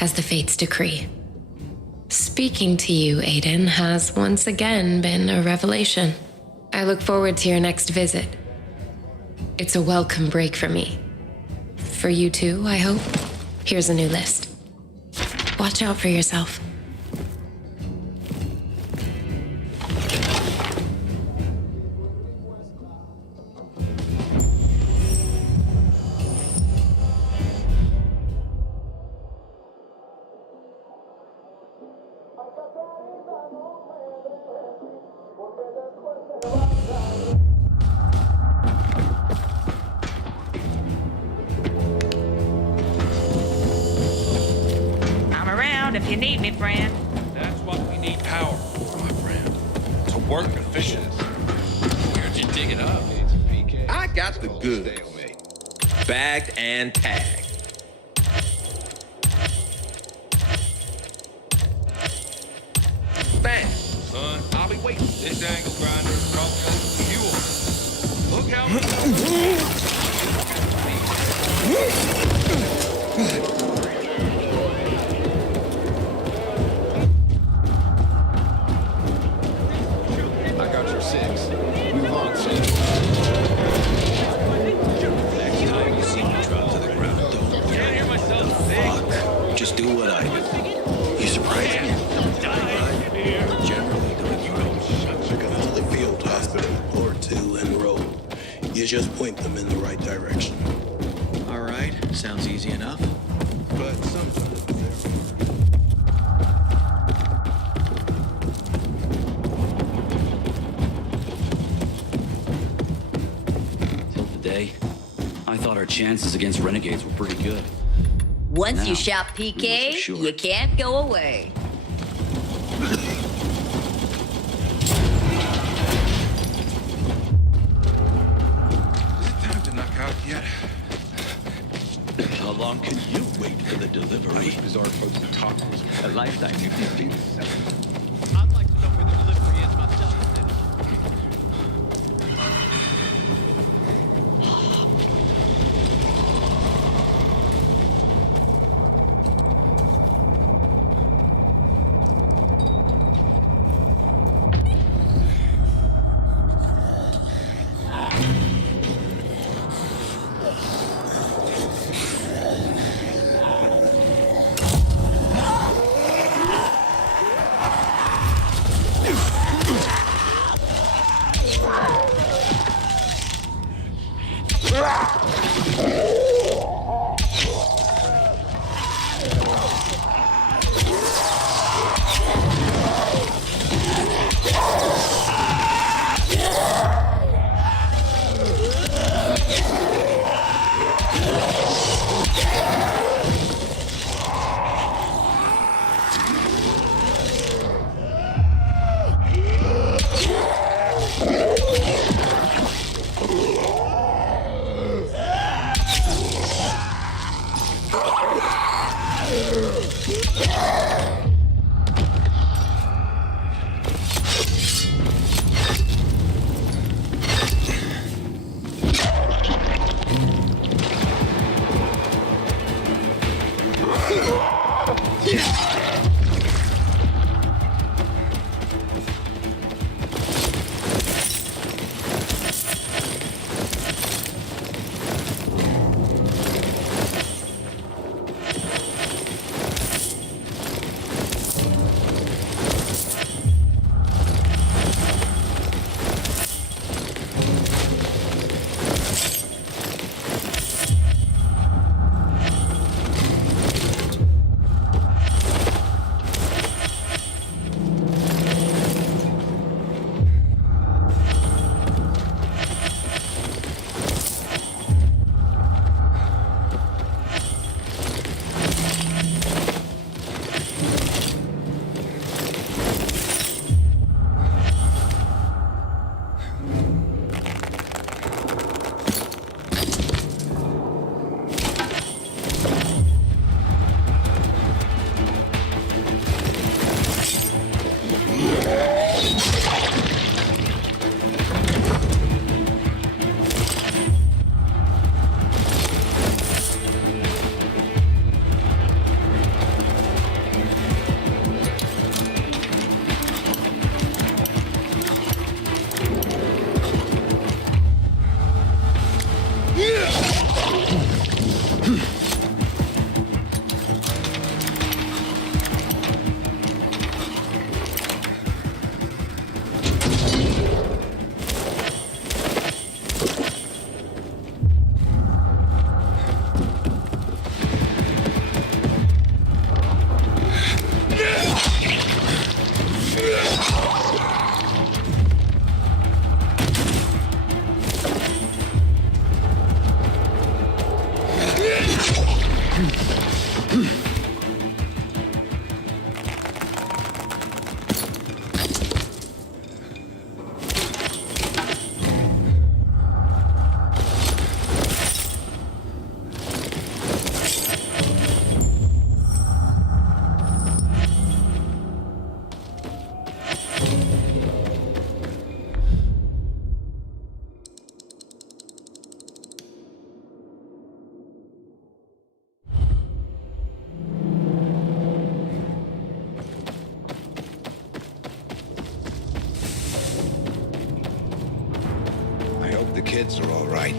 As the fates decree. Speaking to you, Aiden, has once again been a revelation. I look forward to your next visit. It's a welcome break for me. For you too, I hope. Here's a new list. Watch out for yourself. I'm around if you need me, friend. That's what we need power for, my friend. To work efficient. Where'd you dig it up? I got the goods. Bagged and tagged. Bang. Son, I'll be waiting. This angle grinder is probably fuel. Look I got your six. Move on, six. Next time you see me drop to the ground, don't can't hear myself. fuck. Just do what I do. You surprise me. Generally, you don't pick up to the field hospital or two and roll. You just point them in the right direction. All right, sounds easy enough. But sometimes Till today, I thought our chances against renegades were pretty good. Once Now, you shop we PK, must be sure. you can't go away. Time to knock out yet? How long can you wait for the delivery? bizarre folks who talk to us. A lifetime, you can beat it. I'd like to know where the delivery is myself. all right.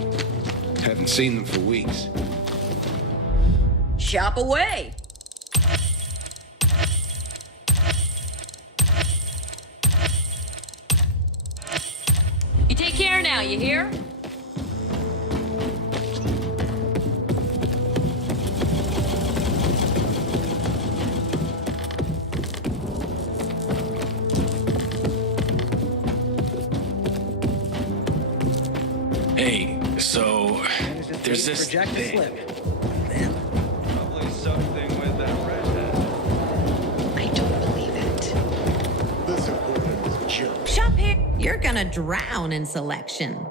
Haven't seen them for weeks. Shop away. You take care now, you hear? Hey, so there's this thing. Probably something with that redhead. I don't believe it. This important is jump. Shop here. You're gonna drown in selection.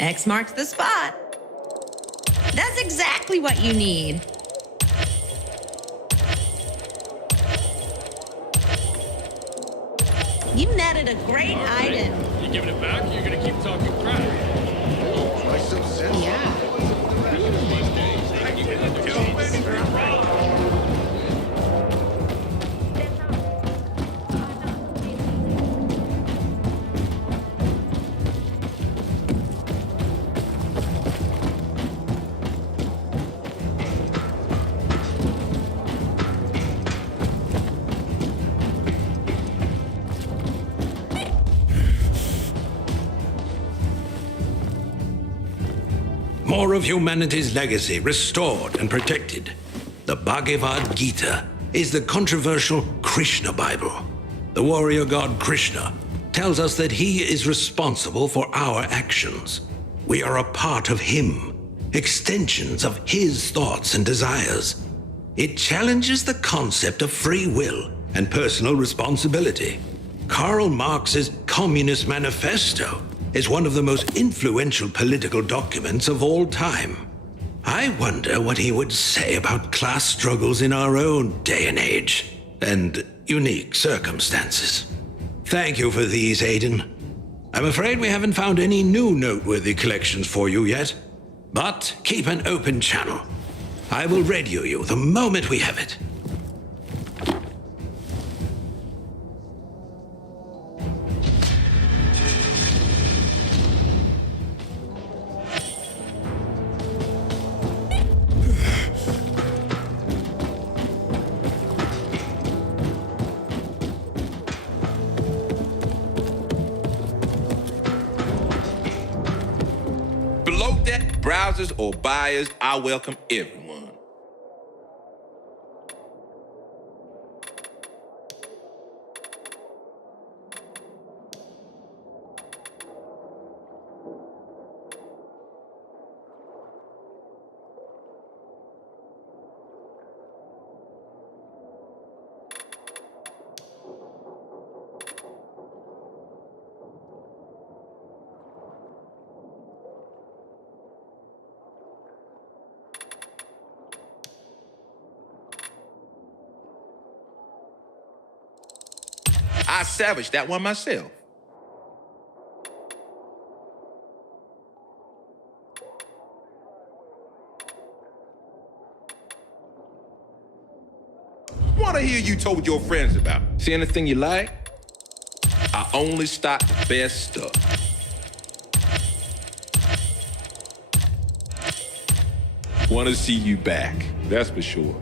X marks the spot. That's exactly what you need. You netted a great item. You giving it back, or you're gonna keep talking crap? Yeah. More of humanity's legacy restored and protected. The Bhagavad Gita is the controversial Krishna Bible. The warrior god Krishna tells us that he is responsible for our actions. We are a part of him, extensions of his thoughts and desires. It challenges the concept of free will and personal responsibility. Karl Marx's Communist Manifesto is one of the most influential political documents of all time. I wonder what he would say about class struggles in our own day and age, and unique circumstances. Thank you for these, Aiden. I'm afraid we haven't found any new noteworthy collections for you yet, but keep an open channel. I will radio you the moment we have it. Below that, browsers or buyers, I welcome everyone. I savaged that one myself. Wanna hear you told your friends about. See anything you like? I only stock the best stuff. Wanna see you back, that's for sure.